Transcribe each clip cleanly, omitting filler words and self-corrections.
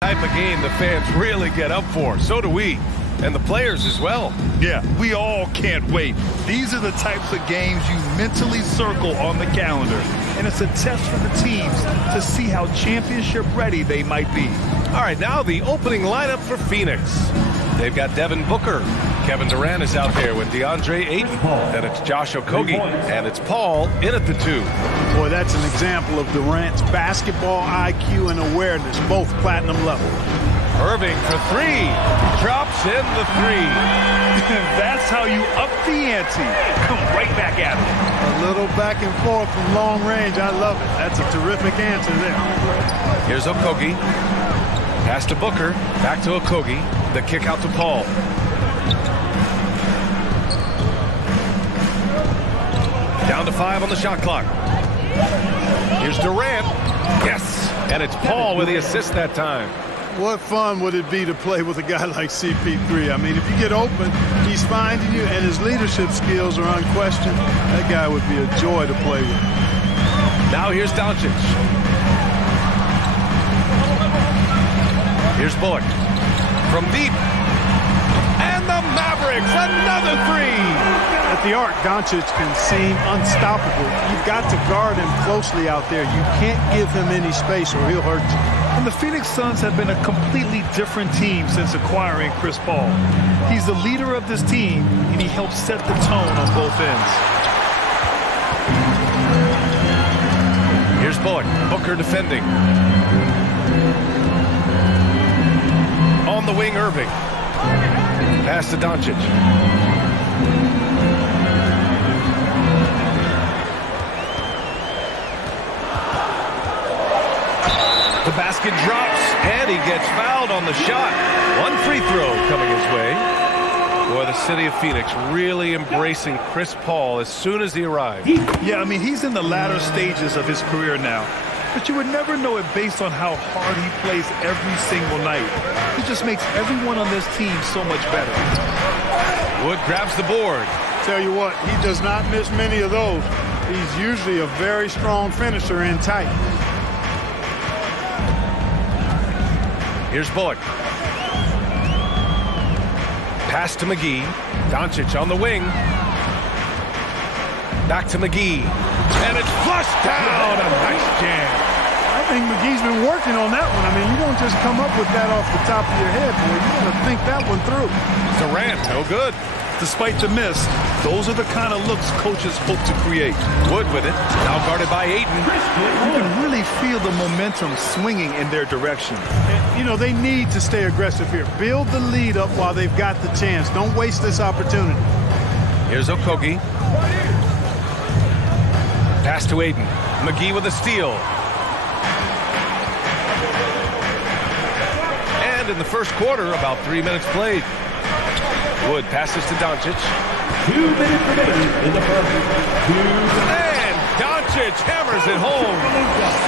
Type of game the fans really get up for. So do we. And the players as well. Yeah, we all can't wait. These are the types of games you mentally circle on the calendar. And it's a test for the teams to see how championship ready they might be. All right, now the opening lineup for Phoenix. They've got Devin Booker. Kevin Durant is out there with DeAndre Ayton. Then it's Josh Okogie. And it's Paul in at the 2. Boy, that's an example of Durant's basketball IQ and awareness, both platinum level. Irving for 3. He drops in the 3. That's how you up the ante. Come right back at it. A little back and forth from long range. I love it. That's a terrific answer there. Here's Okogie. Pass to Booker. Back to Okogie. The kick out to Paul. Down to 5 on the shot clock. Here's Durant. Yes. And it's Paul with the assist that time. What fun would it be to play with a guy like CP3? I mean, if you get open, he's finding you, and his leadership skills are unquestioned. That guy would be a joy to play with. Now here's Doncic. Here's Bullock. From deep. And the Mavericks, another 3. At the arc, Doncic can seem unstoppable. You've got to guard him closely out there. You can't give him any space or he'll hurt you. And the Phoenix Suns have been a completely different team since acquiring Chris Paul. He's the leader of this team, and he helps set the tone on both ends. Here's Bullock. Booker defending. On the wing, Irving. Pass to Doncic. The basket drops, and he gets fouled on the shot. One free throw coming his way. Boy, the city of Phoenix really embracing Chris Paul as soon as he arrived. Yeah, I mean, he's in the latter stages of his career now. But you would never know it based on how hard he plays every single night. He just makes everyone on this team so much better. Wood grabs the board. Tell you what, he does not miss many of those. He's usually a very strong finisher in tight. Here's Bullock. Pass to McGee. Doncic on the wing. Back to McGee. And it's flushed down. A nice jam. I think McGee's been working on that one. I mean, you don't just come up with that off the top of your head, boy. You got to think that one through. Durant, no good. Despite the miss, those are the kind of looks coaches hope to create. Wood with it. Now guarded by Ayton. You can really feel the momentum swinging in their direction. You know, they need to stay aggressive here. Build the lead up while they've got the chance. Don't waste this opportunity. Here's Okogie. Pass to Ayton. McGee with a steal. And in the first quarter, about 3 minutes played. Wood passes to Doncic. 2 minutes remaining in the first. And Doncic hammers it home.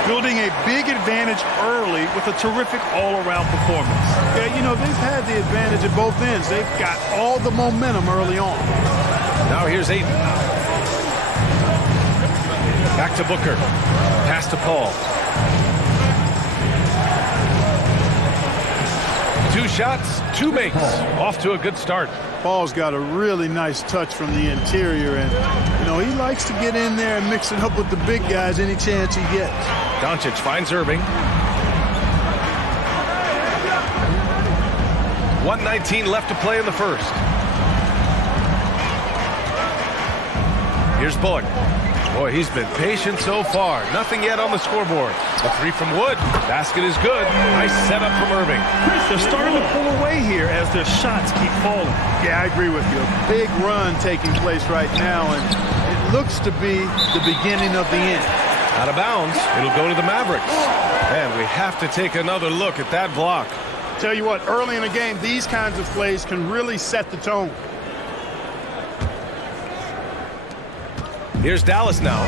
Building a big advantage early with a terrific all-around performance. Yeah, you know, they've had the advantage at both ends. They've got all the momentum early on. Now here's Ayton. Back to Booker. Pass to Paul. 2 shots, 2 makes. Off to a good start. Paul's got a really nice touch from the interior, and, you know, he likes to get in there and mix it up with the big guys any chance he gets. Doncic finds Irving. 1:19 left to play in the first. Here's Bullock. Boy, he's been patient so far. Nothing yet on the scoreboard. The 3 from Wood. Basket is good. Nice setup from Irving. They're starting to pull away here as their shots keep falling. Yeah, I agree with you. A big run taking place right now, and it looks to be the beginning of the end. Out of bounds. It'll go to the Mavericks. And we have to take another look at that block. Tell you what, early in the game, these kinds of plays can really set the tone. Here's Dallas now.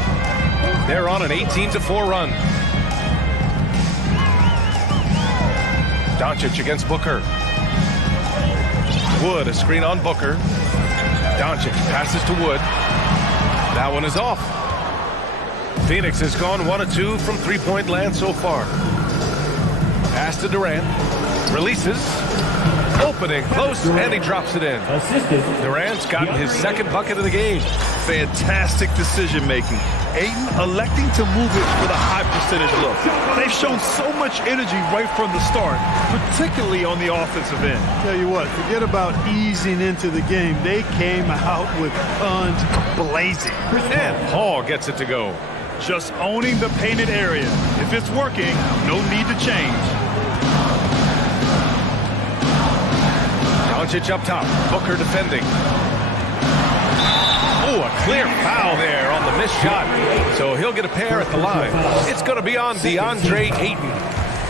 They're on an 18-4 run. Doncic against Booker. Wood, a screen on Booker. Doncic passes to Wood. That one is off. Phoenix has gone 1 of 2 from three-point land so far. Pass to Durant. Releases. Opening close, and he drops it in. Assisted. Durant's gotten his second bucket of the game. Fantastic decision-making. Ayton electing to move it for the high percentage look. They've shown so much energy right from the start, particularly on the offensive end. Tell you what, forget about easing into the game. They came out with guns blazing. And Paul gets it to go. Just owning the painted area. If it's working, no need to change. Doncic up top. Booker defending. Oh, a clear foul there on the missed shot. So he'll get a pair at the line. It's going to be on DeAndre Ayton.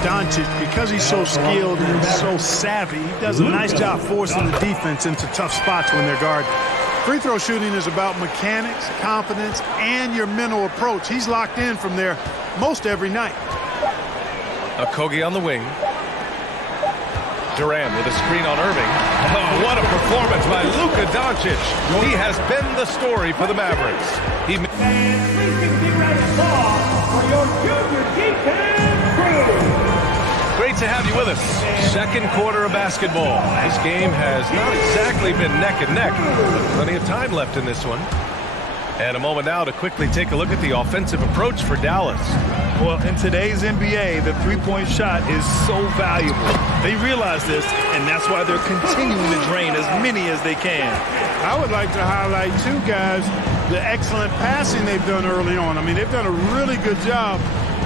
Doncic, because he's so skilled and so savvy, he does a nice job forcing the defense into tough spots when they're guarded. Free throw shooting is about mechanics, confidence, and your mental approach. He's locked in from there most every night. Okogie on the wing. Durant with a screen on Irving. Oh, what a performance by Luka Doncic. He has been the story for the Mavericks. And please give a big round of applause for your junior defense crew. Great to have you with us. Second quarter of basketball. This game has not exactly been neck and neck, but plenty of time left in this one. And a moment now to quickly take a look at the offensive approach for Dallas. Well, in today's NBA, the three-point shot is so valuable. They realize this, and that's why they're continuing to drain as many as they can. I would like to highlight, too, guys, the excellent passing they've done early on. I mean, they've done a really good job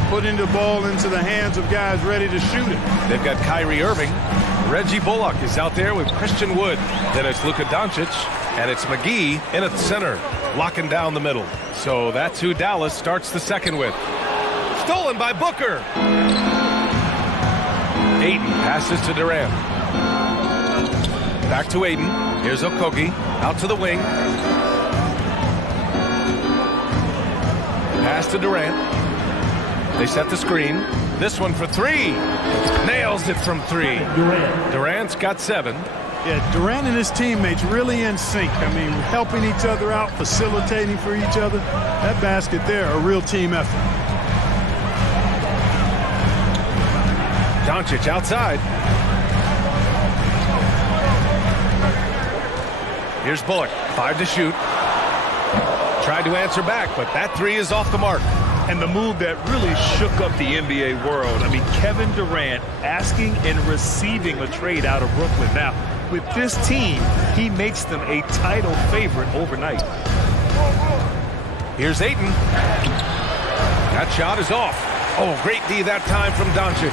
putting the ball into the hands of guys ready to shoot it. They've got Kyrie Irving. Reggie Bullock is out there with Christian Wood. Then it's Luka Doncic, and it's McGee in at the center, locking down the middle. So that's who Dallas starts the second with. Stolen by Booker. Ayton passes to Durant. Back to Ayton. Here's Okogie. Out to the wing. Pass to Durant. They set the screen. This one for three. Nails it from three. Durant's got 7. Yeah, Durant and his teammates really in sync. I mean, helping each other out, facilitating for each other. That basket there, a real team effort. Doncic outside. Here's Bullock. 5 to shoot. Tried to answer back, but that 3 is off the mark. And the move that really shook up the NBA world. I mean, Kevin Durant asking and receiving a trade out of Brooklyn. Now, with this team, he makes them a title favorite overnight. Here's Ayton. That shot is off. Oh, great D that time from Doncic.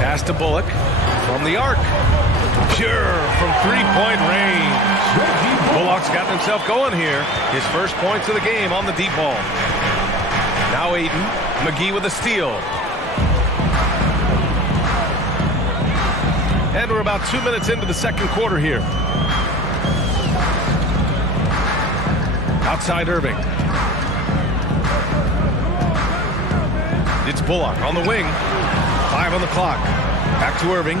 Pass to Bullock from the arc. Pure from three-point range. Bullock's gotten himself going here. His first points of the game on the deep ball. Now Ayton. McGee with a steal. And we're about 2 minutes into the second quarter here. Outside Irving. It's Bullock on the wing. 5 on the clock. Back to Irving.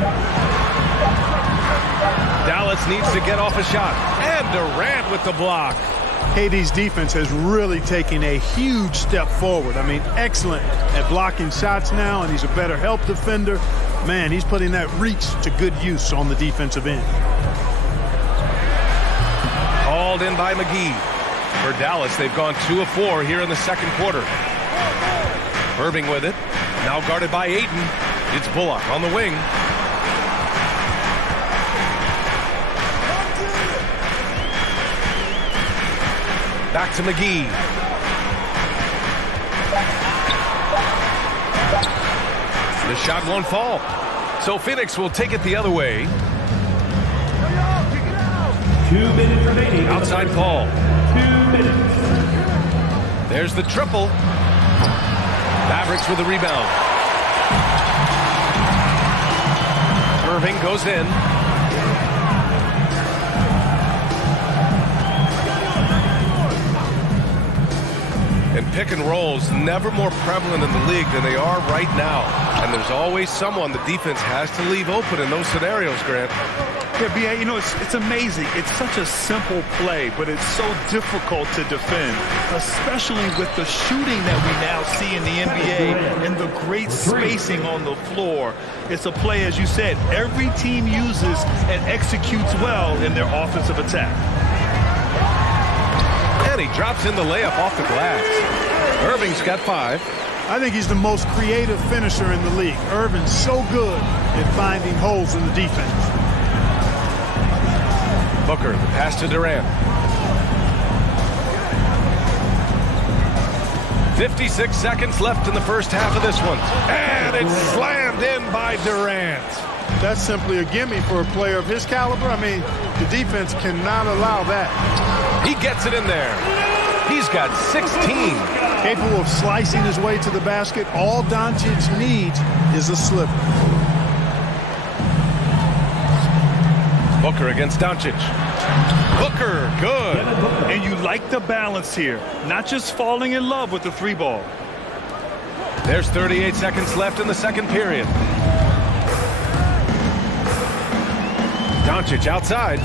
Dallas needs to get off a shot. And Durant with the block. KD's defense has really taken a huge step forward. I mean, excellent at blocking shots now, and he's a better help defender. Man, he's putting that reach to good use on the defensive end. Called in by McGee. For Dallas, they've gone 2 of 4 here in the second quarter. Irving with it. Now guarded by Ayton. It's Bullock on the wing. Back to McGee. The shot won't fall. So Phoenix will take it the other way. 2 minutes remaining. Outside Paul. 2 minutes. There's the triple. Mavericks with the rebound. Irving goes in. And pick and rolls never more prevalent in the league than they are right now. And there's always someone the defense has to leave open in those scenarios, Grant. Yeah, B.A., you know, it's amazing. It's such a simple play, but it's so difficult to defend, especially with the shooting that we now see in the NBA and the great spacing on the floor. It's a play, as you said, every team uses and executes well in their offensive attack. And he drops in the layup off the glass. Irving's got 5. I think he's the most creative finisher in the league. Irving's so good at finding holes in the defense. Booker, the pass to Durant. 56 seconds left in the first half of this one. And it's slammed in by Durant. That's simply a gimme for a player of his caliber. I mean, the defense cannot allow that. He gets it in there. He's got 16. Capable of slicing his way to the basket. All Doncic needs is a slipper. Booker against Doncic. Booker, good. And you like the balance here, not just falling in love with the 3-ball. There's 38 seconds left in the second period. Doncic outside.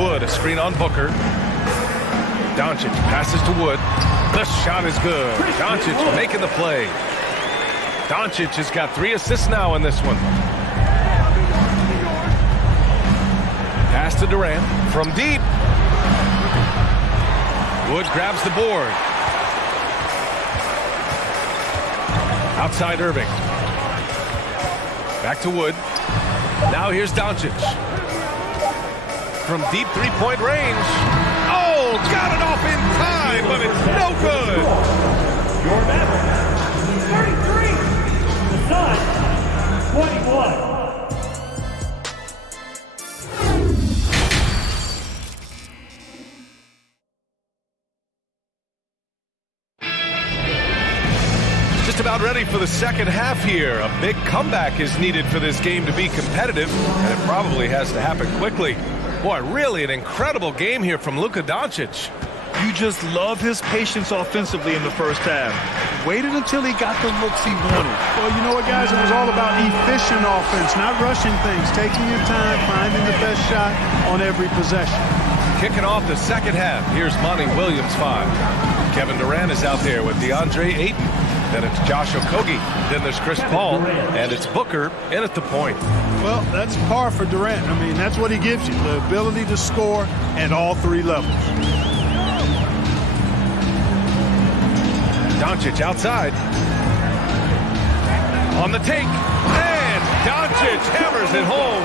Wood, a screen on Booker. Doncic passes to Wood. The shot is good. Doncic making the play. Doncic has got 3 assists now in this one. Pass to Durant from deep. Wood grabs the board. Outside Irving. Back to Wood. Now here's Doncic. From deep three-point range. Oh, got it off in time, but it's no good. Your average, 33. The Suns, 21. Just about ready for the second half here. A big comeback is needed for this game to be competitive, and it probably has to happen quickly. Boy, really an incredible game here from Luka Doncic. You just love his patience offensively in the first half. Waited until he got the looks he wanted. Well, you know what, guys? It was all about efficient offense, not rushing things, taking your time, finding the best shot on every possession. Kicking off the second half, here's Monty Williams 5. Kevin Durant is out there with DeAndre Ayton. Then it's Josh Okogie. Then there's Chris Paul. And it's Booker in at the point. Well, that's par for Durant. I mean, that's what he gives you, the ability to score at all 3 levels. Doncic outside. On the take. And Doncic hammers it home.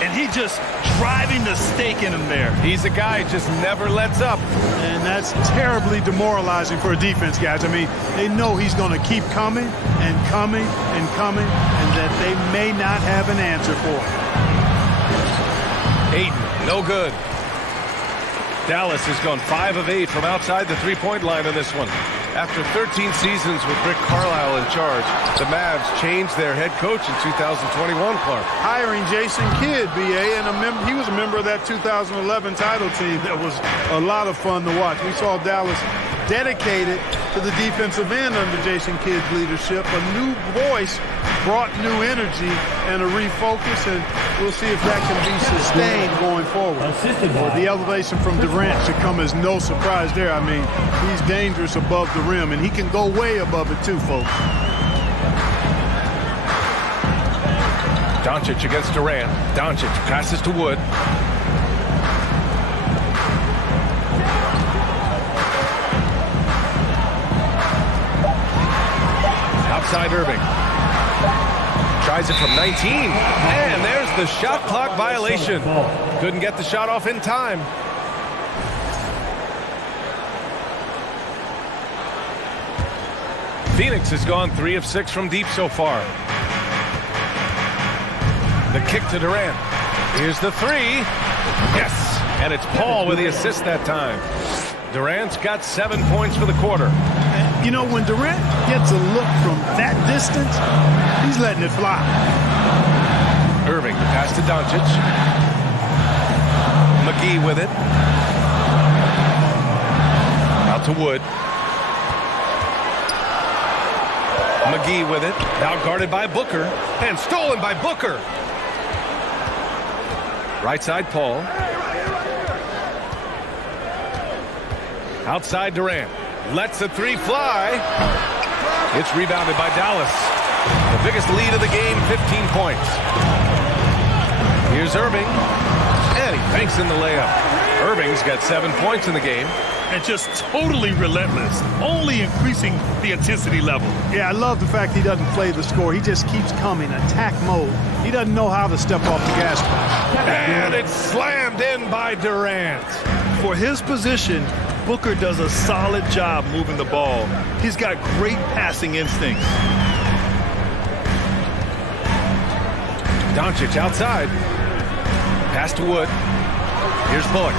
And he just driving the stake in him there. He's a guy who just never lets up. And that's terribly demoralizing for a defense, guys. I mean, they know he's going to keep coming and coming and coming, and that they may not have an answer for him. Ayton, no good. Dallas has gone 5 of 8 from outside the three-point line in this one. After 13 seasons with Rick Carlisle in charge, the Mavs changed their head coach in 2021, Clark. Hiring Jason Kidd, BA, and he was a member of that 2011 title team. That was a lot of fun to watch. We saw Dallas dedicated to the defensive end under Jason Kidd's leadership. A new voice brought new energy and a refocus, and we'll see if that can be sustained going forward. Well, the elevation from Durant should come as no surprise there. I mean, he's dangerous above the rim, and he can go way above it too, folks. Doncic against Durant. Doncic passes to Wood. Outside Irving. Tries it from 19. And there's the shot clock violation. Couldn't get the shot off in time. Phoenix has gone 3 of 6 from deep so far. The kick to Durant. Here's the 3. Yes! And it's Paul with the assist that time. Durant's got 7 points for the quarter. You know, when Durant gets a look from that distance, he's letting it fly. Irving, the pass to Doncic. McGee with it. Out to Wood. McGee with it. Now guarded by Booker. And stolen by Booker. Right side, Paul. Outside, Durant. Lets the three fly. It's rebounded by Dallas. The biggest lead of the game, 15 points. Here's Irving. And he banks in the layup. Irving's got 7 points in the game. And just totally relentless, only increasing the intensity level. Yeah, I love the fact he doesn't play the score. He just keeps coming, attack mode. He doesn't know how to step off the gas pedal. And it's slammed in by Durant. For his position, Booker does a solid job moving the ball. He's got great passing instincts. Doncic outside. Pass to Wood. Here's Bullock.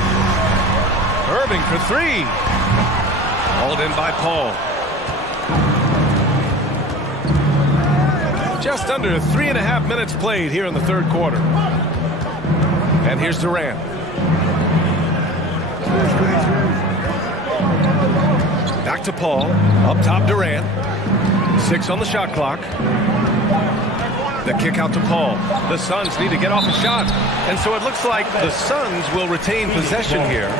Irving for three. Hauled in by Paul. Just under 3.5 minutes played here in the third quarter. And here's Durant. Back to Paul. Up top, Durant. 6 on the shot clock. The kick out to Paul. The Suns need to get off a shot. And so it looks like the Suns will retain possession here.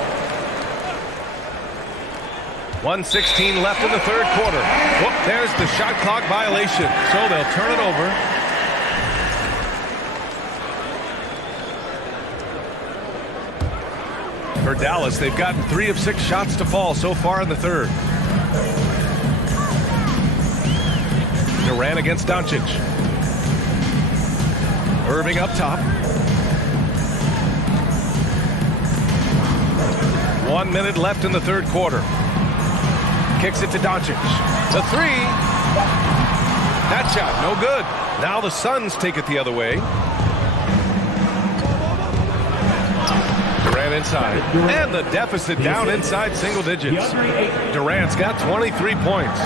1:16 left in the third quarter. Whoop, there's the shot clock violation. So they'll turn it over. For Dallas, they've gotten 3 of 6 shots to fall so far in the third. Durant against Doncic. Irving up top. 1 minute left in the third quarter. Kicks it to Doncic. The three. That shot, no good. Now the Suns take it the other way. Durant inside. And the deficit down inside single digits. Durant's got 23 points.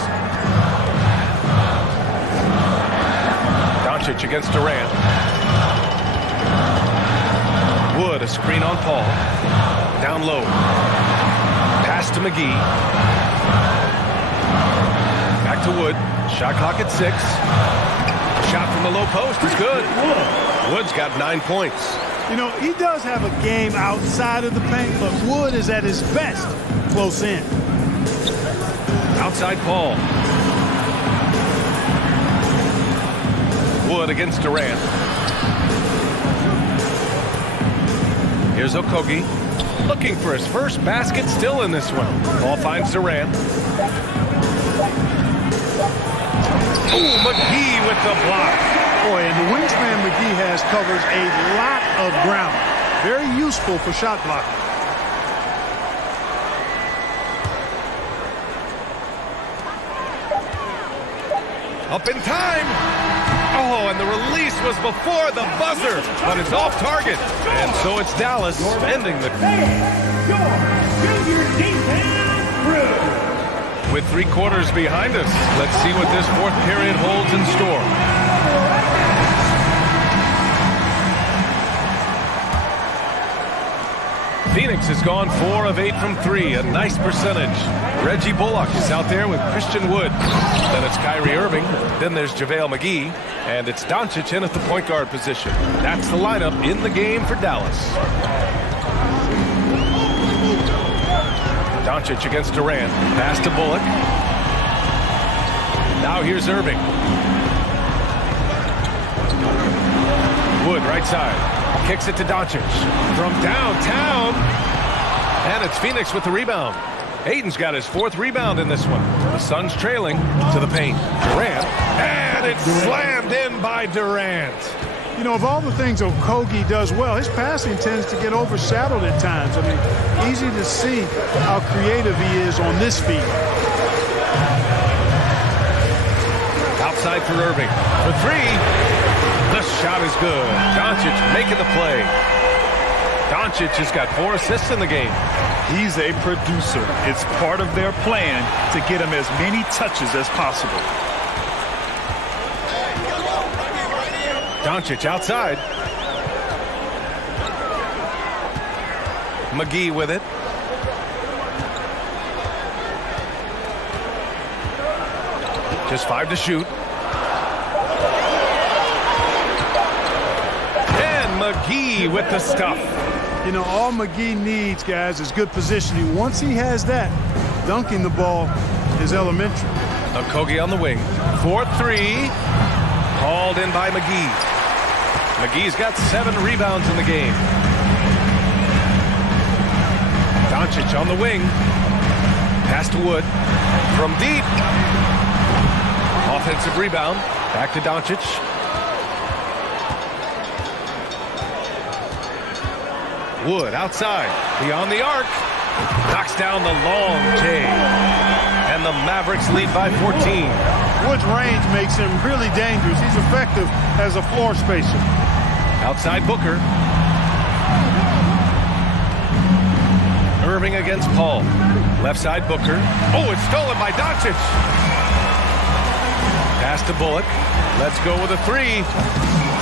Doncic against Durant. Wood, a screen on Paul. Down low. Pass to McGee. Back to Wood. Shot clock at 6. Shot from the low post is good. Wood's got 9 points. You know, he does have a game outside of the paint, but Wood is at his best close in. Outside Paul. Wood against Durant. Here's Okogie. Looking for his first basket, still in this one. Ball finds Durant. Ooh, McGee with the block. Boy, and the wingspan McGee has covers a lot of ground. Very useful for shot blocking. Up in time. Oh, and the release was before the buzzer, but it's off target. And so it's Dallas ending the... Junior defense through. With 3 quarters behind us, let's see what this fourth period holds in store. Phoenix has gone 4 of 8 from 3, a nice percentage. Reggie Bullock is out there with Christian Wood. Then it's Kyrie Irving. Then there's JaVale McGee. And it's Doncic in at the point guard position. That's the lineup in the game for Dallas. Doncic against Durant. Pass to Bullock. Now here's Irving. Wood right side. Kicks it to Doncic. From downtown. And it's Phoenix with the rebound. Aiden's got his 4th rebound in this one. The Suns trailing to the paint. Durant. And it's slammed in by Durant. You know, of all the things Okogie does well, his passing tends to get overshadowed at times. I mean, easy to see how creative he is on this feed. Outside for Irving. For 3. The shot is good. Doncic making the play. Doncic has got 4 assists in the game. He's a producer. It's part of their plan to get him as many touches as possible. Doncic outside. McGee with it. Just 5 to shoot. McGee with the stuff. You know, all McGee needs, guys, is good positioning. Once he has that, dunking the ball is elementary. Okogie on the wing. 4-3. Called in by McGee. McGee's got 7 rebounds in the game. Doncic on the wing. Pass to Wood. From deep. Offensive rebound. Back to Doncic. Wood outside. Beyond the arc. Knocks down the long J. And the Mavericks lead by 14. Wood's range makes him really dangerous. He's effective as a floor spacer. Outside Booker. Irving against Paul. Left side Booker. Oh, it's stolen by Doncic. Pass to Bullock. Let's go with a 3.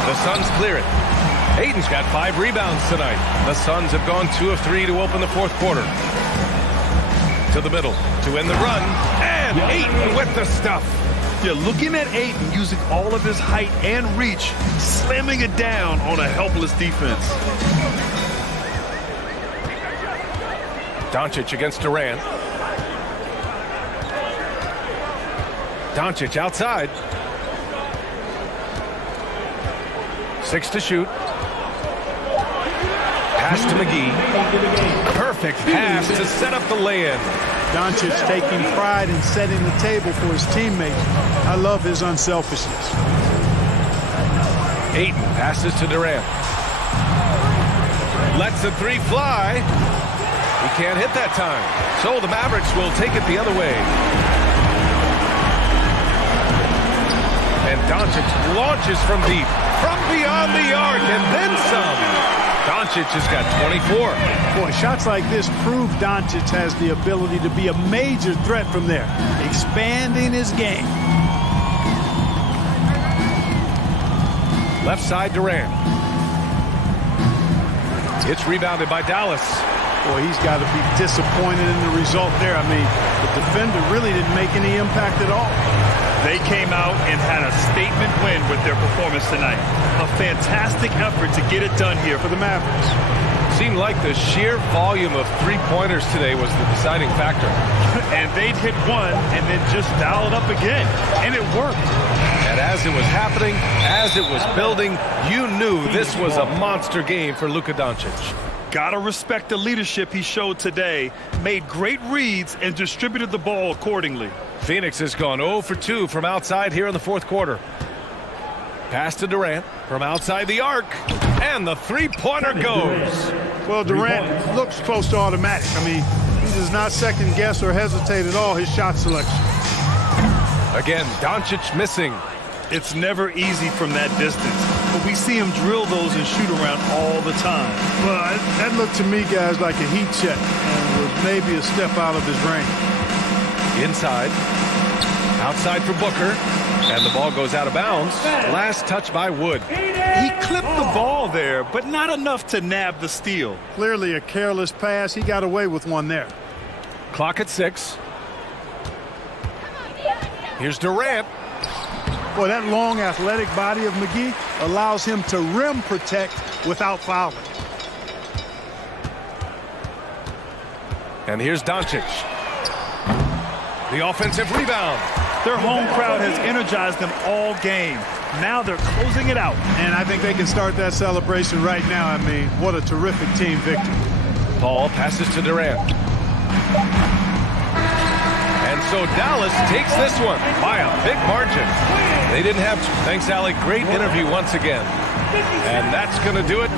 The Suns clear it. Ayton's got 5 rebounds tonight. The Suns have gone 2 of 3 to open the fourth quarter. To the middle to end the run. And Ayton with the stuff. Yeah, looking at Ayton using all of his height and reach, slamming it down on a helpless defense. Doncic against Durant. Doncic outside. 6 to shoot. Pass to McGee. Perfect pass to set up the lay-in. Doncic taking pride in setting the table for his teammates. I love his unselfishness. Ayton passes to Durant. Lets the 3 fly. He can't hit that time. So the Mavericks will take it the other way. And Doncic launches from deep. From beyond the arc and then some. Doncic has got 24. Boy, shots like this prove Doncic has the ability to be a major threat from there, expanding his game. Left side Durant. It's rebounded by Dallas. Boy, he's got to be disappointed in the result there. I mean, the defender really didn't make any impact at all. They came out and had a statement win with their performance tonight. A fantastic effort to get it done here for the Mavericks. Seemed like the sheer volume of 3-pointers today was the deciding factor. And they'd hit one and then just dial it up again. And it worked. And as it was happening, as it was building, you knew this was a monster game for Luka Doncic. Gotta respect the leadership he showed today. Made great reads and distributed the ball accordingly. Phoenix has gone 0 for 2 from outside here in the fourth quarter. Pass to Durant from outside the arc. And the 3-pointer goes. Well, Durant looks close to automatic. I mean, he does not second guess or hesitate at all his shot selection. Again, Doncic missing. It's never easy from that distance, but we see him drill those and shoot around all the time. Well, that looked to me, guys, like a heat check and was maybe a step out of his range. Inside. Outside for Booker. And the ball goes out of bounds. Last touch by Wood. He clipped the ball there, but not enough to nab the steal. Clearly a careless pass. He got away with one there. Clock at 6. Here's Durant. Boy, that long athletic body of McGee allows him to rim protect without fouling. And here's Doncic. The offensive rebound. Their home crowd has energized them all game. Now they're closing it out. And I think they can start that celebration right now. I mean, what a terrific team victory. Paul passes to Durant. And so Dallas takes this one by a big margin. They didn't have... Thanks, Allie. Great interview once again. And that's going to do it.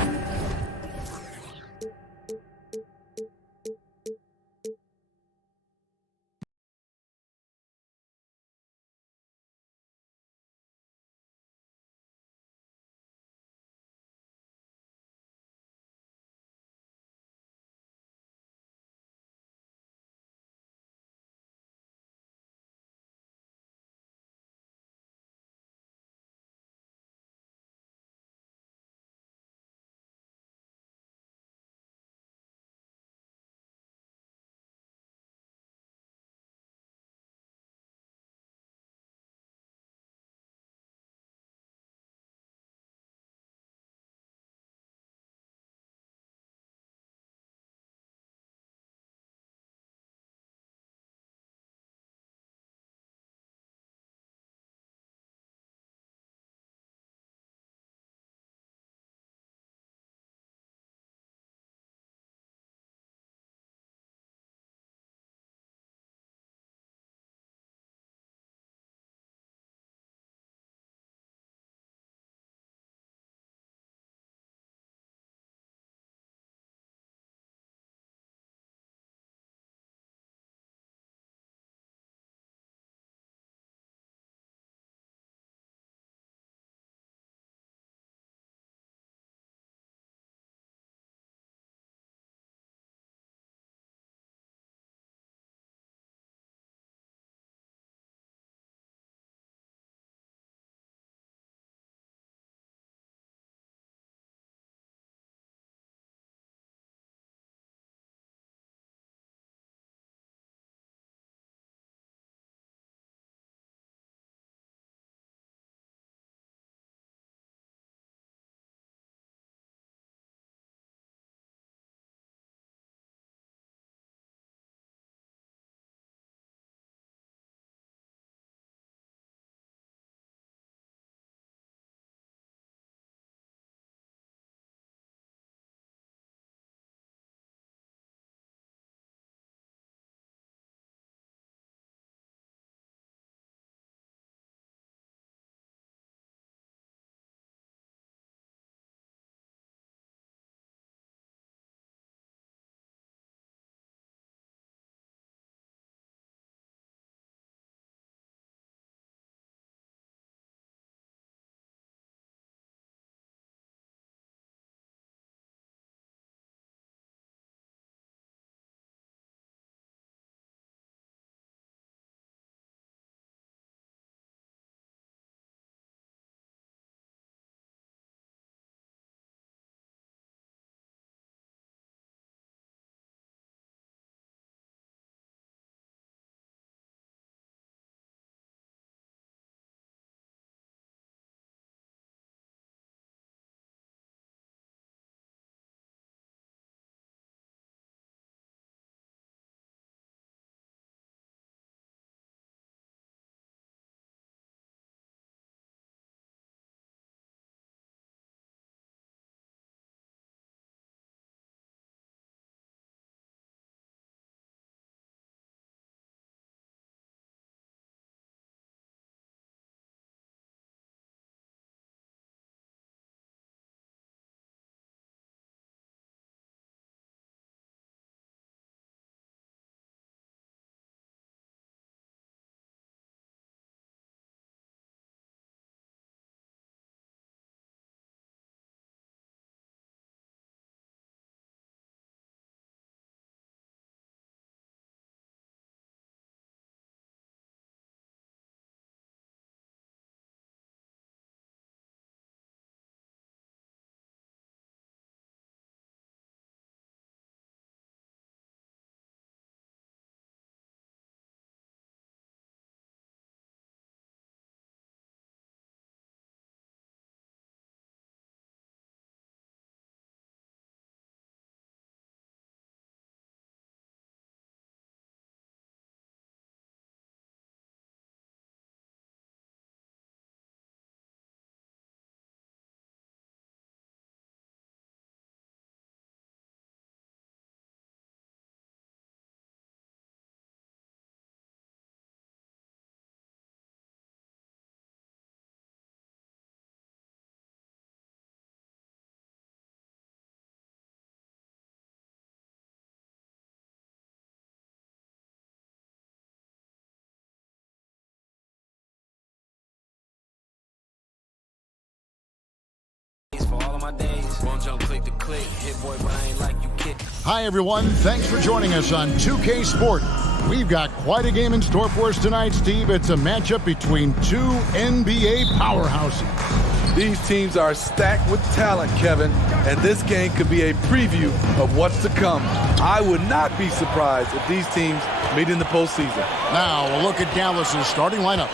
my days. Won't jump click to click. Hit boy, but I ain't like you kick. Hi, everyone. Thanks for joining us on 2K Sport. We've got quite a game in store for us tonight, Steve. It's a matchup between two NBA powerhouses. These teams are stacked with talent, Kevin, and this game could be a preview of what's to come. I would not be surprised if these teams meet in the postseason. Now, a look at Dallas's starting lineup.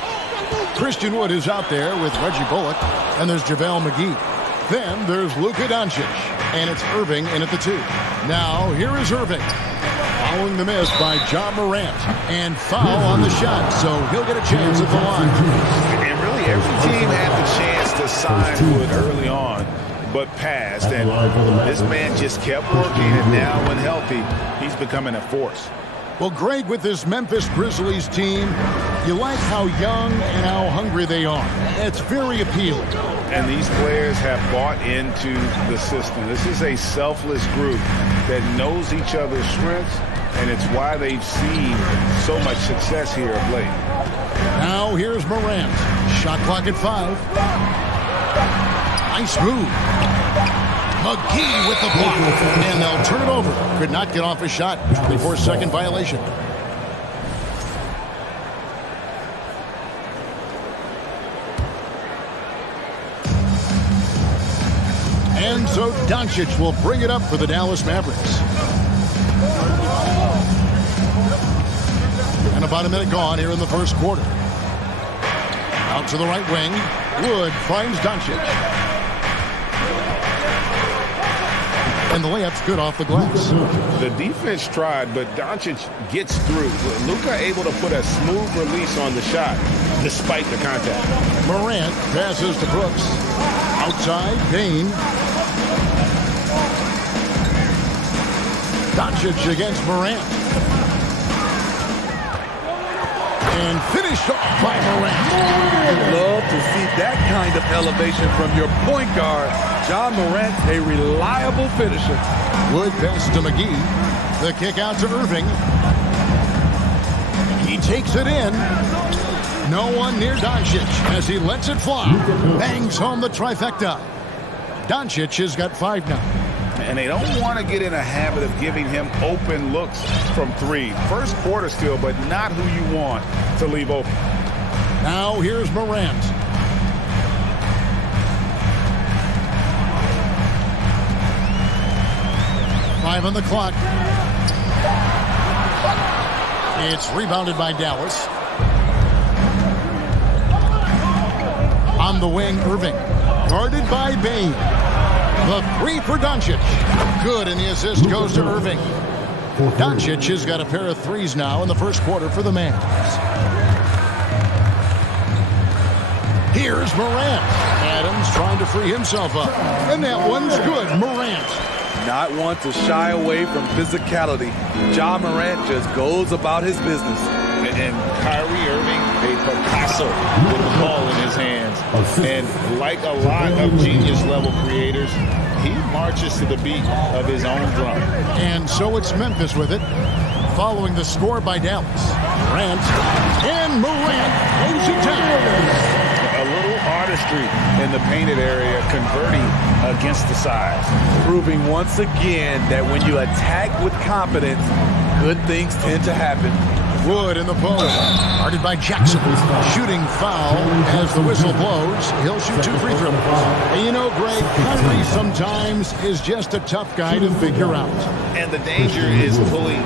Christian Wood is out there with Reggie Bullock, and there's JaVale McGee. Then there's Luka Doncic, and it's Irving in at the 2. Now, here is Irving. Following the miss by John Morant, and foul on the shot, so he'll get a chance at the line. And really, every team had the chance to sign Wood early on, but passed. And this man just kept working, and now when healthy, he's becoming a force. Well, Greg, with this Memphis Grizzlies team, you like how young and how hungry they are. It's very appealing. And these players have bought into the system. This is a selfless group that knows each other's strengths, and it's why they've seen so much success here of late. Now here's Morant. Shot clock at 5. Nice move. McGee with the block, and they'll turn it over. Could not get off a shot. 24-second violation. And so Doncic will bring it up for the Dallas Mavericks. And about a minute gone here in the first quarter. Out to the right wing. Wood finds Doncic. And the layup's good off the glass. The defense tried, but Doncic gets through. Luka able to put a smooth release on the shot, despite the contact. Morant passes to Brooks. Outside, Payne. Doncic against Morant. And finished off by Morant. I'd love to see that kind of elevation from your point guard. John Morant, a reliable finisher. Wood pass to McGee. The kick out to Irving. He takes it in. No one near Doncic as he lets it fly. Bangs home the trifecta. Doncic has got 5 now. And they don't want to get in a habit of giving him open looks from 3. First quarter still, but not who you want to leave open. Now here's Morant. Five on the clock. It's rebounded by Dallas. On the wing, Irving. Guarded by Bain. The 3 for Doncic. Good, and the assist goes to Irving. Doncic has got a pair of 3s now in the first quarter for the Mavs. Here's Morant. Adams trying to free himself up. And that one's good. Morant. Not one to shy away from physicality. John Morant just goes about his business. And Kyrie Irving, a Picasso with the ball in his hands. And like a lot of genius-level creators, he marches to the beat of his own drum. And so it's Memphis with it, following the score by Dallas. Morant, and Morant close it down. A little artistry in the painted area, converting against the size. Proving once again that when you attack with confidence, good things tend to happen. Wood in the post, guarded by Jackson. Shooting foul as the whistle blows. He'll shoot 2 free throws. And you know, Greg, Kyrie sometimes is just a tough guy to figure out. And the danger is pulling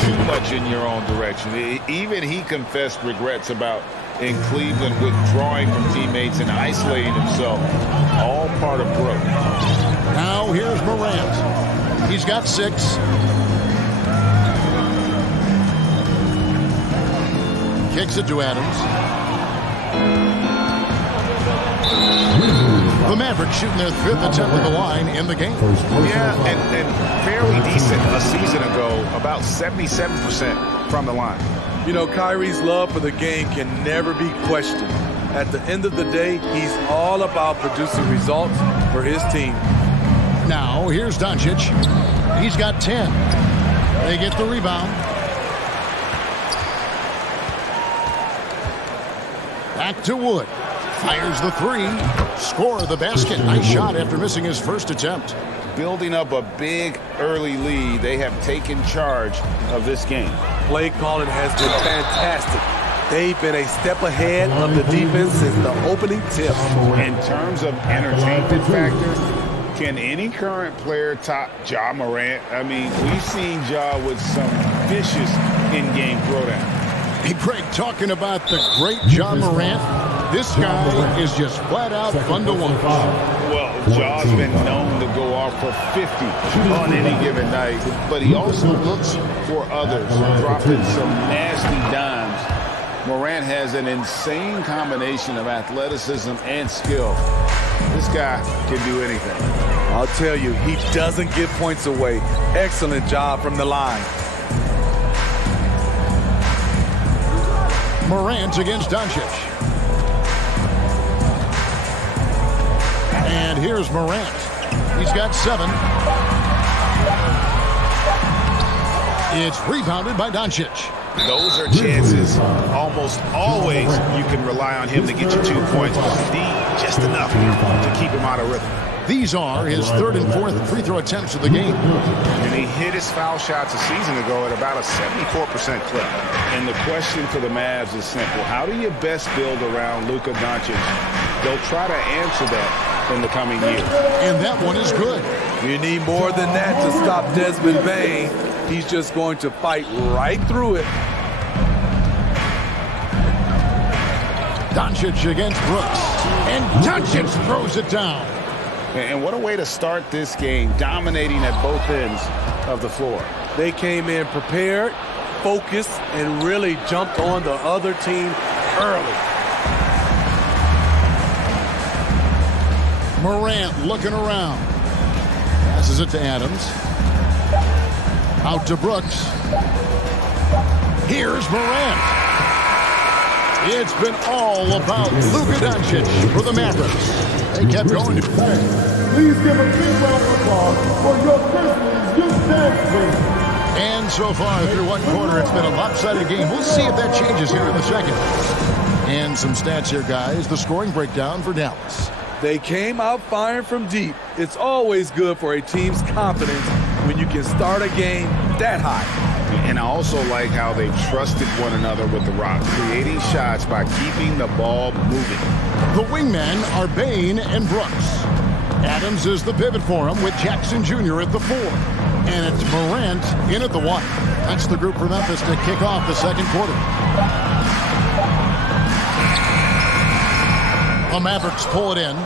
too much in your own direction. Even he confessed regrets about in Cleveland withdrawing from teammates and isolating himself. All part of growth. Now here's Morant. He's got 6. Kicks it to Adams. The Mavericks shooting their 5th attempt at the line in the game. Yeah, and fairly decent a season ago, about 77% from the line. You know, Kyrie's love for the game can never be questioned. At the end of the day, he's all about producing results for his team. Now, here's Doncic. He's got 10. They get the rebound. Back to Wood. Fires the 3. score the basket. Nice shot after missing his first attempt. Building up a big early lead, they have taken charge of this game. Play calling has been fantastic. They've been a step ahead of the defense since the opening tip. In terms of entertainment factor, can any current player top Ja Morant? I mean, we've seen Ja with some vicious in-game throwdown. Hey, Greg, talking about the great Ja Morant, this guy is just flat out fun to watch. Well, Ja's been known to go off for 50 on any given night, but he also looks for others, dropping some nasty dimes. Morant has an insane combination of athleticism and skill. This guy can do anything. I'll tell you, he doesn't give points away. Excellent job from the line. Morant against Doncic. And here's Morant. He's got 7. It's rebounded by Doncic. Those are chances almost always you can rely on him to get you 2 points. Just enough to keep him out of rhythm. These are his 3rd and 4th free throw attempts of the game. And he hit his foul shots a season ago at about a 74% clip. And the question for the Mavs is simple. How do you best build around Luka Doncic? They'll try to answer that in the coming years. And that one is good. You need more than that to stop Desmond Bain. He's just going to fight right through it. Doncic against Brooks. And Doncic throws it down. And what a way to start this game, dominating at both ends of the floor. They came in prepared, focused, and really jumped on the other team early. Morant looking around. Passes it to Adams. Out to Brooks. Here's Morant. It's been all about Luka Doncic for the Mavericks. They kept going. Please give a big round of applause for your Grizzlies youth dance team. And so far through one quarter, it's been a lopsided game. We'll see if that changes here in the second. And some stats here, guys. The scoring breakdown for Dallas. They came out firing from deep. It's always good for a team's confidence when you can start a game that high. And I also like how they trusted one another with the rock, creating shots by keeping the ball moving. The wingmen are Bain and Brooks. Adams is the pivot for him with Jackson Jr. at the 4. And it's Morant in at the 1. That's the group for Memphis to kick off the second quarter. The Mavericks pull it in.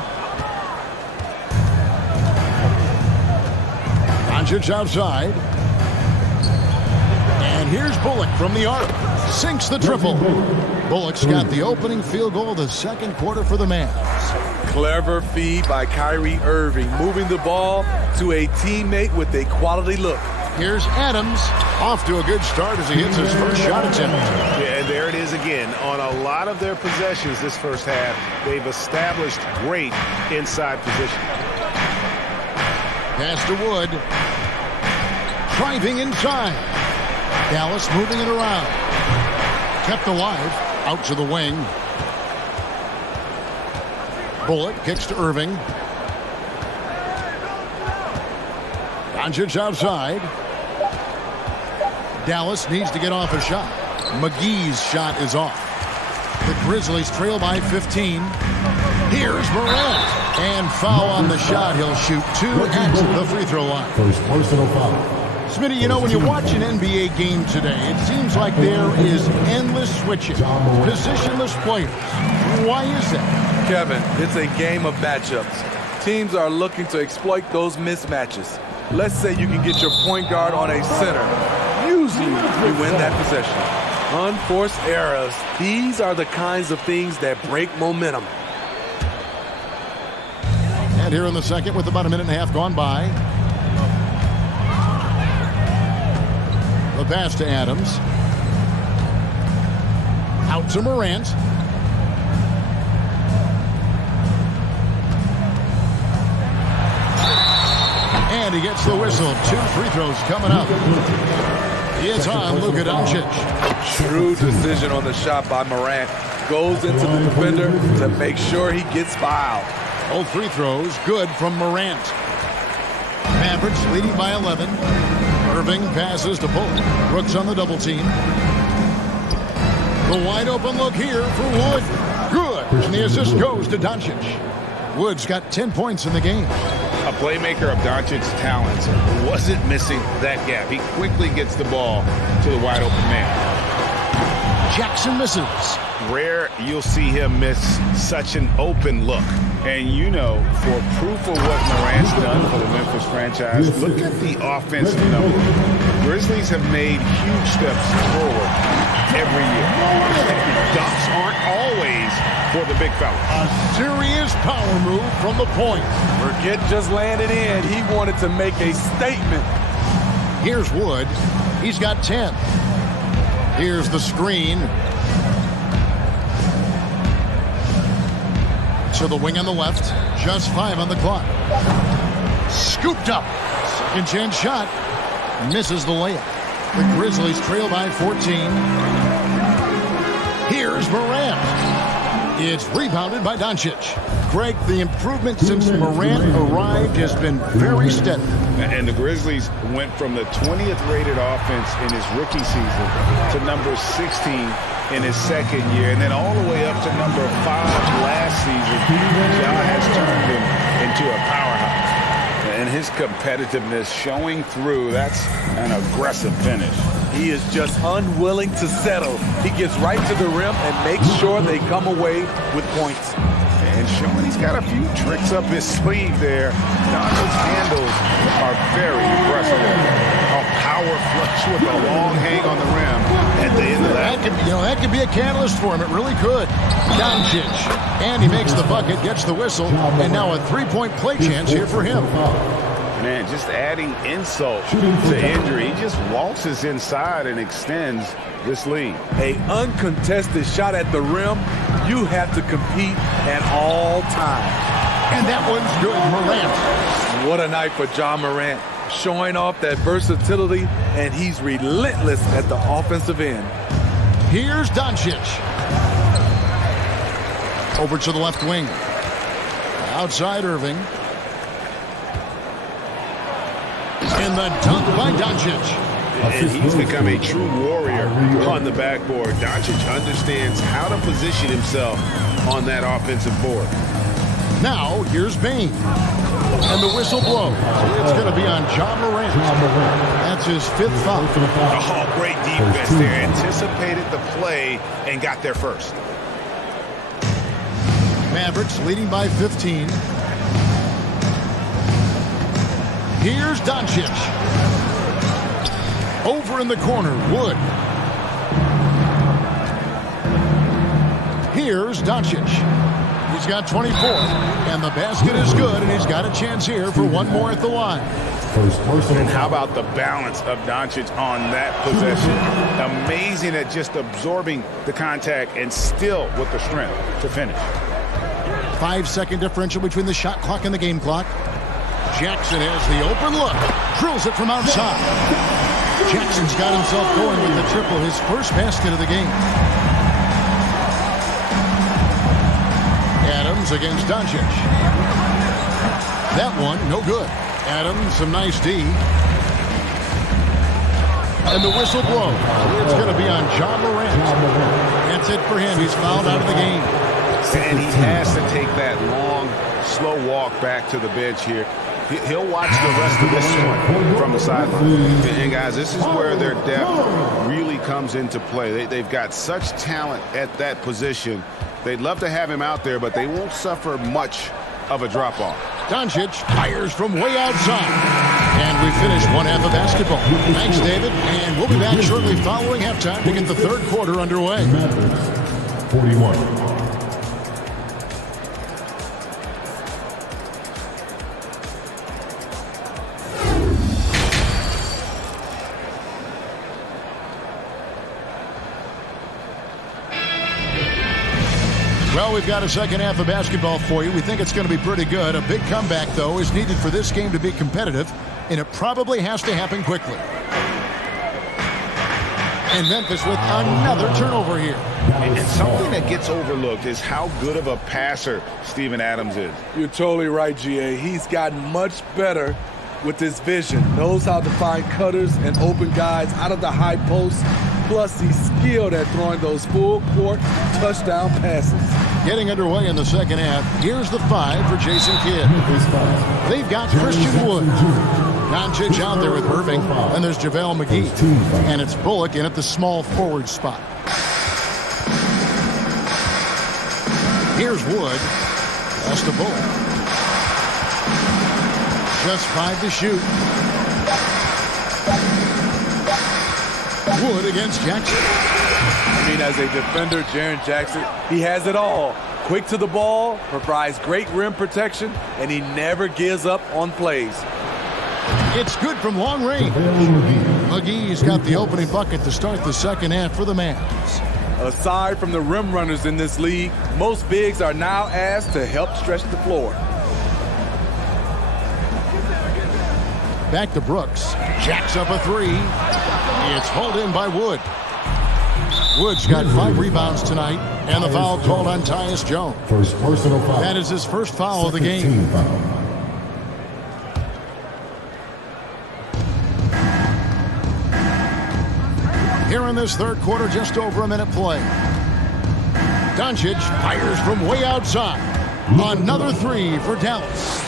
Doncic outside. And here's Bullock from the arc. Sinks the triple. Bullock's got the opening field goal of the second quarter for the Mavs. Clever feed by Kyrie Irving, moving the ball to a teammate with a quality look. Here's Adams, off to a good start as he hits his first shot attempt. Yeah, and there it is again. On a lot of their possessions this first half, they've established great inside position. Pass to Wood. Driving inside. Dallas moving it around. Kept alive. Out to the wing. Bullock kicks to Irving. Doncic outside. Dallas needs to get off a shot. McGee's shot is off. The Grizzlies trail by 15. Here's Morant. And foul on the shot. He'll shoot 2 at the free throw line. First personal foul. Smitty, you know, when you watch an NBA game today, it seems like there is endless switching, positionless players. Why is that? Kevin, it's a game of matchups. Teams are looking to exploit those mismatches. Let's say you can get your point guard on a center. Usually, you win that possession. Unforced errors. These are the kinds of things that break momentum. And here in the second, with about a minute and a half gone by. The pass to Adams. Out to Morant. And he gets the whistle. 2 free throws coming up. It's on Luka Doncic. True decision on the shot by Morant. Goes into the defender to make sure he gets fouled. Both free throws good from Morant. Mavericks leading by 11. Irving passes to Bullock. Brooks on the double team. The wide open look here for Wood. Good. And the assist goes to Doncic. Wood's got 10 points in the game. A playmaker of Doncic's talents wasn't missing that gap. He quickly gets the ball to the wide open man. Jackson misses. Rare you'll see him miss such an open look. And you know, for proof of what Morant's done for the Memphis franchise, look at the offensive numbers. Grizzlies have made huge steps forward every year. Dunks aren't always for the big fella. A serious power move from the point. Burkett just landed in. He wanted to make a statement. Here's Wood. He's got 10. Here's the screen. To the wing on the left. Just 5 on the clock. Scooped up. Second chance shot. Misses the layup. The Grizzlies trail by 14. Here's Morant. It's rebounded by Doncic. Greg, the improvement since Morant arrived has been very steady. And the Grizzlies went from the 20th rated offense in his rookie season to number 16 in his second year, and then all the way up to number 5 last season. Ja has turned him into a powerhouse. And his competitiveness showing through. That's an aggressive finish. He is just unwilling to settle. He gets right to the rim and makes sure they come away with points. And showing he's got a few tricks up his sleeve there. Donald's handles are very impressive. A power flush with a long hang on the rim at the end of that. That could be a catalyst for him. It really could. Doncic. And he makes the bucket, gets the whistle, and now a three-point play chance here for him. Man, just adding insult to injury. He just waltzes inside and extends this lead. An uncontested shot at the rim. You have to compete at all times. And that one's good, Morant. What a night for John Morant. Showing off that versatility, and he's relentless at the offensive end. Here's Doncic. Over to the left wing. Outside Irving. And the dunk by Doncic. And he's become a true warrior on the backboard. Doncic understands how to position himself on that offensive board. Now, here's Bain. And the whistle blows. It's going to be on John Morant. That's his 5th foul. Oh, great defense there. Anticipated the play and got there first. Mavericks leading by 15. Here's Doncic. Over in the corner, Wood. Here's Doncic. He's got 24, and the basket is good, and he's got a chance here for one more at the line. And how about the balance of Doncic on that possession? Amazing at just absorbing the contact and still with the strength to finish. 5-second differential between the shot clock and the game clock. Jackson has the open look. Drills it from outside. Jackson's got himself going with the triple, his first basket of the game. Adams against Doncic. That one, no good. Adams, some nice D. And the whistle blows. It's going to be on John Morant. That's it for him. He's fouled out of the game. And he has to take that long, slow walk back to the bench here. He'll watch the rest of this one from the sideline. And guys, this is where their depth really comes into play. They've got such talent at that position. They'd love to have him out there, but they won't suffer much of a drop-off. Doncic fires from way outside. And we finish one half of basketball. Thanks, David. And we'll be back shortly following halftime to get the third quarter underway. 41. Well, we've got a second half of basketball for you. We think it's going to be pretty good. A big comeback, though, is needed for this game to be competitive, and it probably has to happen quickly. And Memphis with another turnover here. And something that gets overlooked is how good of a passer Steven Adams is. You're totally right, GA. He's gotten much better with his vision. Knows how to find cutters and open guys out of the high post. Plus, he's skilled at throwing those full-court touchdown passes. Getting underway in the second half. Here's the 5 for Jason Kidd. They've got Christian Wood. Doncic out there with Irving. And there's JaVale McGee. And it's Bullock in at the small forward spot. Here's Wood. That's to Bullock. Just 5 to shoot. Wood against Jackson. I mean, as a defender, Jaren Jackson, he has it all. Quick to the ball, provides great rim protection, and he never gives up on plays. It's good from long range. McGee's got the opening bucket to start the second half for the Mavs. Aside from the rim runners in this league, most bigs are now asked to help stretch the floor. Back to Brooks. Jacks up a 3. It's hauled in by Wood. Wood's got 5 rebounds tonight, and the foul called on Tyus Jones. First personal foul. That is his first foul of the game. Here in this third quarter, just over a minute play. Doncic fires from way outside. Another 3 for Dallas.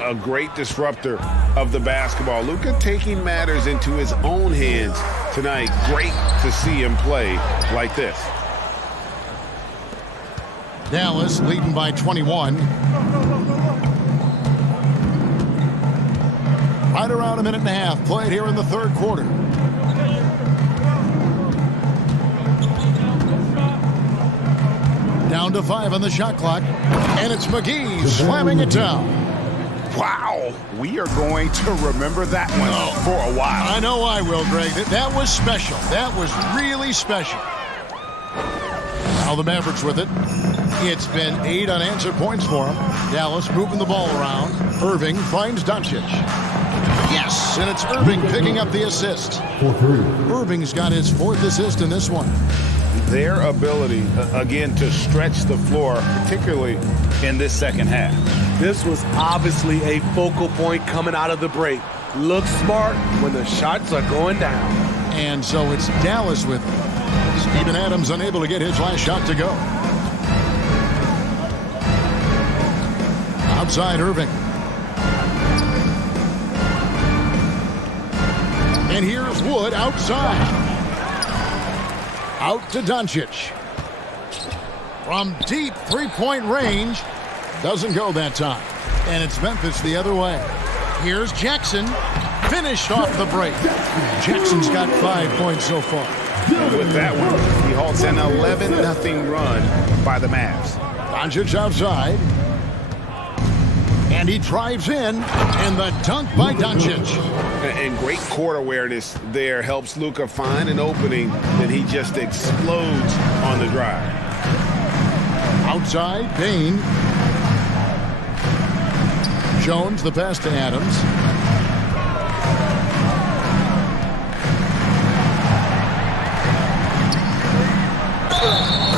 A great disruptor of the basketball. Luka taking matters into his own hands tonight. Great to see him play like this. Dallas leading by 21. Right around a minute and a half played here in the third quarter. Down to 5 on the shot clock. And it's McGee slamming it down. Wow, we are going to remember that one for a while. I know I will, Greg. That was special. That was really special. Now the Mavericks with it. It's been 8 unanswered points for them. Dallas moving the ball around. Irving finds Doncic. Yes, and it's Irving picking up the assist. Irving's got his 4th assist in this one. Their ability, again, to stretch the floor, particularly in this second half. This was obviously a focal point coming out of the break. Look smart when the shots are going down. And so it's Dallas with it. Steven Adams unable to get his last shot to go. Outside Irving. And here's Wood outside. Out to Doncic. From deep three-point range. Doesn't go that time. And it's Memphis the other way. Here's Jackson. Finished off the break. Jackson's got 5 points so far. And with that one, he halts an 11-0 run by the Mavs. Doncic outside. And he drives in. And the dunk by Doncic. And great court awareness there helps Luka find an opening that he just explodes on the drive. Outside, Payne. Jones, the pass to Adams.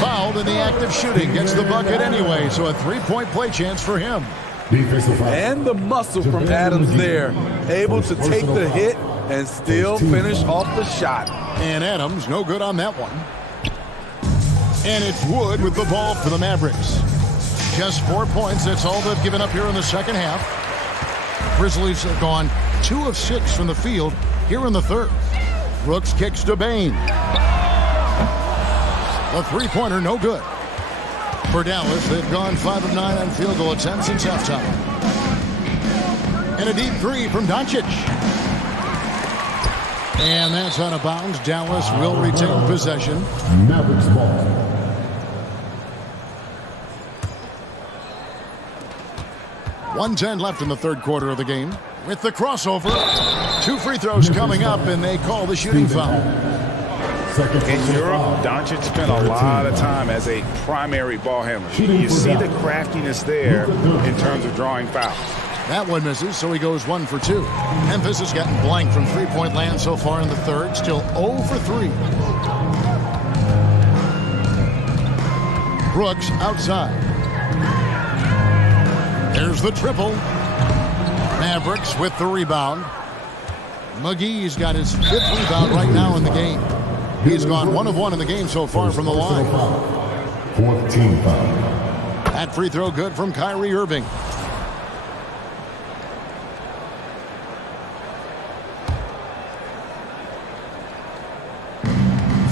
Fouled in the act of shooting. Gets the bucket anyway, so a 3-point play chance for him. And the muscle from Adams there. Able to take the hit and still finish off the shot. And Adams, no good on that one. And it's Wood with the ball for the Mavericks. Just 4 points. That's all they've given up here in the second half. Grizzlies have gone 2 of 6 from the field here in the third. Brooks kicks to Bain. The three-pointer, no good. For Dallas, they've gone 5 of 9 on field goal attempts since halftime. And a deep 3 from Doncic. And that's out of bounds. Dallas will retain possession. Mavericks ball. .110 left in the third quarter of the game. With the crossover, 2 free throws coming up, and they call the shooting foul. In Europe, Doncic spent a lot of time as a primary ball handler. You see the craftiness there in terms of drawing fouls. That one misses, so he goes 1 for 2. Memphis has gotten blank from three-point land so far in the third. Still 0 for 3. Brooks outside. There's the triple. Mavericks with the rebound. McGee's got his 5th rebound right now in the game. He's gone 1 of 1 in the game so far from the line. 4th team foul. That free throw good from Kyrie Irving.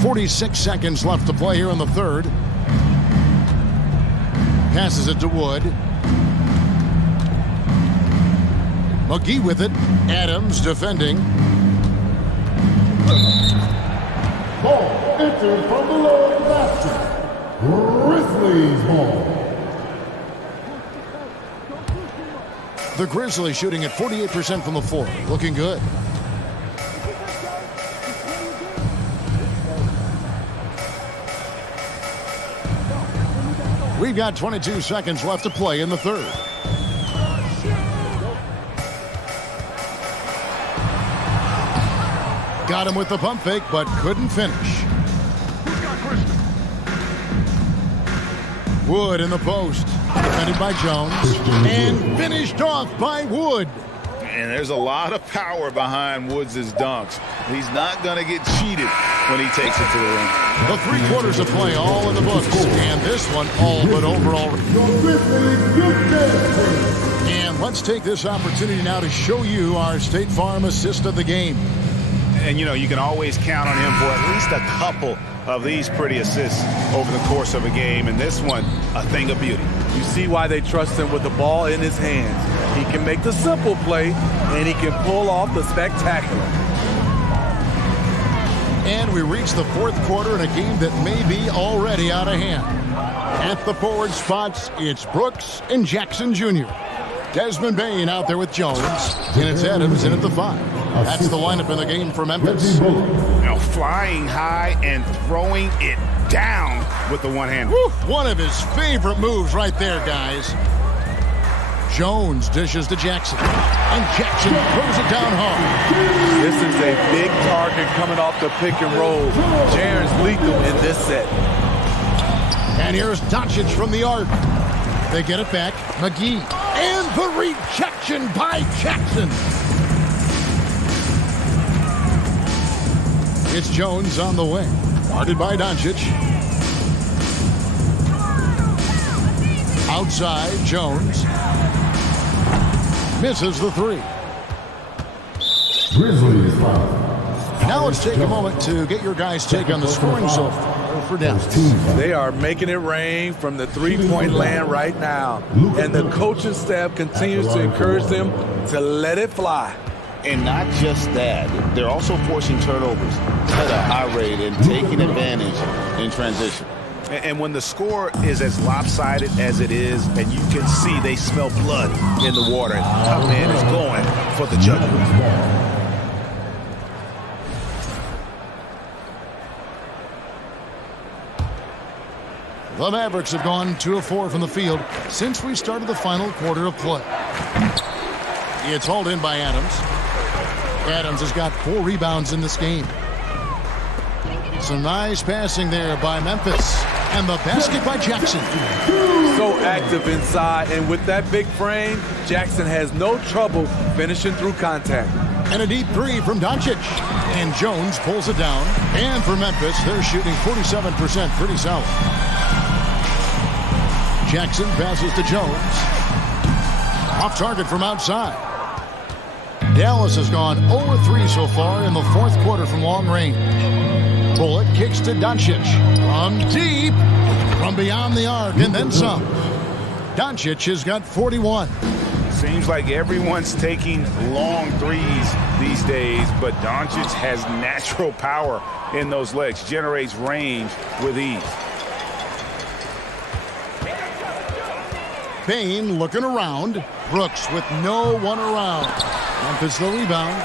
.46 seconds left to play here in the third. Passes it to Wood. McGee with it. Adams defending. Ball entered from below the basket. Grizzlies ball. The Grizzlies shooting at 48% from the floor. Looking good. We've got 22 seconds left to play in the third. Got him with the pump fake, but couldn't finish. Wood in the post. Defended by Jones. And finished off by Wood. And there's a lot of power behind Woods' dunks. He's not going to get cheated when he takes it to the ring. The 3 quarters of play all in the books. And this one all but overall. And let's take this opportunity now to show you our State Farm assist of the game. And, you know, you can always count on him for at least a couple of these pretty assists over the course of a game. And this one, a thing of beauty. You see why they trust him with the ball in his hands. He can make the simple play, and he can pull off the spectacular. And we reach the 4th quarter in a game that may be already out of hand. At the forward spots, it's Brooks and Jackson Jr. Desmond Bain out there with Jones. And it's Adams in at the 5. That's the lineup in the game for Memphis. Now flying high and throwing it down with the one-hand. One of his favorite moves right there, guys. Jones dishes to Jackson. And Jackson throws it down hard. This is a big target coming off the pick and roll. Jaren's lethal in this set. And here's Doncic from the arc. They get it back. McGee. And the rejection by Jackson. It's Jones on the wing. Guarded by Doncic. Outside, Jones. Misses the 3. Grizzlies foul. Now let's take a moment to get your guys' take on the scoring so far for Dallas. They are making it rain from the 3-point land right now. And the coaching staff continues to encourage them to let it fly. And not just that, they're also forcing turnovers at a high rate and taking advantage in transition. And when the score is as lopsided as it is, and you can see they smell blood in the water, top man is going for the jugular. The Mavericks have gone 2 of 4 from the field since we started the final quarter of play. It's hauled in by Adams. Adams has got 4 rebounds in this game. Some nice passing there by Memphis. And the basket by Jackson. So active inside, and with that big frame, Jackson has no trouble finishing through contact. And a deep 3 from Doncic. And Jones pulls it down. And for Memphis, they're shooting 47%. Pretty solid. Jackson passes to Jones. Off target from outside. Dallas has gone 0-3 so far in the 4th quarter from long range. Bullock kicks to Doncic. From deep. From beyond the arc and then some. Doncic has got 41. Seems like everyone's taking long threes these days, but Doncic has natural power in those legs. Generates range with ease. Payne looking around. Brooks with no one around. Memphis the rebound.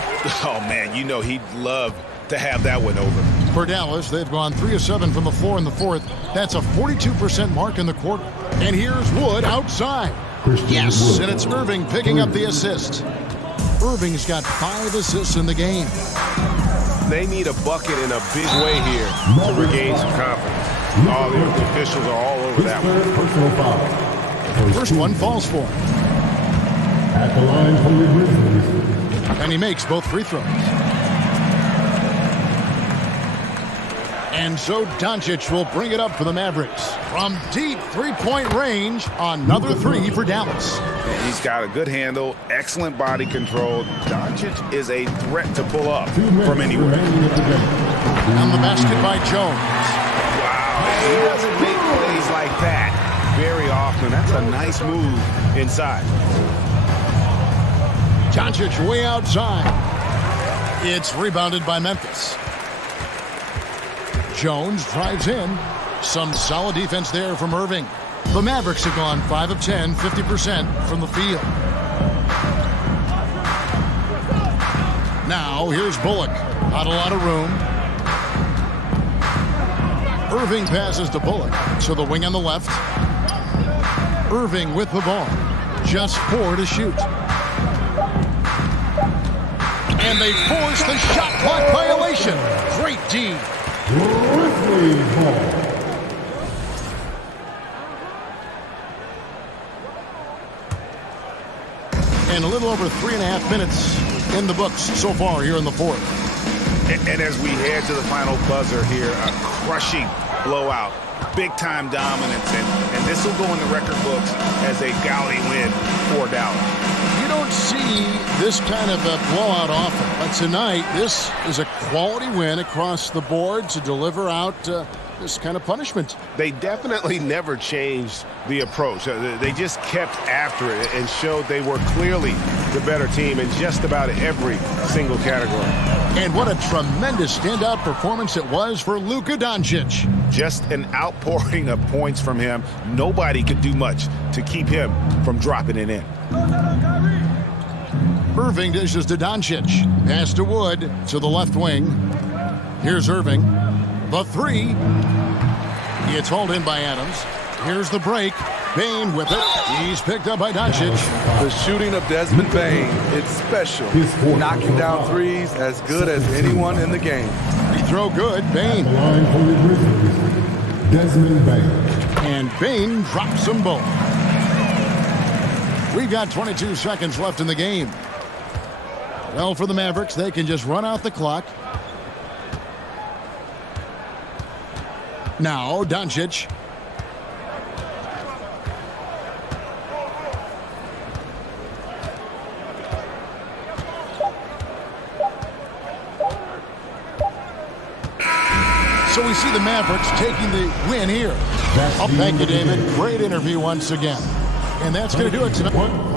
Oh, man, you know he'd love to have that one over. For Dallas, they've gone 3 of 7 from the floor in the 4th. That's a 42% mark in the quarter. And here's Wood outside. Yes, and it's Irving picking up the assist. Irving's got 5 assists in the game. They need a bucket in a big way here to regain some confidence. All the officials are all over that one. Personal foul. First one falls for him. At the line for the Grizzlies. And he makes both free throws. And so Doncic will bring it up for the Mavericks. From deep three-point range, another 3 for Dallas. He's got a good handle, excellent body control. Doncic is a threat to pull up from anywhere. And the basket by Jones. Wow, he doesn't make plays like that very often. That's a nice move inside. Doncic way outside. It's rebounded by Memphis. Jones drives in. Some solid defense there from Irving. The Mavericks have gone 5 of 10, 50% from the field. Now, here's Bullock. Not a lot of room. Irving passes to Bullock. To the wing on the left. Irving with the ball. Just 4 to shoot. And they force the shot clock violation. Great D. Grizzlies ball. And a little over 3.5 minutes in the books so far here in the fourth. And as we head to the final buzzer here, a crushing blowout, big-time dominance, and this will go in the record books as a gaudy win for Dallas. You don't see this kind of a blowout often, but tonight this is a quality win across the board to deliver out this kind of punishment. They definitely never changed the approach. They just kept after it and showed they were clearly the better team in just about every single category. And what a tremendous standout performance it was for Luka Doncic. Just an outpouring of points from him. Nobody could do much to keep him from dropping it in. Irving dishes to Doncic. Pass to Wood to the left wing. Here's Irving. The 3. It's hauled in by Adams. Here's the break. Bane with it. He's picked up by Doncic. The shooting of Desmond Bane, it's special. Knocking down threes as good as anyone in the game. Free throw good. Bane. Line for the Grizzlies. Desmond Bane. And Bane drops them both. We've got 22 seconds left in the game. Well, for the Mavericks, they can just run out the clock. Now, Doncic. So we see the Mavericks taking the win here. Oh, thank you, David. Great interview once again. And that's going to do it tonight.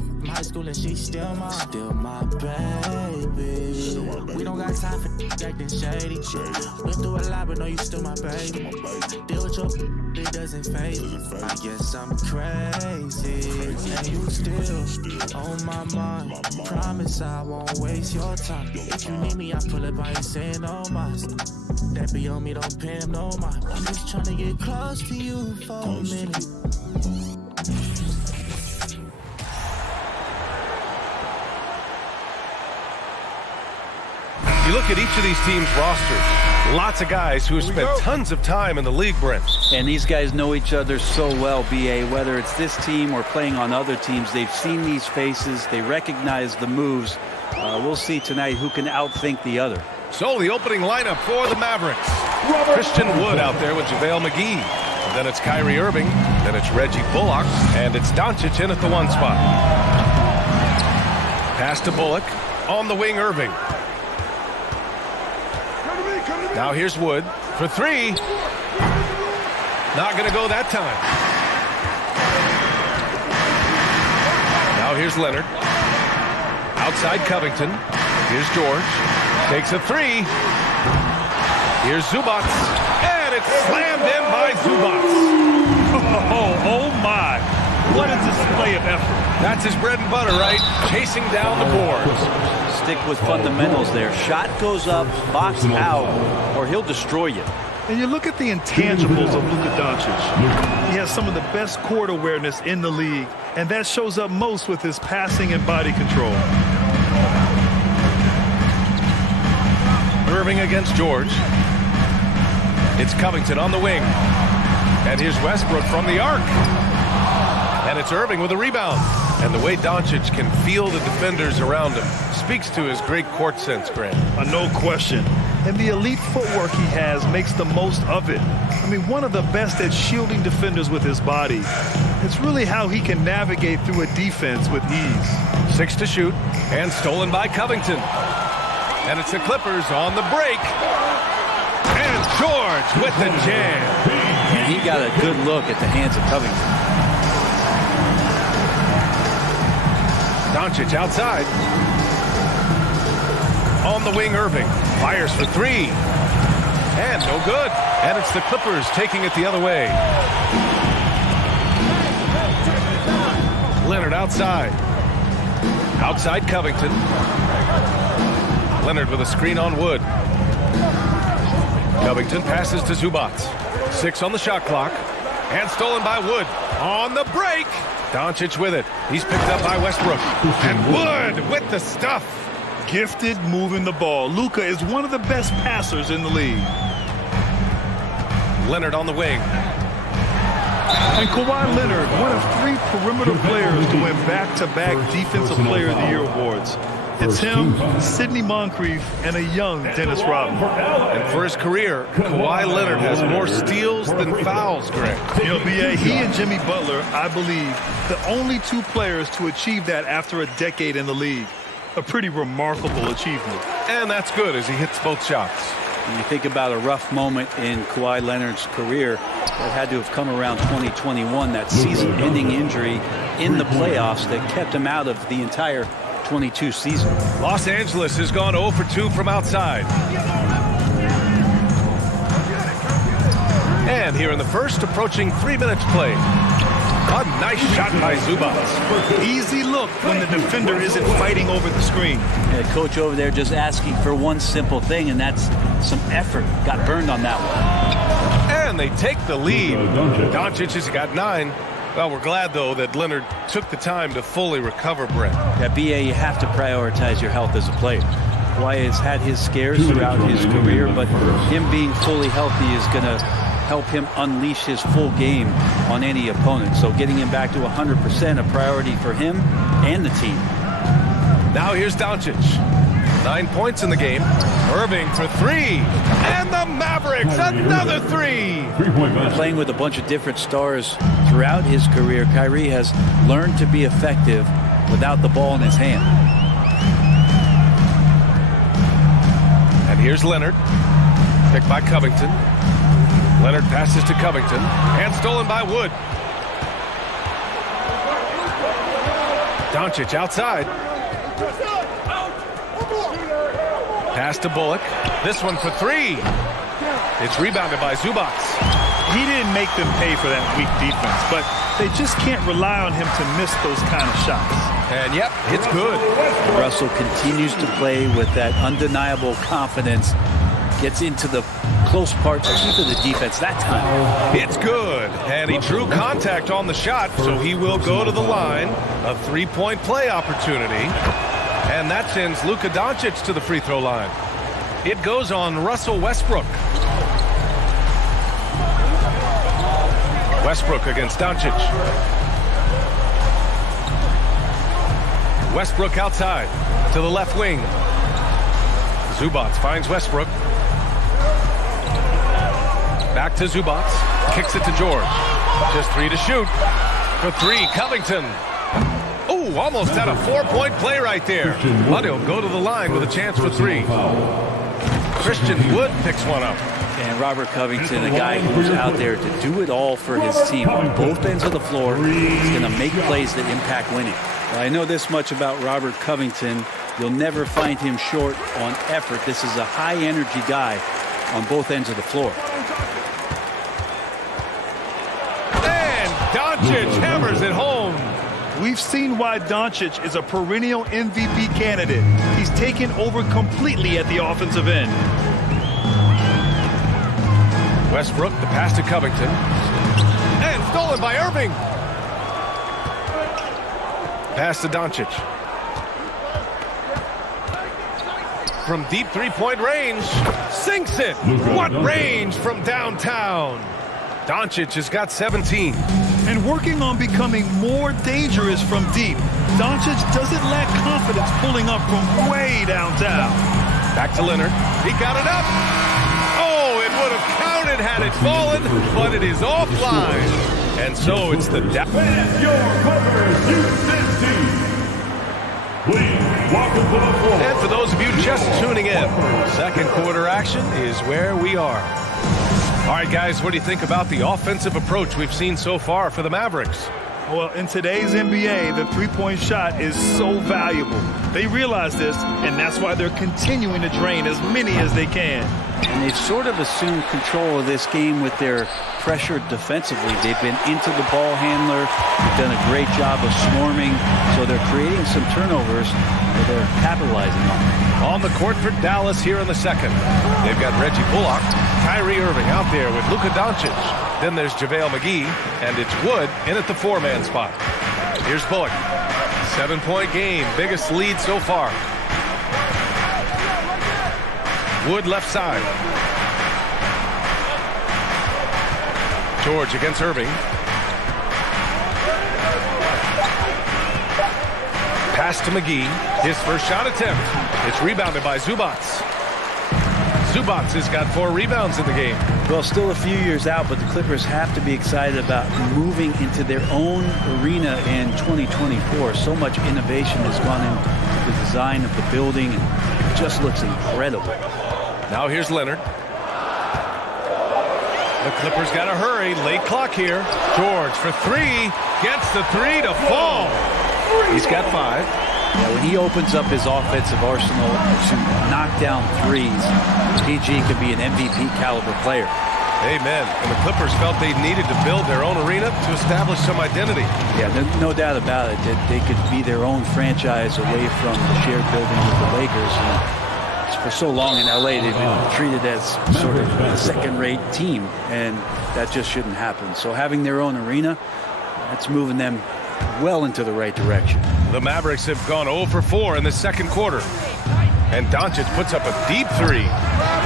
came from high school and she's still my baby. We don't got time for acting shady. Been through a lot, but no, you still my baby. Deal with your it doesn't faze me. I guess I'm crazy, and you still on my mind. Promise I won't waste your time. If you need me, I pull up. I ain't saying no mas. That be on me, don't pay him no mind. I'm just trying to get close to you for a minute. You look at each of these teams' rosters. Lots of guys who have spent tons of time in the league, Brent. And these guys know each other so well, B.A. Whether it's this team or playing on other teams, they've seen these faces. They recognize the moves. We'll see tonight who can outthink the other. So the opening lineup for the Mavericks. Christian Wood out there with JaVale McGee. And then it's Kyrie Irving. Then it's Reggie Bullock. And it's Doncic in at the 1 spot. Pass to Bullock. On the wing, Irving. Now here's Wood for 3. Not going to go that time. Now here's Leonard. Outside Covington. Here's George. Takes a 3. Here's Zubac. And it's slammed in by Zubac. Oh my. What a display of effort. That's his bread and butter, right? Chasing down the boards. Stick with fundamentals there. Shot goes up, box out, or he'll destroy you. And you look at the intangibles of Luka Doncic. He has some of the best court awareness in the league, and that shows up most with his passing and body control. Irving against George. It's Covington on the wing. And here's Westbrook from the arc. And it's Irving with a rebound. And the way Doncic can feel the defenders around him speaks to his great court sense, Grant. No question. And the elite footwork he has makes the most of it. I mean, one of the best at shielding defenders with his body. It's really how he can navigate through a defense with ease. 6 to shoot, and stolen by Covington. And it's the Clippers on the break. And George with the jam. And he got a good look at the hands of Covington. Doncic outside. On the wing, Irving. Fires for 3. And no good. And it's the Clippers taking it the other way. Leonard outside. Outside Covington. Leonard with a screen on Wood. Covington passes to Zubac. 6 on the shot clock. And stolen by Wood. On the break. Doncic with it. He's picked up by Westbrook. And Wood with the stuff. Gifted moving the ball. Luka is one of the best passers in the league. Leonard on the wing. And Kawhi Leonard, one of 3 perimeter players to win back-to-back Defensive Player of the Year awards. It's him, Sidney Moncrief, and a young Dennis Rodman. And for his career, Kawhi Leonard has more steals than fouls, Greg. B.A., he and Jimmy Butler, I believe, the only 2 players to achieve that after a decade in the league. A pretty remarkable achievement. And that's good as he hits both shots. When you think about a rough moment in Kawhi Leonard's career, that had to have come around 2021, that season-ending injury in the playoffs that kept him out of the entire 22 season. Los Angeles has gone 0 for 2 from outside. And here in the first, approaching 3 minutes played. A nice shot by Zubac. Easy look when the defender isn't fighting over the screen. Yeah, coach over there just asking for one simple thing, and that's some effort. Got burned on that one. And they take the lead. Doncic has got 9. Well, we're glad, though, that Leonard took the time to fully recover, Brent. Yeah, B.A., you have to prioritize your health as a player. Kawhi has had his scares throughout his career, but him being fully healthy is going to help him unleash his full game on any opponent. So getting him back to 100% a priority for him and the team. Now here's Doncic. 9 points in the game. Irving for 3. And the Mavericks, another 3. Playing with a bunch of different stars throughout his career, Kyrie has learned to be effective without the ball in his hand. And here's Leonard. Picked by Covington. Leonard passes to Covington. And stolen by Wood. Doncic outside. Pass to Bullock. This one for three. It's rebounded by Zubac. He didn't make them pay for that weak defense, but they just can't rely on him to miss those kind of shots. And yep, it's good. Russell continues to play with that undeniable confidence. Gets into the close part to keep the defense that time. It's good. And he drew contact on the shot, so he will go to the line. A three-point play opportunity. And that sends Luka Doncic to the free throw line. It goes on Russell Westbrook. Westbrook against Doncic. Westbrook outside to the left wing. Zubac finds Westbrook. Back to Zubac. Kicks it to George. Just three to shoot. For three, Covington. Oh, almost had a four-point play right there. But he'll go to the line with a chance for three. Christian Wood picks one up. And Robert Covington, a guy who's out there to do it all for his team on both ends of the floor. He's going to make plays that impact winning. Well, I know this much about Robert Covington. You'll never find him short on effort. This is a high-energy guy on both ends of the floor. And Doncic hammers it home. We've seen why Doncic is a perennial MVP candidate. He's taken over completely at the offensive end. Westbrook, the pass to Covington. And stolen by Irving. Pass to Doncic. From deep three-point range. Sinks it. What range from downtown. Doncic has got 17. And working on becoming more dangerous from deep. Doncic doesn't lack confidence pulling up from way downtown. Back to Leonard. He got it up. Oh, it would have counted had it fallen, but it is offline. And so it's the... And your Clippers Houston team. Please welcome to the floor. And for those of you just tuning in, second quarter action is where we are. All right, guys, what do you think about the offensive approach we've seen so far for the Mavericks? Well, in today's NBA, the three-point shot is so valuable. They realize this, and that's why they're continuing to drain as many as they can. And they've sort of assumed control of this game with their pressure defensively. They've been into the ball handler. They've done a great job of swarming, so they're creating some turnovers that they're capitalizing on. On the court for Dallas here in the second. They've got Reggie Bullock, Kyrie Irving out there with Luka Doncic. Then there's JaVale McGee, and it's Wood in at the four-man spot. Here's Bullock. 7-point game, biggest lead so far. Wood left side. George against Irving. Pass to McGee. His first shot attempt. It's rebounded by Zubac. Zubac has got 4 rebounds in the game. Well, still a few years out, but the Clippers have to be excited about moving into their own arena in 2024. So much innovation has gone into the design of the building, and it just looks incredible. Now here's Leonard. The Clippers got to hurry. Late clock here. George for 3. Gets the 3 to fall. He's got 5. Yeah, when he opens up his offensive arsenal to knock down threes, PG could be an MVP caliber player. Amen. And the Clippers felt they needed to build their own arena to establish some identity. Yeah, no doubt about it that they could be their own franchise away from the shared building with the Lakers. And for so long in LA, they've been treated as sort of a second-rate team, and that just shouldn't happen. So having their own arena, that's moving them well into the right direction. The Mavericks have gone 0 for 4 in the second quarter. And Doncic puts up a deep 3.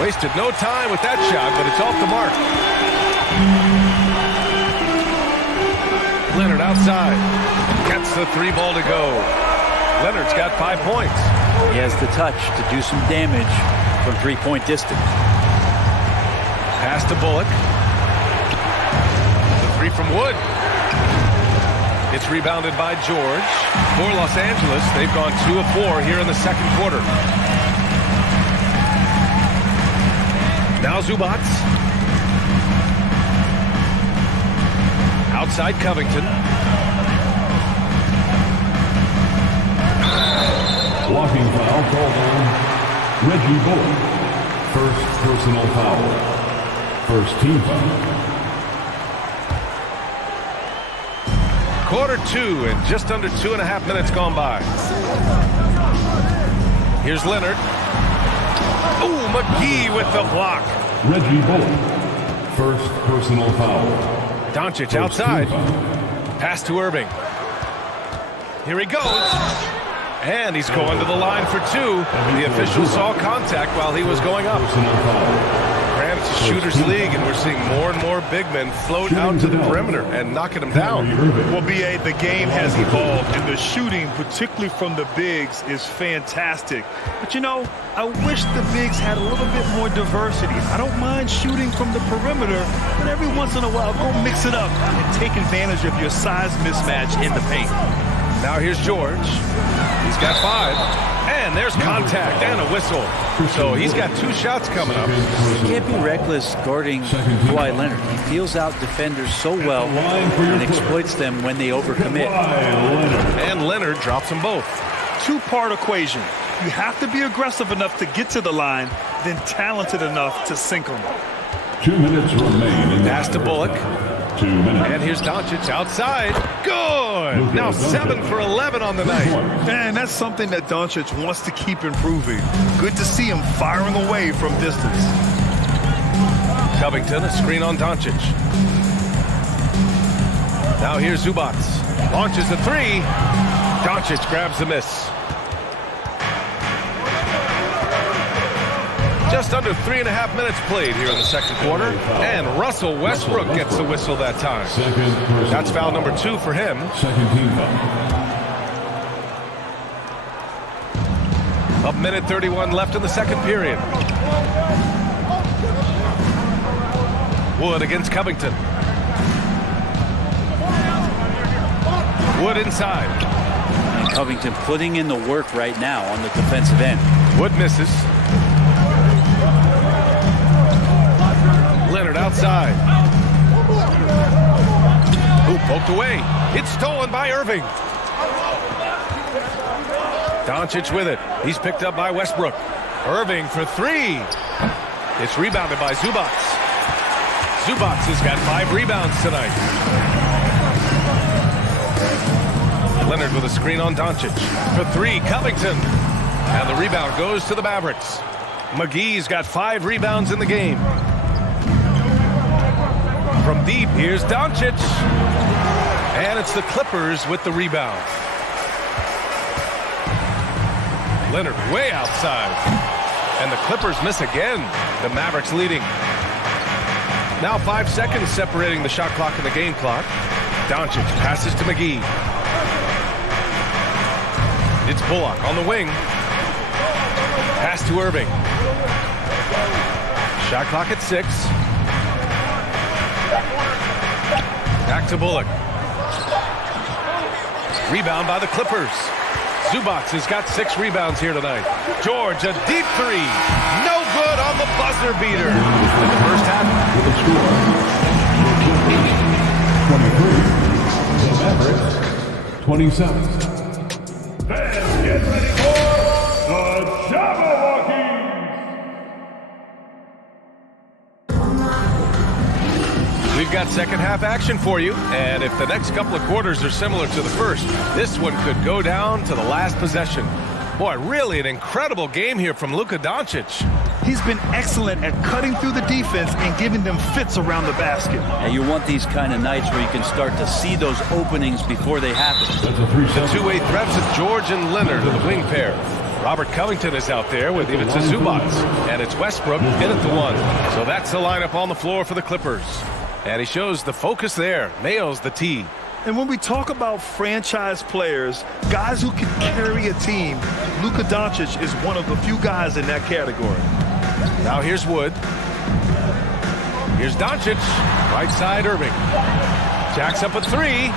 Wasted no time with that shot, but it's off the mark. Leonard outside. Gets the 3 ball to go. Leonard's got 5 points. He has the touch to do some damage from three-point distance. Pass to Bullock. The 3 from Wood. It's rebounded by George. For Los Angeles, they've gone 2 of 4 here in the second quarter. Now Zubac. Outside Covington. Blocking foul called on Reggie Bullock. First personal foul. First team foul. Quarter 2 and just under 2.5 minutes gone by. Here's Leonard. Oh, McGee with the block. Reggie Bullock. First personal foul. Doncic First outside. team foul. Pass to Irving. Here he goes. And he's going to the line for 2. The official saw contact while he was going up. Personal foul. Grant, it's a shooter's league, and we're seeing more and more big men float out to the perimeter and knocking them down. Well, B.A., the game has evolved, and the shooting, particularly from the bigs, is fantastic. But, you know, I wish the bigs had a little bit more diversity. I don't mind shooting from the perimeter, but every once in a while, go mix it up and take advantage of your size mismatch in the paint. Now here's George. He's got 5. And there's contact and a whistle. So he's got 2 shots coming up. You can't be reckless guarding Kawhi Leonard. He feels out defenders so well and exploits them when they overcommit. And Leonard drops them both. 2-part equation. You have to be aggressive enough to get to the line, then talented enough to sink them. 2 minutes remain. Pass to Bullock. 2 minutes. And here's Doncic outside. Good! Now 7 for 11 on the night. Man, that's something that Doncic wants to keep improving. Good to see him firing away from distance. Covington, a screen on Doncic. Now here's Zubac. Launches the 3. Doncic grabs the miss. Just under 3.5 minutes played here in the second quarter. And Russell Westbrook gets the whistle that time. That's foul number 2 for him. Second team foul. A minute 31 left in the second period. Wood against Covington. Wood inside. And Covington putting in the work right now on the defensive end. Wood misses. Leonard outside. Ooh, poked away. It's stolen by Irving. Doncic with it. He's picked up by Westbrook. Irving for 3. It's rebounded by Zubac. Zubac has got 5 rebounds tonight. Leonard with a screen on Doncic. For 3, Covington. And the rebound goes to the Mavericks. McGee's got 5 rebounds in the game. From deep, here's Doncic. And it's the Clippers with the rebound. Leonard way outside. And the Clippers miss again. The Mavericks leading. Now 5 seconds separating the shot clock and the game clock. Doncic passes to McGee. It's Bullock on the wing. Pass to Irving. Shot clock at 6. Back to Bullock. Rebound by the Clippers. Zubac has got 6 rebounds here tonight. George, a deep 3. No good on the buzzer beater. In the first half. With the score, 23. The Mavericks, 27. Fans, get ready for the Jabberwockies! We've got second half action for you, and if the next couple of quarters are similar to the first, this one could go down to the last possession. Boy, really an incredible game here from Luka Doncic. He's been excellent at cutting through the defense and giving them fits around the basket. And you want these kind of nights where you can start to see those openings before they happen. The two-way threats of George and Leonard are the wing pair. Robert Covington is out there with Ivica Zubac, and it's Westbrook in at the 1. So that's the lineup on the floor for the Clippers. And he shows the focus there, nails the tee. And when we talk about franchise players, guys who can carry a team, Luka Doncic is one of the few guys in that category. Now here's Wood. Here's Doncic. Right side, Irving. Jacks up a 3.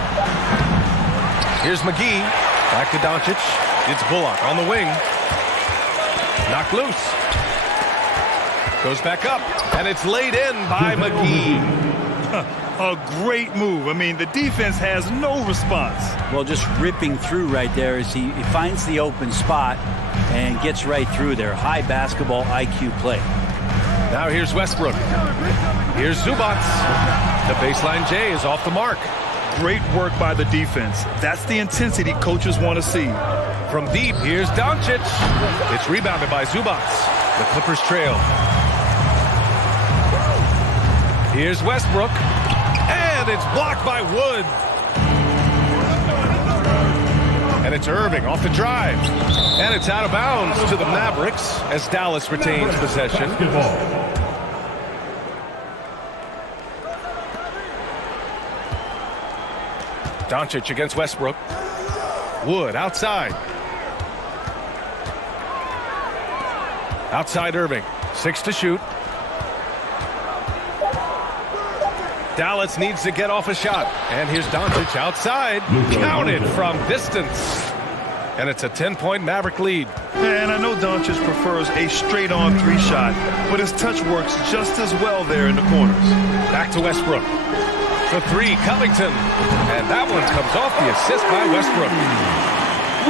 Here's McGee. Back to Doncic. It's Bullock on the wing. Knocked loose. Goes back up. And it's laid in by McGee. A great move. I mean, the defense has no response. Well, just ripping through right there as he finds the open spot and gets right through there. High basketball IQ play. Now here's Westbrook. Here's Zubats. The baseline J is off the mark. Great work by the defense. That's the intensity coaches want to see. From deep, here's Doncic. It's rebounded by Zubats. The Clippers trail. Here's Westbrook. And it's blocked by Wood. And it's Irving off the drive. And it's out of bounds to the Mavericks as Dallas retains possession. Doncic against Westbrook. Wood outside. Outside Irving. 6 to shoot. Dallas needs to get off a shot. And here's Doncic outside. Counted from distance. And it's a 10-point Maverick lead. And I know Doncic prefers a straight-on 3 shot, but his touch works just as well there in the corners. Back to Westbrook. For 3, Covington. And that one comes off the assist by Westbrook.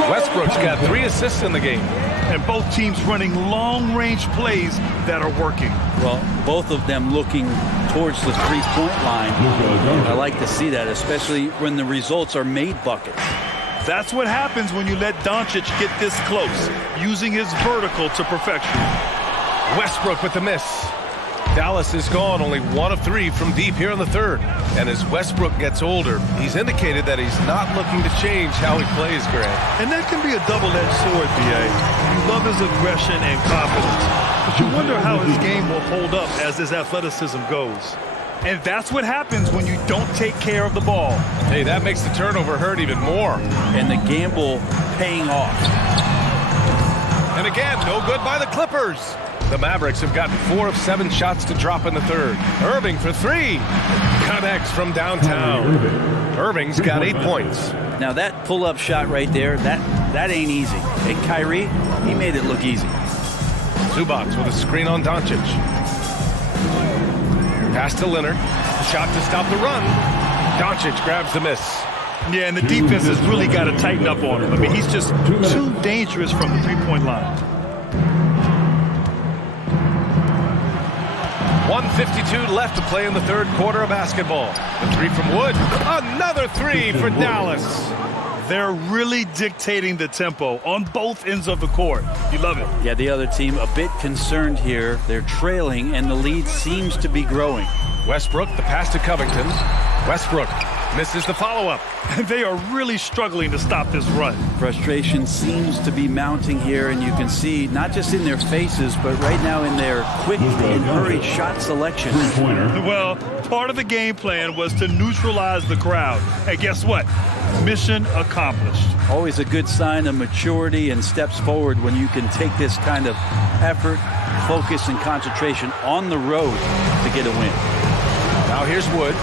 Westbrook's got 3 assists in the game. And both teams running long-range plays that are working. Well, both of them looking towards the three-point line. I like to see that, especially when the results are made buckets. That's what happens when you let Doncic get this close, using his vertical to perfection. Westbrook with the miss. Dallas is gone only 1 of 3 from deep here in the third. And as Westbrook gets older, he's indicated that he's not looking to change how he plays, Grant. And that can be a double-edged sword, B.A. You love his aggression and confidence, but you wonder how his game will hold up as his athleticism goes. And that's what happens when you don't take care of the ball. Hey, that makes the turnover hurt even more. And the gamble paying off. And again, no good by the Clippers. The Mavericks have gotten 4 of 7 shots to drop in the third. Irving for 3. Connects from downtown. Irving's got 8 points. Now that pull-up shot right there, that ain't easy. And Kyrie, he made it look easy. Zubats with a screen on Doncic. Pass to Leonard. Shot to stop the run. Doncic grabs the miss. Yeah, and the defense has really got to tighten up on him. I mean, he's just too dangerous from the three-point line. 1:52 left to play in the third quarter of basketball. The 3 from Wood. Another 3 for Dallas. They're really dictating the tempo on both ends of the court. You love it. Yeah, the other team a bit concerned here. They're trailing, and the lead seems to be growing. Westbrook, the pass to Covington. Westbrook misses the follow-up. They are really struggling to stop this run. Frustration seems to be mounting here, and you can see not just in their faces, but right now in their quick and hurried shot selection. Well, part of the game plan was to neutralize the crowd. Hey, guess what? Mission accomplished. Always a good sign of maturity and steps forward when you can take this kind of effort, focus, and concentration on the road to get a win. Now here's Wood.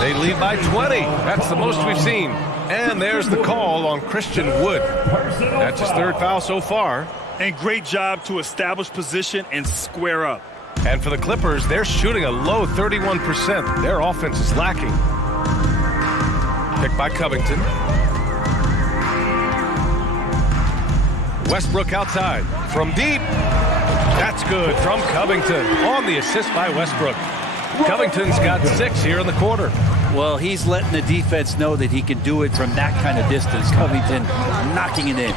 They lead by 20. That's the most we've seen. And there's the call on Christian Wood. That's his 3rd foul so far. And great job to establish position and square up. And for the Clippers, they're shooting a low 31%. Their offense is lacking. Picked by Covington. Westbrook outside. From deep. That's good from Covington on the assist by Westbrook. Covington's got 6 here in the quarter. Well, he's letting the defense know that he can do it from that kind of distance. Covington knocking it in.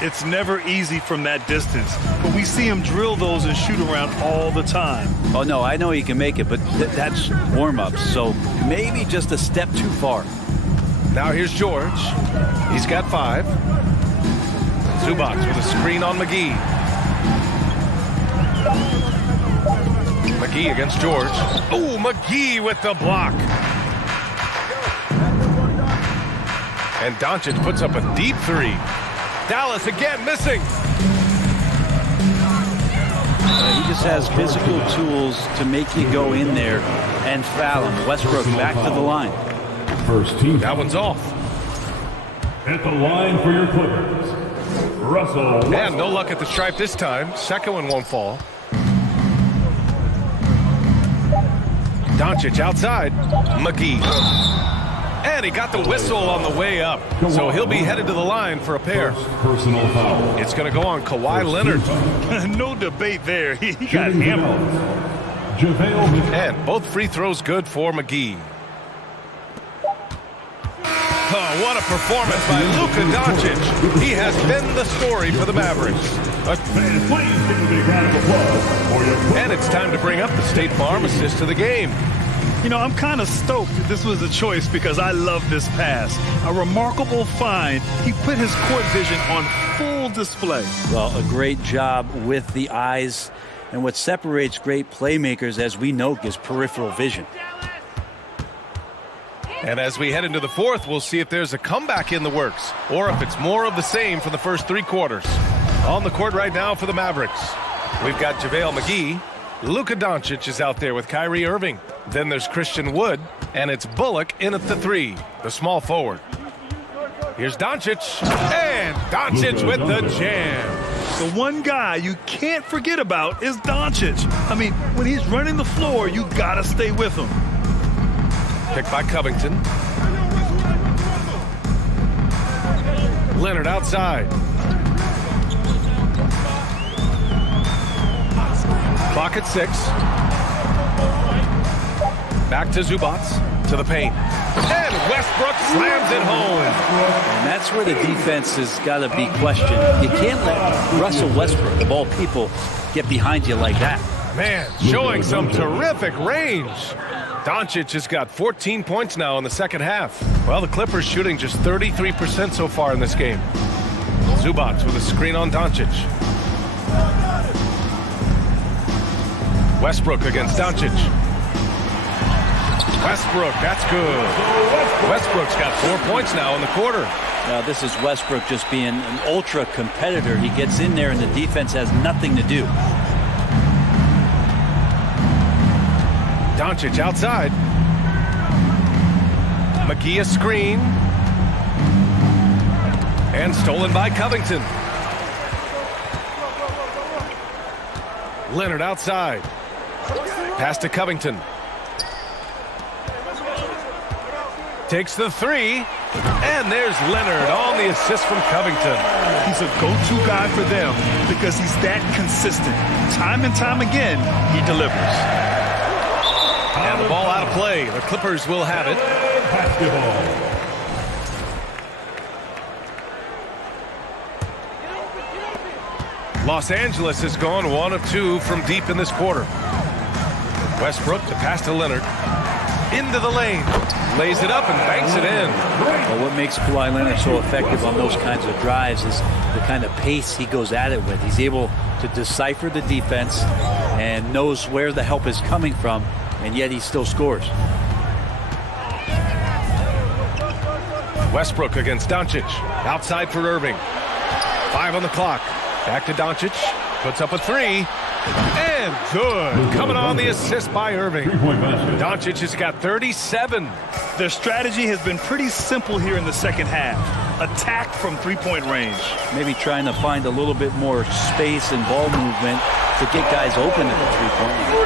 It's never easy from that distance, but we see him drill those and shoot around all the time. Oh, no, I know he can make it, but that's warm-ups, so maybe just a step too far. Now here's George. He's got 5. Zubats with a screen on McGee. McGee against George. Oh, McGee with the block. And Doncic puts up a deep 3. Dallas again missing. He just has physical tools to make you go in there and foul him. Westbrook back to the line. First team. That one's off. At the line for your Clippers, Russell. And no luck at the stripe this time. Second one won't fall. Doncic outside. McGee. And he got the whistle on the way up. So he'll be headed to the line for a pair. Personal foul. It's going to go on Kawhi Leonard. No debate there. He got hammered. And both free throws good for McGee. Oh, what a performance by Luka Doncic. He has been the story for the Mavericks. And it's time to bring up the State Farm assist to the game. You know, I'm kind of stoked this was a choice because I love this pass. A remarkable find. He put his court vision on full display. Well, a great job with the eyes. And what separates great playmakers, as we know, is peripheral vision. And as we head into the fourth, we'll see if there's a comeback in the works or if it's more of the same for the first three quarters. On the court right now for the Mavericks, we've got JaVale McGee. Luka Doncic is out there with Kyrie Irving. Then there's Christian Wood, and it's Bullock in at the three, the small forward. Here's Doncic, and Doncic with the jam. The one guy you can't forget about is Doncic. I mean, when he's running the floor, you gotta stay with him. Picked by Covington. Leonard outside. Clock at 6. Back to Zubats, to the paint. And Westbrook slams it home. And that's where the defense has got to be questioned. You can't let Russell Westbrook, of all people, get behind you like that. Man, showing some terrific range. Doncic has got 14 points now in the second half. Well, the Clippers shooting just 33% so far in this game. Zubats with a screen on Doncic. Westbrook against Doncic. Westbrook, that's good. Westbrook's got 4 points now in the quarter. Now, this is Westbrook just being an ultra competitor. He gets in there and the defense has nothing to do. Doncic outside. McGee a screen. And stolen by Covington. Leonard outside. Pass to Covington. Takes the three. And there's Leonard on the assist from Covington. He's a go-to guy for them because he's that consistent. Time and time again, he delivers. And the ball out of play. The Clippers will have it. Los Angeles has gone 1 of 2 from deep in this quarter. Westbrook to pass to Leonard. Into the lane. Lays it up and banks it in. Well, what makes Kawhi Leonard so effective on those kinds of drives is the kind of pace he goes at it with. He's able to decipher the defense and knows where the help is coming from, and yet he still scores. Westbrook against Doncic. Outside for Irving. 5 on the clock. Back to Doncic. Puts up a 3. And good. Coming on the assist by Irving. Doncic has got 37. Their strategy has been pretty simple here in the second half. Attack from three-point range. Maybe trying to find a little bit more space and ball movement to get guys open at the three-point line.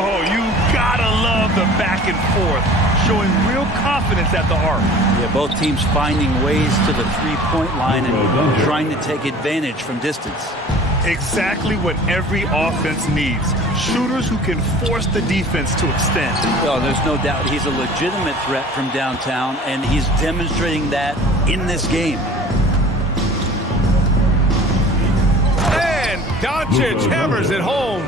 Oh, you gotta love the back and forth, showing real confidence at the arc. Yeah, both teams finding ways to the three-point line and trying to take advantage from distance. Exactly what every offense needs. Shooters who can force the defense to extend. Well, there's no doubt he's a legitimate threat from downtown, and he's demonstrating that in this game. And Doncic hammers it home.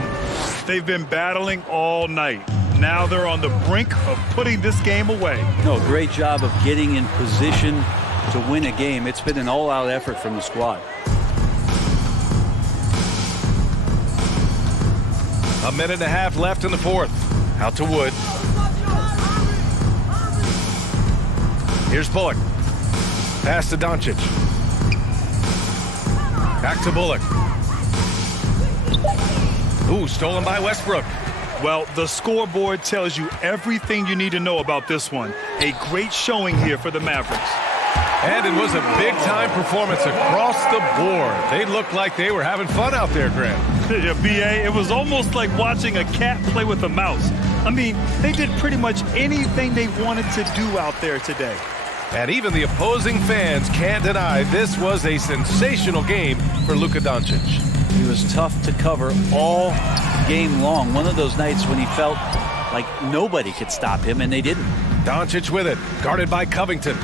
They've been battling all night. Now they're on the brink of putting this game away. No, great job of getting in position to win a game. It's been an all-out effort from the squad. A minute and a half left in the fourth. Out to Wood. Here's Bullock. Pass to Doncic. Back to Bullock. Ooh, stolen by Westbrook. Well, the scoreboard tells you everything you need to know about this one. A great showing here for the Mavericks. And it was a big-time performance across the board. They looked like they were having fun out there, Grant. Yeah, B.A., it was almost like watching a cat play with a mouse. I mean, they did pretty much anything they wanted to do out there today. And even the opposing fans can't deny this was a sensational game for Luka Doncic. He was tough to cover all game long. One of those nights when he felt like nobody could stop him, and they didn't. Doncic with it, guarded by Covington.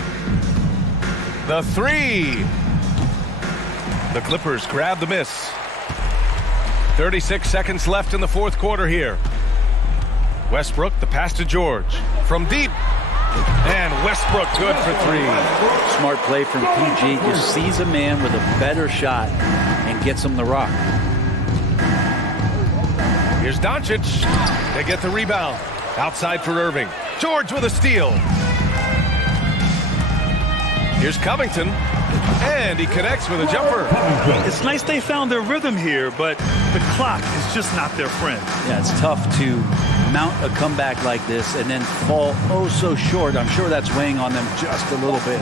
The three. The Clippers grab the miss. 36 seconds left in the fourth quarter here. Westbrook, the pass to George. From deep. And Westbrook good for three. Smart play from PG. Just sees a man with a better shot and gets him the rock. Here's Doncic. They get the rebound. Outside for Irving. George with a steal. Here's Covington. And he connects with a jumper. It's nice they found their rhythm here, but the clock is just not their friend. Yeah, it's tough to mount a comeback like this and then fall oh so short. I'm sure that's weighing on them just a little bit.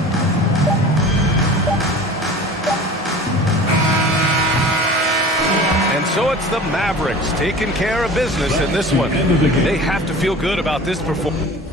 And so it's the Mavericks taking care of business in this one. They have to feel good about this performance.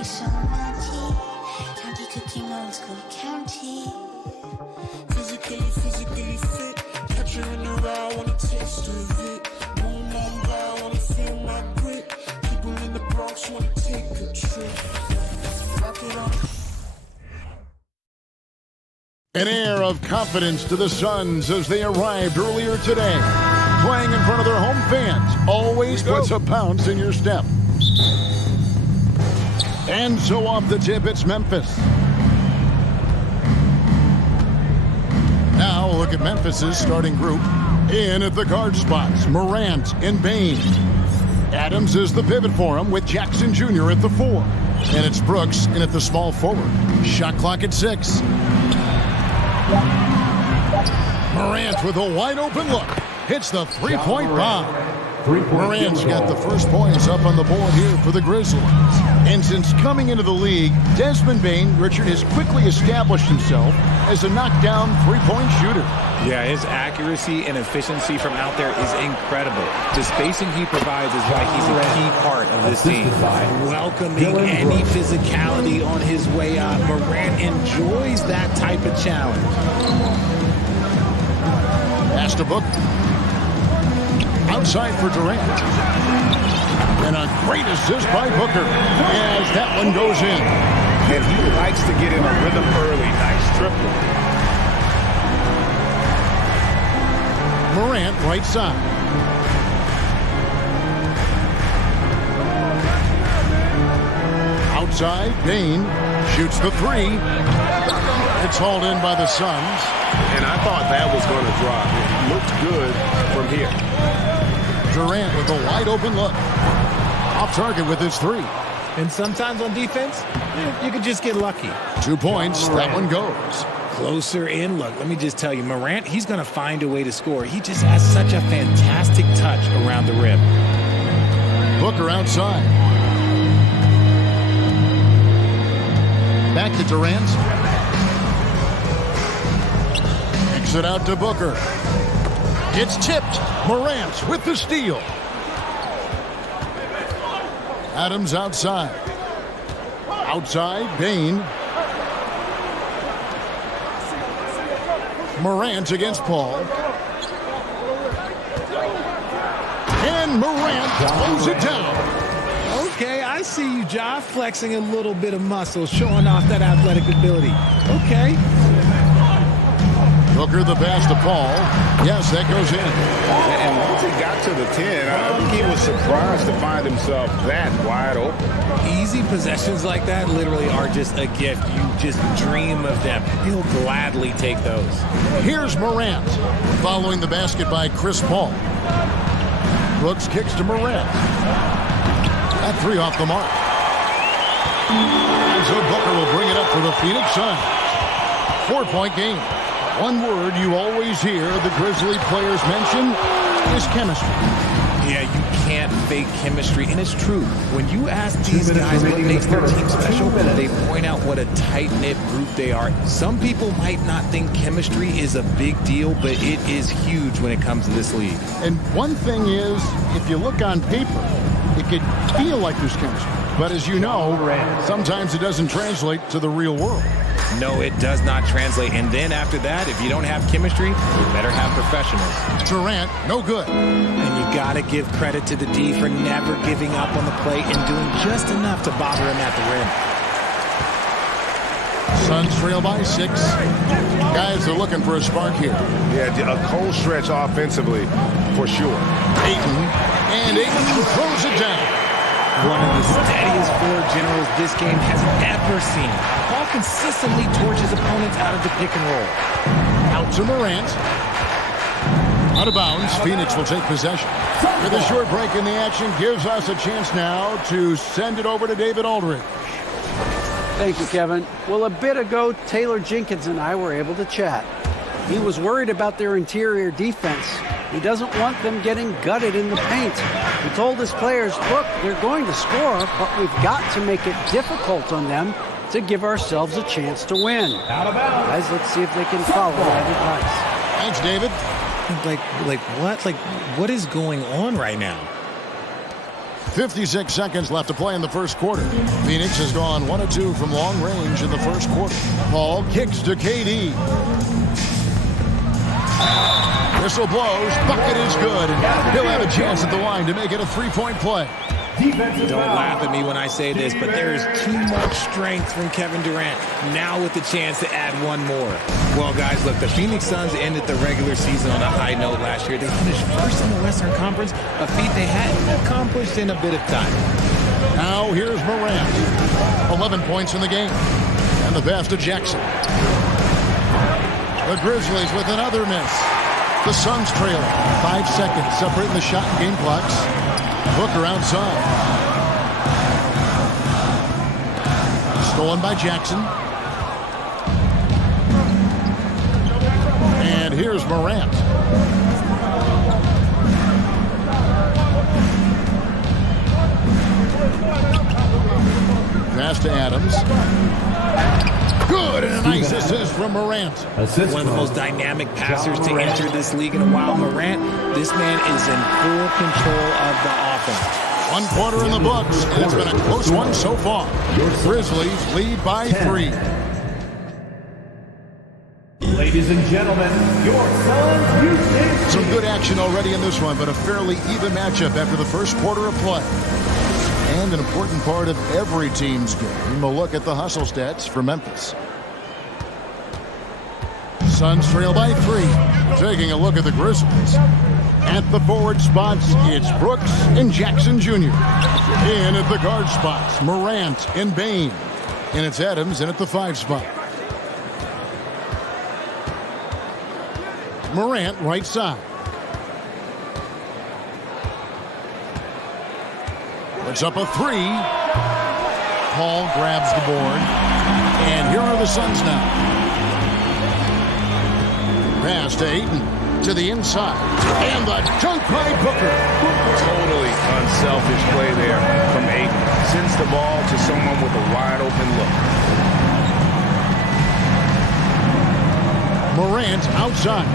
nice on Monty. County cooking old school county. Physically fit. Catch her in the raw, wanna taste of it. Boom, boom, bow, wanna An air of confidence to the Suns as they arrived earlier today. Playing in front of their home fans always puts a bounce in your step. And so off the tip, it's Memphis. Now look at Memphis's starting group. In at the guard spots, Morant and Bain. Adams is the pivot for him with Jackson Jr. at the 4. And it's Brooks in at the small forward. Shot clock at 6. Morant with a wide open look. Hits the three-point bomb. Morant's got the first points up on the board here for the Grizzlies. And since coming into the league, Desmond Bain, Richard, has quickly established himself as a knockdown three-point shooter. Yeah, his accuracy and efficiency from out there is incredible. The spacing he provides is why he's a key part of this team. Welcoming any physicality on his way up. Morant enjoys that type of challenge. Pass to Book. Outside for Durant. And a great assist by Booker as that one goes in. And he likes to get in a rhythm early. Nice triple. Morant right side. Outside, Bain shoots the 3. It's hauled in by the Suns. And I thought that was going to drop. It looked good from here. Durant with a wide open look. Off target with his 3. And sometimes on defense, you could just get lucky. 2 points, that one goes. Closer in. Look, let me just tell you, Morant, he's going to find a way to score. He just has such a fantastic touch around the rim. Booker outside. Back to Durant. Kicks it out to Booker. It's tipped. Morant with the steal. Adams outside. Outside, Bain. Morant against Paul. And Morant throws it down. Okay, I see you, Ja, flexing a little bit of muscle, showing off that athletic ability. Okay. Booker the pass to Paul. Yes, that goes in. And once he got to the 10, I think he was surprised to find himself that wide open. Easy possessions like that literally are just a gift. You just dream of them. He'll gladly take those. Here's Morant. Following the basket by Chris Paul. Brooks kicks to Morant. That 3 off the mark. And so Booker will bring it up for the Phoenix Suns. 4-point game. One word you always hear the Grizzly players mention is chemistry. Yeah, you can't fake chemistry, and it's true. When you ask these guys what makes their team special, they point out what a tight-knit group they are. Some people might not think chemistry is a big deal, but it is huge when it comes to this league. And one thing is, if you look on paper, it could feel like there's chemistry. But as you know, sometimes it doesn't translate to the real world. No, it does not translate. And then after that, if you don't have chemistry, you better have professionals. Durant, no good. And you got to give credit to the D for never giving up on the plate and doing just enough to bother him at the rim. Suns trail by 6. Guys are looking for a spark here. Yeah, a cold stretch offensively, for sure. Ayton throws it down. One of the steadiest floor generals this game has ever seen. Paul consistently torches opponents out of the pick and roll. Out to Morant. Out of bounds. Phoenix will take possession. With a short break in the action, gives us a chance now to send it over to David Aldridge. Thank you, Kevin. Well, a bit ago, Taylor Jenkins and I were able to chat. He was worried about their interior defense. He doesn't want them getting gutted in the paint. He told his players, look, they're going to score, but we've got to make it difficult on them to give ourselves a chance to win. Guys, let's see if they can follow that advice. Thanks, David. What is going on right now? 56 seconds left to play in the first quarter. Phoenix has gone 1 of 2 from long range in the first quarter. Paul kicks to KD. Whistle blows. Bucket is good. He'll have a chance at the line to make it a 3-point play. Don't laugh at me when I say this, but there is too much strength from Kevin Durant, now with the chance to add one more. Well, guys, look, the Phoenix Suns ended the regular season on a high note last year. They finished first in the Western Conference, a feat they hadn't accomplished in a bit of time. Now here's Morant. 11 points in the game. And the pass to Jackson. The Grizzlies with another miss. The Suns trail 5 seconds, separating the shot and game clocks. Booker outside. Stolen by Jackson. And here's Morant. Pass to Adams. Good, and a nice assist from Morant. One of the most dynamic passers to enter this league in a while. Morant, this man is in full control of the offense. 1 quarter in the books, and it's been a close one so far. Grizzlies lead by 3. Ladies and gentlemen, your Suns Houston. Some good action already in this one, but a fairly even matchup after the first quarter of play. And an important part of every team's game, a look at the hustle stats for Memphis. Suns trail by 3. Taking a look at the Grizzlies. At the forward spots, it's Brooks and Jackson Jr. In at the guard spots, Morant and Bain. And it's Adams in at the 5 spot. Morant right side. It's up a 3. Paul grabs the board. And here are the Suns now. Pass to Ayton to the inside. And the dunk by Booker. Totally unselfish play there from Ayton. Sends the ball to someone with a wide open look. Morant outside.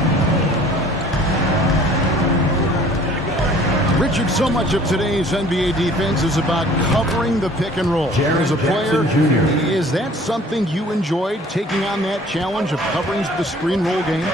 Richard, so much of today's NBA defense is about covering the pick and roll. As a player, is that something you enjoyed, taking on that challenge of covering the screen roll game?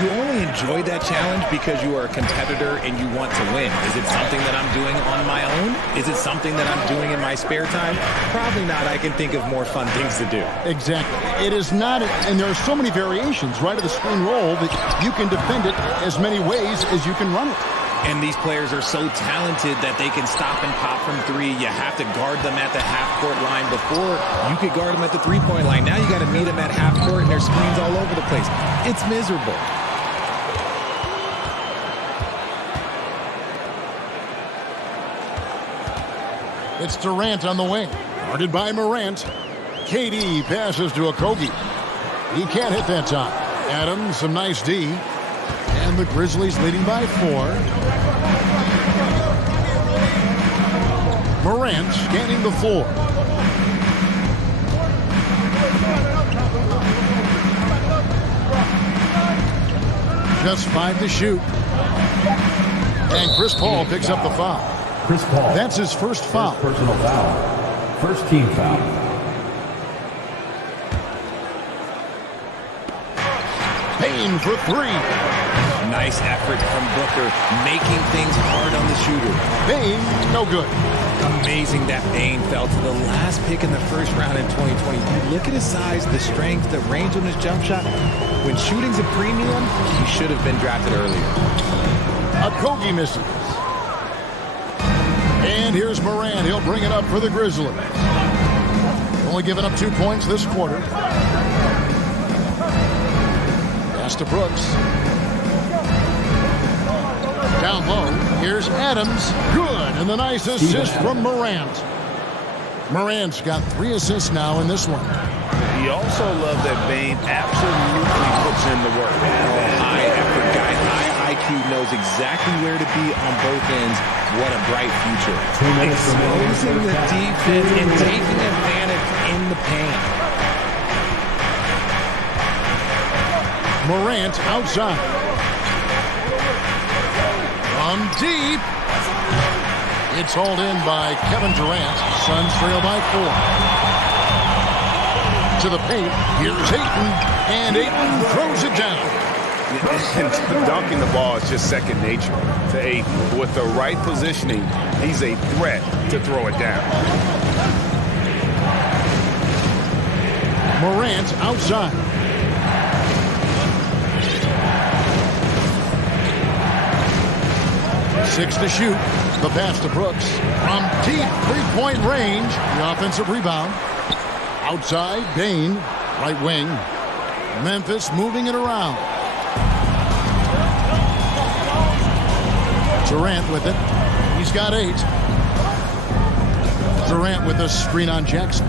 You only enjoy that challenge because you are a competitor and you want to win. Is it something that I'm doing on my own? Is it something that I'm doing in my spare time? Probably not. I can think of more fun things to do. Exactly. It is not, and there are so many variations right of the screen roll that you can defend it as many ways as you can run it. And these players are so talented that they can stop and pop from 3. You have to guard them at the half-court line. Before, you could guard them at the 3-point line. Now you got to meet them at half-court, and there's screens all over the place. It's miserable. It's Durant on the wing. Guarded by Morant. KD passes to Okogie. He can't hit that time. Adams, some nice D. And the Grizzlies leading by 4. Morant scanning the floor. Just 5 to shoot. And Chris Paul picks up the foul. Chris Paul. That's his first foul. Personal foul. First team foul. Payne for 3. Nice effort from Booker, making things hard on the shooter. Bain, no good. Amazing that Bain fell to the last pick in the first round in 2020. You look at his size, the strength, the range on his jump shot. When shooting's a premium, he should have been drafted earlier. Okogie misses. And here's Morant. He'll bring it up for the Grizzlies. Only giving up 2 points this quarter. Pass to Brooks. Down low, here's Adams. Good, and the nice assist from Morant. Morant's got 3 assists now in this one. You also love that Bain absolutely puts in the work. High effort guy, high IQ, knows exactly where to be on both ends. What a bright future. Exposing the defense and taking advantage in the paint. Morant outside. From deep. It's hauled in by Kevin Durant. Suns trail by 4. To the paint. Here's Ayton. And Ayton throws it down. And dunking the ball is just second nature to Aiden. With the right positioning, he's a threat to throw it down. Morant outside. Six to shoot. The pass to Brooks. From deep three-point range. The offensive rebound. Outside, Bain. Right wing. Memphis moving it around. Durant with it. He's got 8. Durant with a screen on Jackson.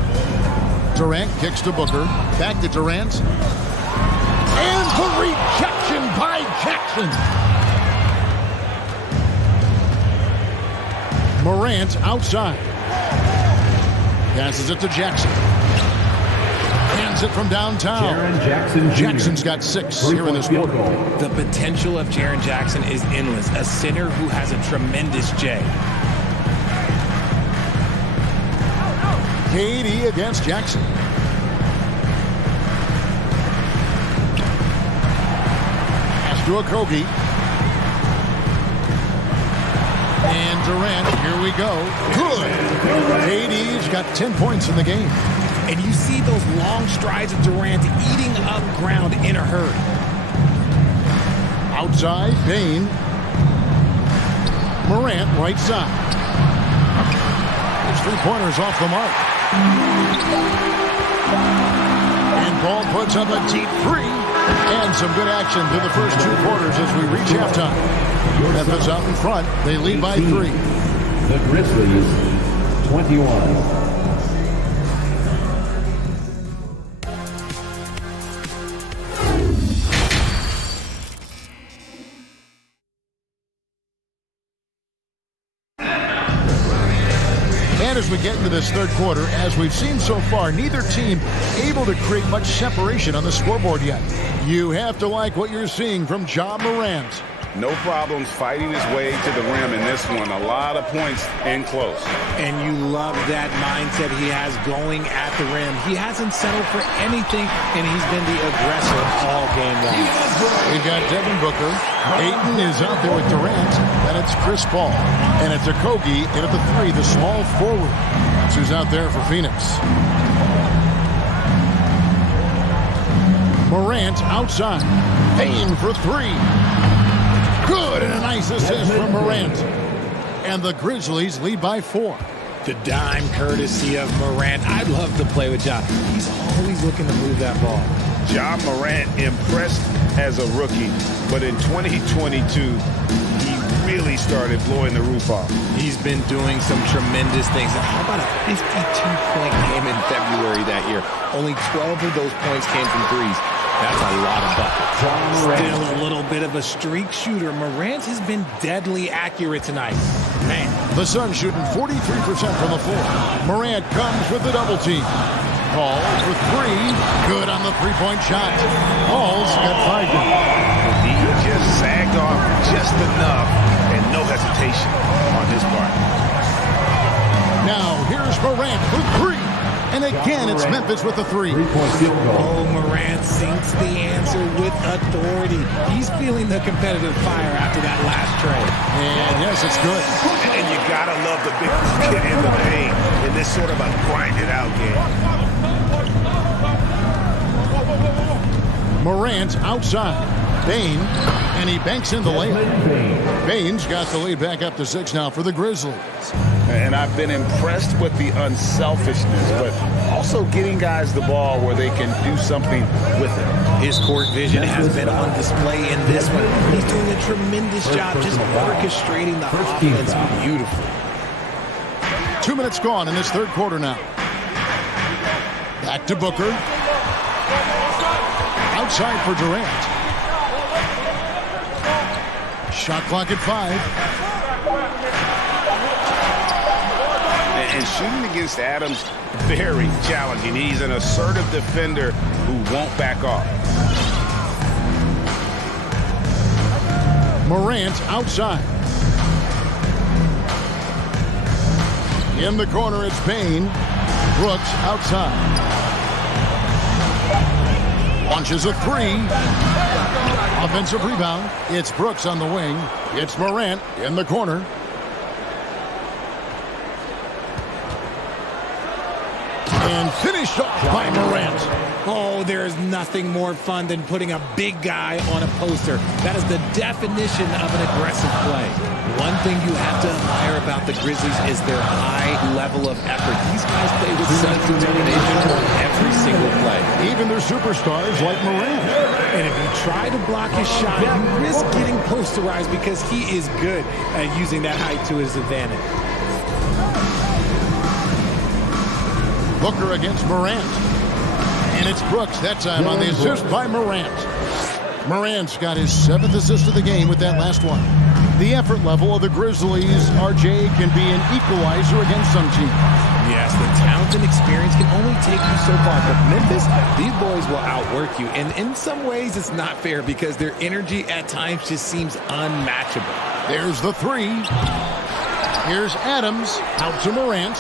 Durant kicks to Booker. Back to Durant. And the rejection by Jackson. Morant outside. Passes it to Jackson. Hands it from downtown. Jaren Jackson Jr. Jackson's got 6 here in this quarter. The potential of Jaren Jackson is endless. A center who has a tremendous J. KD against Jackson. Pass to Okogie. And Durant, here we go. Good. KD's got 10 points in the game. And you see those long strides of Durant eating up ground in a hurry. Outside, Bain. Morant, right side. His three-pointers off the mark. And Paul puts up a deep 3. And some good action through the first 2 quarters as we reach halftime. Memphis out in front. They lead by 3. The Grizzlies, 21. And as we get into this third quarter, as we've seen so far, neither team able to create much separation on the scoreboard yet. You have to like what you're seeing from Ja Morant. No problems fighting his way to the rim in this one. A lot of points in close. And you love that mindset he has going at the rim. He hasn't settled for anything, and he's been the aggressor all game long. We've got Devin Booker. Ayton is out there with Durant. And it's Chris Paul. And it's Okogie in at the 3, the small forward. That's who's out there for Phoenix. Morant outside. Payne for 3. Good, and a nice assist from Morant. And the Grizzlies lead by 4. The dime courtesy of Morant. I'd love to play with Ja. He's always looking to move that ball. Ja Morant impressed as a rookie, but in 2022, he really started blowing the roof off. He's been doing some tremendous things. And how about a 52-point game in February that year? Only 12 of those points came from threes. That's a lot of buckets. Still a little bit of a streak shooter. Morant has been deadly accurate tonight. Man. The Suns shooting 43% from the floor. Morant comes with the double team. Paul for 3. Good on the three-point shot. Paul's got 5 now. He just sagged off just enough and no hesitation on his part. Now here's Morant for 3. And again, it's Memphis with the 3. Oh, Morant sinks the answer with authority. He's feeling the competitive fire after that last trade. And yes, it's good. And you gotta love the big kid in the paint in this sort of a grinded-out game. Morant outside. Bain, and he banks in the layup. Bain's got the lead back up to 6 now for the Grizzlies. And I've been impressed with the unselfishness, but also getting guys the ball where they can do something with it. His court vision has been on display in this one. He's doing a tremendous job just orchestrating the offense beautifully. 2 minutes gone in this third quarter now. Back to Booker. Outside for Durant. Shot clock at 5. And shooting against Adams, very challenging. He's an assertive defender who won't back off. Morant outside. In the corner, it's Payne. Brooks outside. Launches a three. Offensive rebound. It's Brooks on the wing. It's Morant in the corner. And finished off by Morant. Oh, there is nothing more fun than putting a big guy on a poster. That is the definition of an aggressive play. One thing you have to admire about the Grizzlies is their high level of effort. These guys play with such determination on every single play. Even their superstars like Morant. And if you try to block his shot, you risk getting posterized because he is good at using that height to his advantage. Booker against Morant. And it's Brooks that time on the assist by Morant. Morant's got his 7th assist of the game with that last one. The effort level of the Grizzlies, RJ, can be an equalizer against some teams. Yes, the talent and experience can only take you so far. But Memphis, these boys will outwork you. And in some ways, it's not fair because their energy at times just seems unmatchable. There's the three. Here's Adams out to Morant.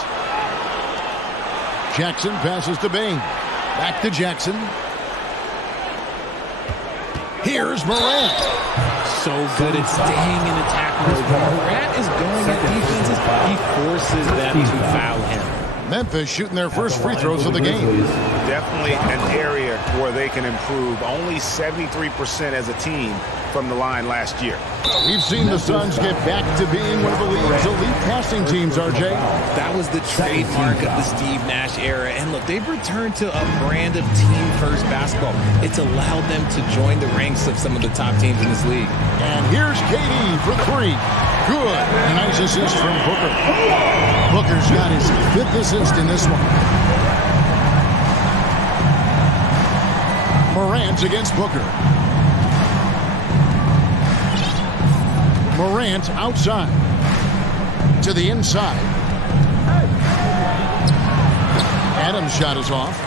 Jackson passes to Bain. Back to Jackson. Here's Morant. So good at staying in attack mode. When Morant is going at defenses, he forces them to foul him. Memphis shooting their first free throws of the game. Definitely an area where they can improve. Only 73% as a team from the line last year. We've seen the Suns get back to being one of the league's elite passing teams, RJ. That was the trademark of the Steve Nash era. And look, they've returned to a brand of team-first basketball. It's allowed them to join the ranks of some of the top teams in this league. And here's KD for three. Good. A nice assist from Booker. Booker's got his 5th assist in this one. Morant against Booker. Morant outside. To the inside. Adams' shot is off.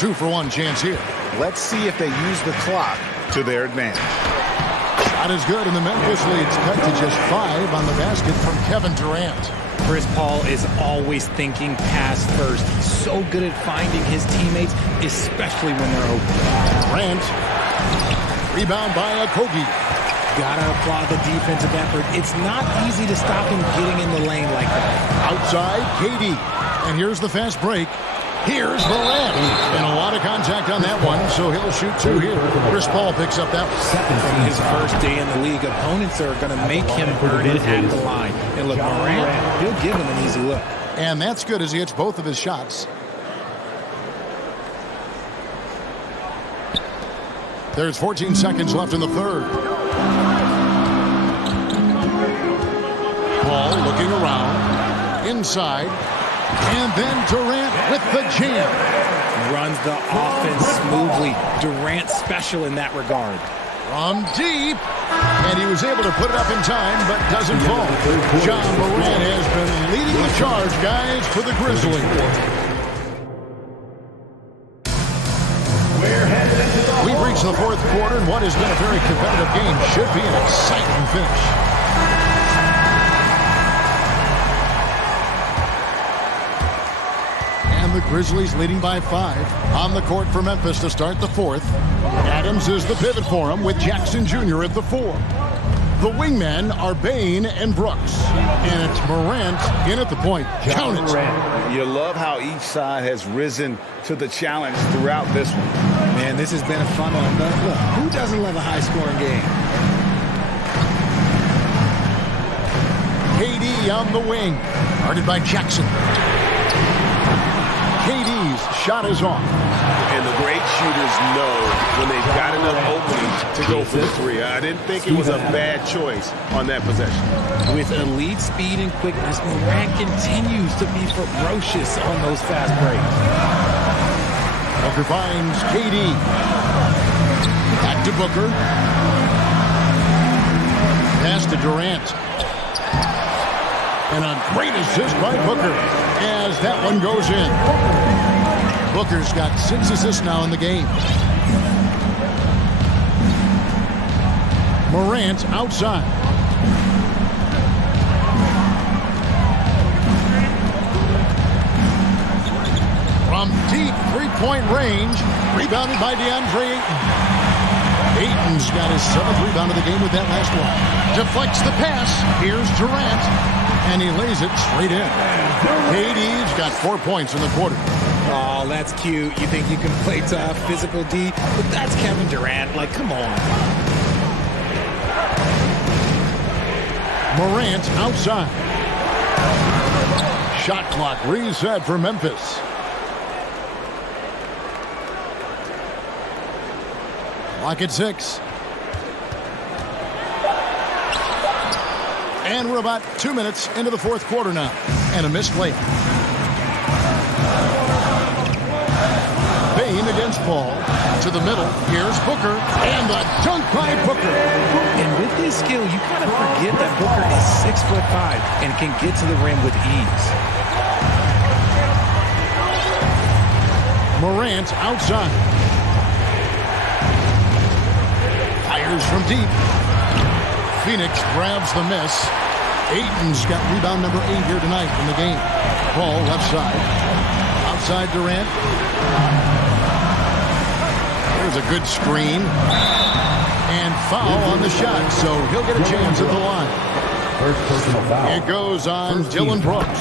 2-for-1 chance here. Let's see if they use the clock to their advantage. Shot is good, and the Memphis lead's cut to just 5 on the basket from Kevin Durant. Chris Paul is always thinking pass first. He's so good at finding his teammates, especially when they're open. Durant. Rebound by Okogie. Gotta applaud the defensive effort. It's not easy to stop him getting in the lane like that. Outside, KD. And here's the fast break. Here's Morant. And a lot of contact on that one, so he'll shoot 2 here. Chris Paul picks up that one. From his first day in the league, opponents are going to make him earn it at the line. And look, Morant, he'll give him an easy look. And that's good as he hits both of his shots. There's 14 seconds left in the third. Paul looking around. Inside. And then Durant with the jam. Runs the offense smoothly. Durant special in that regard. From deep. And he was able to put it up in time, but doesn't fall. John Morant has been leading the charge, guys, for the Grizzlies. We've reached the 4th quarter, and what has been a very competitive game should be an exciting finish. The Grizzlies leading by 5 on the court for Memphis to start the 4th. Adams is the pivot for him with Jackson Jr. at the 4. The wingmen are Bain and Brooks. And it's Morant in at the point. Count it. You love how each side has risen to the challenge throughout this one. Man, this has been a fun one. But look, who doesn't love a high-scoring game? KD on the wing. Guarded by Jackson. KD's shot is off. And the great shooters know when they've got enough openings to go for the 3. I didn't think it was a bad choice on that possession. With elite speed and quickness, Morant continues to be ferocious on those fast breaks. Booker finds KD. Back to Booker. Pass to Durant. And a great assist by Booker as that one goes in. Booker's got 6 assists now in the game. Morant outside. From deep 3-point three-point range. Rebounded by DeAndre Ayton. Ayton's got his 7th rebound of the game with that last one. Deflects the pass. Here's Durant. And he lays it straight in. KD's got 4 points in the quarter. Oh, that's cute. You think you can play tough, physical D, but that's Kevin Durant. Like, come on. Morant outside. Shot clock reset for Memphis. Clock at 6. And we're about 2 minutes into the fourth quarter now. And a missed layup. Bain against Paul. To the middle. Here's Booker. And the dunk by Booker. And with his skill, you kind of forget that Booker is 6'5" and can get to the rim with ease. Morant outside. Fires from deep. Phoenix grabs the miss. Ayton's got rebound number 8 here tonight in the game. Paul left side. Outside Durant. There's a good screen. And foul on the shot, so he'll get a chance at the line. First personal foul. It goes on Dylan Brooks.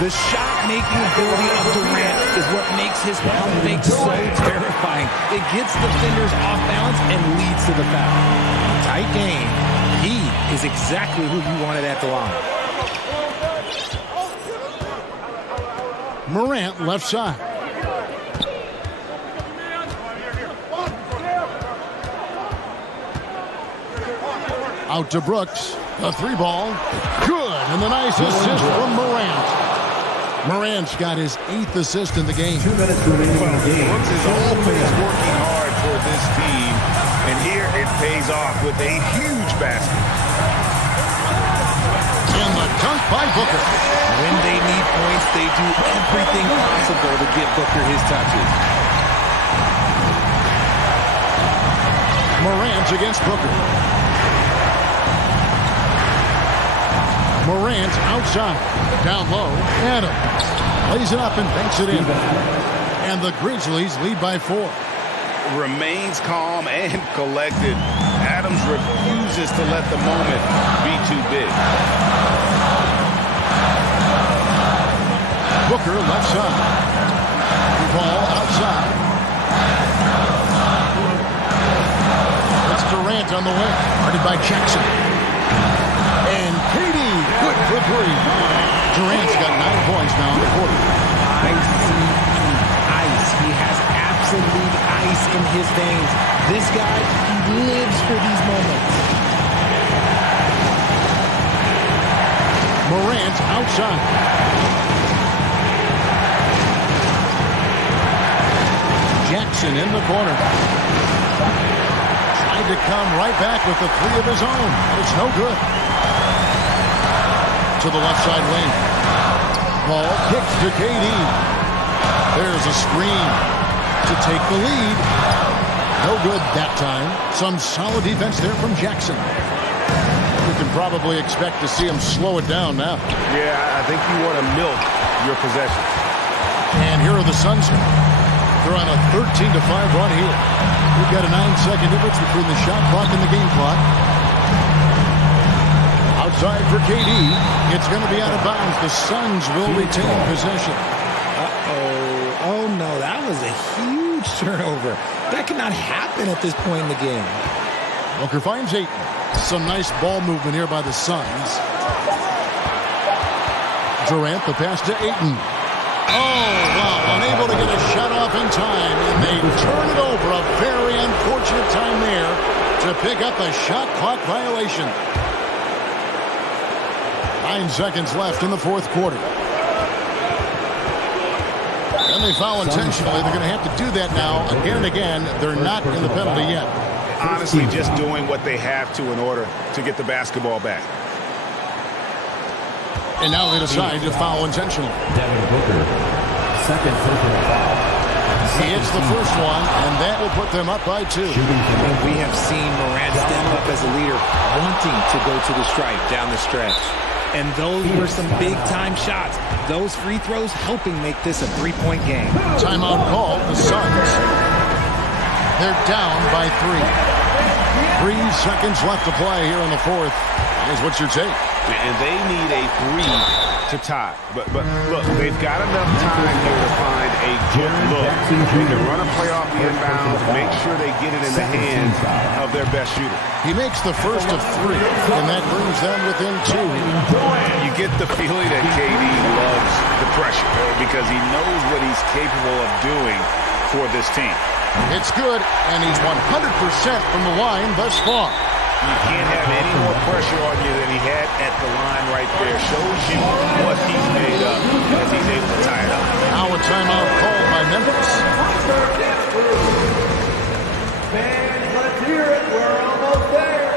The shot-making ability of Durant is what makes his pump fake so terrifying. It gets defenders off balance and leads to the foul. Tight game. He is exactly who you wanted at the line. Morant left side. Out to Brooks. A 3-ball. Good. And the nice assist from Morant. Morant's got his 8th assist in the game. 2 minutes remaining in the game. Brooks is always working hard for this team. And here it pays off with a huge basket. And the dunk by Booker. When they need points, they do everything possible to get Booker his touches. Morant against Booker. Morant outside. Down low. Adams lays it up and banks it in. And the Grizzlies lead by 4. Remains calm and collected. Adams refuses to let the moment be too big. Booker left side. Ball outside. It's Durant on the wing. Guarded by Jackson. And KD, good for 3. Durant's got 9 points now in the quarter. Ice. He has absolute ice in his veins. This guy, he lives for these moments. Morant outside. Jackson in the corner. Tried to come right back with the 3 of his own. It's no good. To the left side lane. Ball kicks to KD. There's a screen to take the lead. No good that time. Some solid defense there from Jackson. You can probably expect to see him slow it down now. Yeah, I think you want to milk your possession. And here are the Suns. They're on a 13-5 run here. We've got a 9-second difference between the shot clock and the game clock. Outside for KD. It's going to be out of bounds. The Suns will retain possession. Oh no, that was a huge turnover. That cannot happen at this point in the game. Booker finds Ayton. Some nice ball movement here by the Suns. Durant, the pass to Ayton. Oh, wow, unable to get a shot off in time, and they turn it over. A very unfortunate time there to pick up a shot clock violation. 9 seconds left in the fourth quarter. And they foul intentionally. They're going to have to do that now again and again. They're not in the penalty yet. Honestly, just doing what they have to in order to get the basketball back. And now they decide to foul intentionally. Devin Booker, second personal foul. He hits the first one, and that will put them up by 2. And we have seen Morant step up as a leader, wanting to go to the stripe down the stretch. And those were some big-time shots. Those free throws helping make this a three-point game. Timeout called, the Suns. They're down by 3. 3 seconds left to play here in the fourth. Here's what's your take? And they need a 3 to tie. But look, they've got enough time here to find a good look. They can run a play off the inbounds, make sure they get it in the hands of their best shooter. He makes the first of 3, and that brings them within 2. You get the feeling that KD loves the pressure because he knows what he's capable of doing for this team. It's good, and he's 100% from the line thus far. You can't have any more pressure on you than he had at the line right there. Shows you what he's made of as he's able to tie it up. Now a timeout called by Memphis. Fans, let's hear it. We're almost there.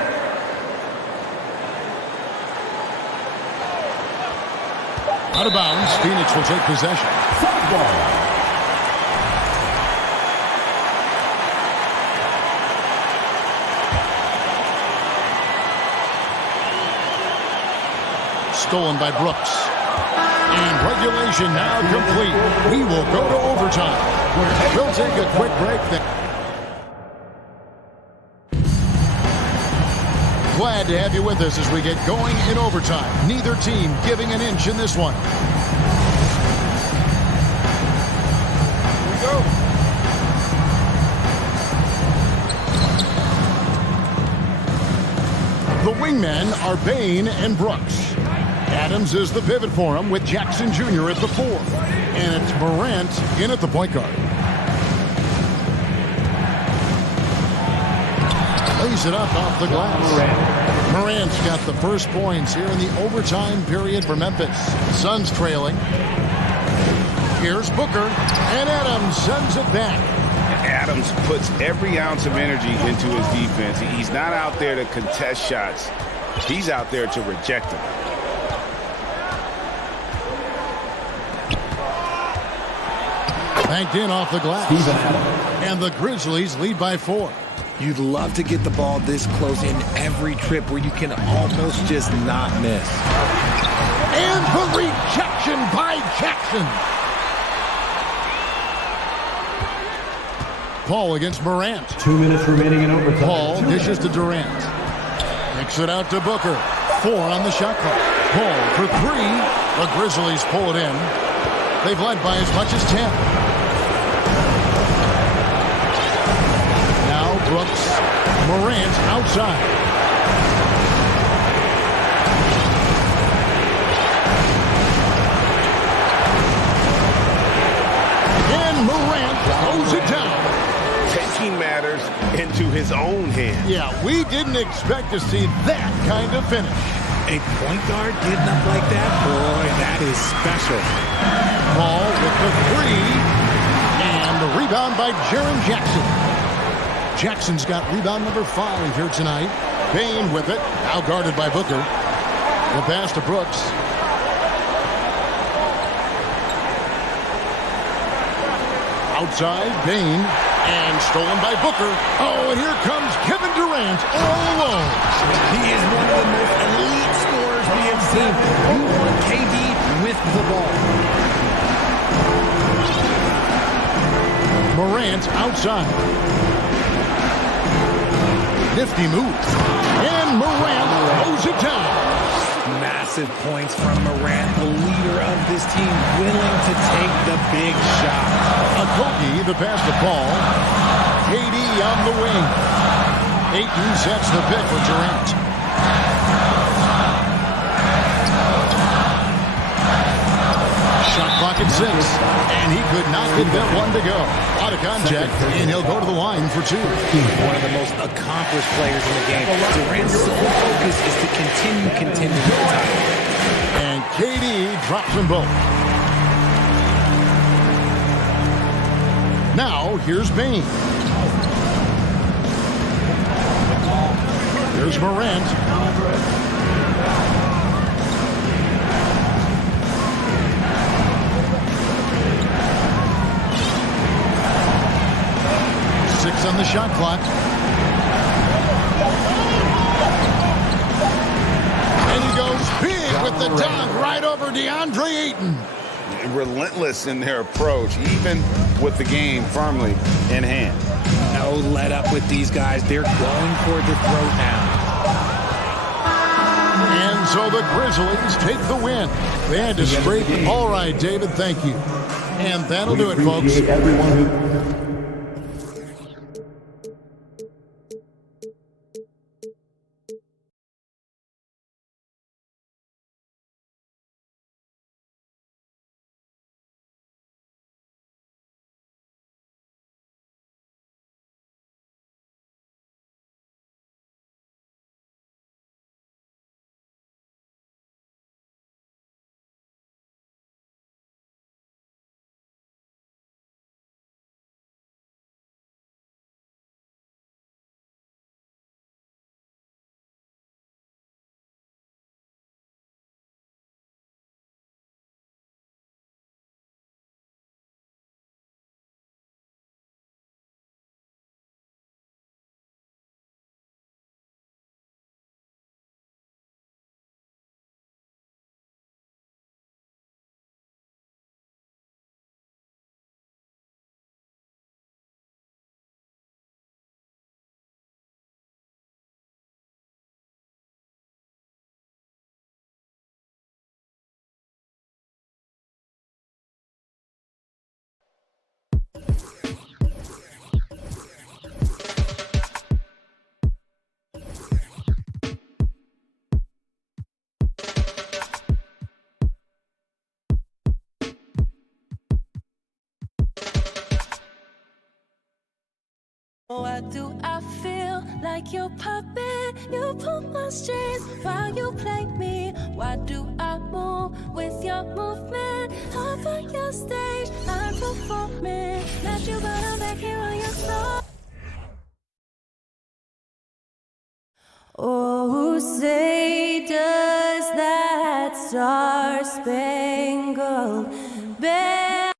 Out of bounds, Phoenix will take possession. Softball. Stolen by Brooks. And regulation now complete. We will go to overtime. We'll take a quick break then. Glad to have you with us as we get going in overtime. Neither team giving an inch in this one. Here we go. The wingmen are Bain and Brooks. Adams is the pivot for him with Jackson Jr. at the 4. And it's Morant in at the point guard. Lays it up off the glass. Morant's got the first points here in the overtime period for Memphis. Suns trailing. Here's Booker. And Adams sends it back. Adams puts every ounce of energy into his defense. He's not out there to contest shots. He's out there to reject them. Banked in off the glass. And the Grizzlies lead by 4. You'd love to get the ball this close in every trip where you can almost just not miss. And the rejection by Jackson. Paul against Morant. 2 minutes remaining in overtime. Paul dishes to Durant. Kicks it out to Booker. 4 on the shot clock. Paul for 3. The Grizzlies pull it in. They've led by as much as 10. Now Brooks. Morant outside. And Morant throws it down. Taking matters into his own hands. Yeah, we didn't expect to see that kind of finish. A point guard getting up like that, boy, that is special. Paul with the 3. And the rebound by Jaren Jackson. Jackson's got rebound number 5 here tonight. Bain with it, now guarded by Booker. The pass to Brooks. Outside, Bain. And stolen by Booker. Oh, and here comes Kevin Durant all alone. He is one of the most elite scorers we have seen. You want KD with the ball. Morant outside. Nifty move. And Morant throws it down. Massive points from Morant, the leader of this team, willing to take the big shot. Akogi, the pass to Paul. KD on the wing. Ayton sets the pick for Durant. Shot clock at 6. And he could not get that one to go. Out of contact, and he'll go to the line for 2. One of the most accomplished players in the game. Durant's sole focus is to continue contending for the title. And KD drops them both. Now, here's Bain. Here's Morant. Six on the shot clock. And he goes big with the dunk right over DeAndre Ayton. Relentless in their approach, even with the game firmly in hand. No let up with these guys. They're going for the throat now. And so the Grizzlies take the win. They had to scrape. All right, David, thank you. And that'll do it, folks. Why do I feel like your puppet? You pull my strings while you play me. Why do I move with your movement? Up on your stage, I'm performing. Not you, but I'm back here on your floor. Oh, say does that star-spangled banner.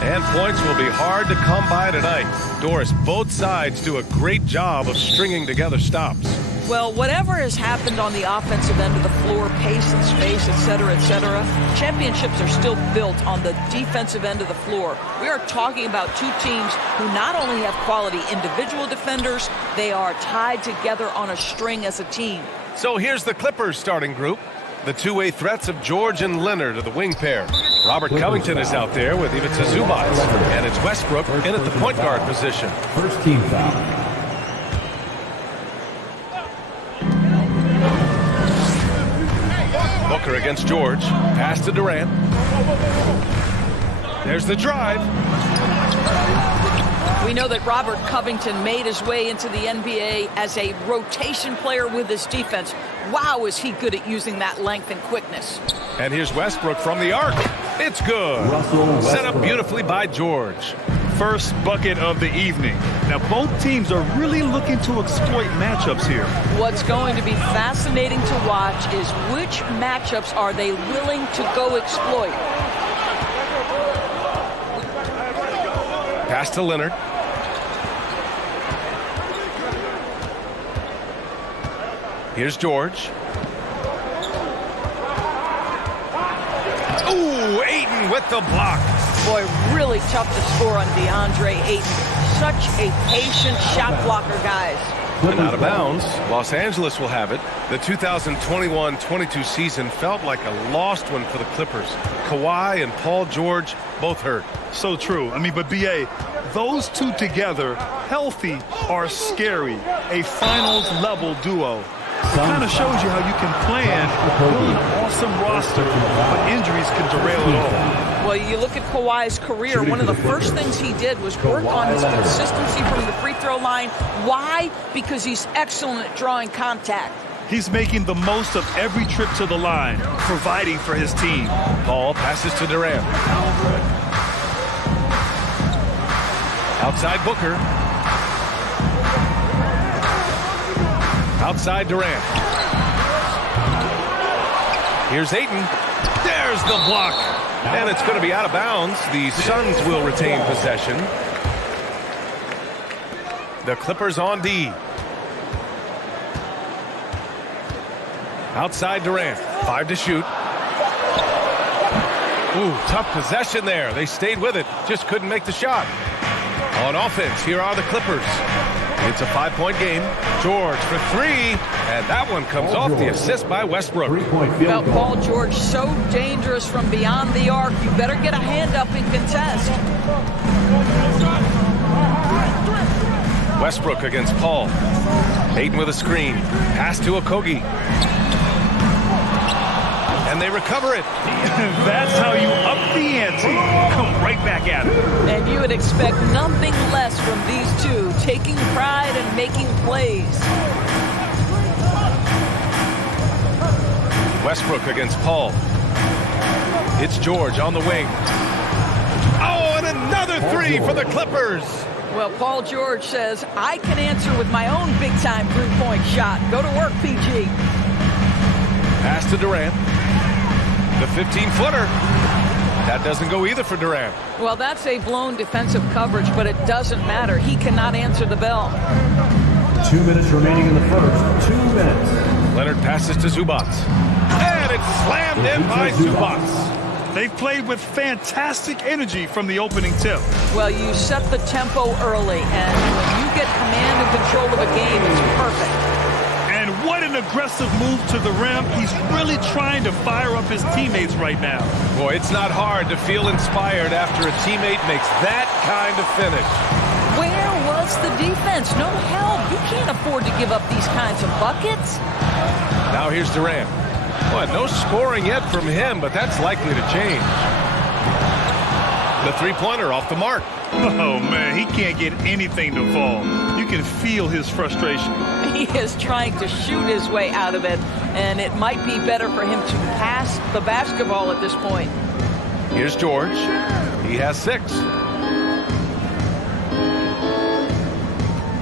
And points will be hard to come by tonight. Doris, both sides do a great job of stringing together stops. Well, whatever has happened on the offensive end of the floor, pace and space, et cetera, championships are still built on the defensive end of the floor. We are talking about two teams who not only have quality individual defenders, they are tied together on a string as a team. So here's the Clippers starting group. The two-way threats of George and Leonard are the wing pair. Robert Covington is out there with Ivica Zubac. And it's Westbrook in at the point guard position. First team foul. Booker against George. Pass to Durant. There's the drive. We know that Robert Covington made his way into the NBA as a rotation player with his defense. Wow, is he good at using that length and quickness. And here's Westbrook from the arc. It's good. Set up beautifully by George. First bucket of the evening. Now, both teams are really looking to exploit matchups here. What's going to be fascinating to watch is which matchups are they willing to go exploit. Pass to Leonard. Here's George. Ooh, Ayton with the block. Boy, really tough to score on DeAndre Ayton. Such a patient shot blocker, guys. And out of bounds, Los Angeles will have it. The 2021-22 season felt like a lost one for the Clippers. Kawhi and Paul George both hurt. So true. I mean, but BA, those two together, healthy, are scary. A finals-level duo. It kind of shows you how you can plan, build an awesome roster, but injuries can derail it all. Well, you look at Kawhi's career, one of the first things he did was work on his consistency from the free throw line. Why? Because he's excellent at drawing contact. He's making the most of every trip to the line, providing for his team. Paul passes to Durant. Outside Booker. Outside Durant. Here's Ayton. There's the block. And it's going to be out of bounds. The Suns will retain possession. The Clippers on D. Outside Durant. 5 to shoot. Ooh, tough possession there. They stayed with it. Just couldn't make the shot. On offense, here are the Clippers. It's a 5-point game. George for 3. And that one comes off the assist by Westbrook. Well, Paul George, so dangerous from beyond the arc. You better get a hand up and contest. Westbrook against Paul. Hayden with a screen. Pass to Okogie. And they recover it. That's how you up the ante. Come right back at it. And you would expect nothing less from these two, taking pride and making plays. Westbrook against Paul. It's George on the wing. Oh, and another 3 for the Clippers. Well, Paul George says, I can answer with my own big-time three-point shot. Go to work, PG. Pass to Durant. The 15-footer. That doesn't go either for Durant. Well, that's a blown defensive coverage, but it doesn't matter. He cannot answer the bell. 2 minutes remaining in the first. 2 minutes. Leonard passes to Zubac. And it's slammed in by Zubac. They've played with fantastic energy from the opening tip. Well, you set the tempo early, and when you get command and control of a game, it's perfect. And what an aggressive move to the rim. He's really trying to fire up his teammates right now. Boy, it's not hard to feel inspired after a teammate makes that kind of finish. Where was the defense? No help. You can't afford to give up these kinds of buckets. Now here's Durant. Boy, no scoring yet from him, but that's likely to change. The three-pointer off the mark. Oh, man, he can't get anything to fall. You can feel his frustration. He is trying to shoot his way out of it, and it might be better for him to pass the basketball at this point. Here's George. He has 6.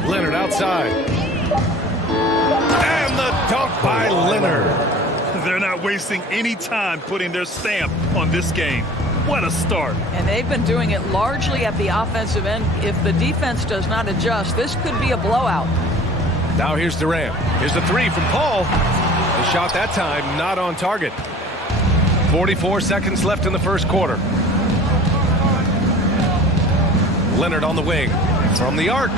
Leonard outside. And the dunk by Leonard. They're not wasting any time putting their stamp on this game. What a start. And they've been doing it largely at the offensive end. If the defense does not adjust, this could be a blowout. Now here's Durant. Here's the 3 from Paul. The shot that time not on target. 44 seconds left in the first quarter. Leonard on the wing. From the arc.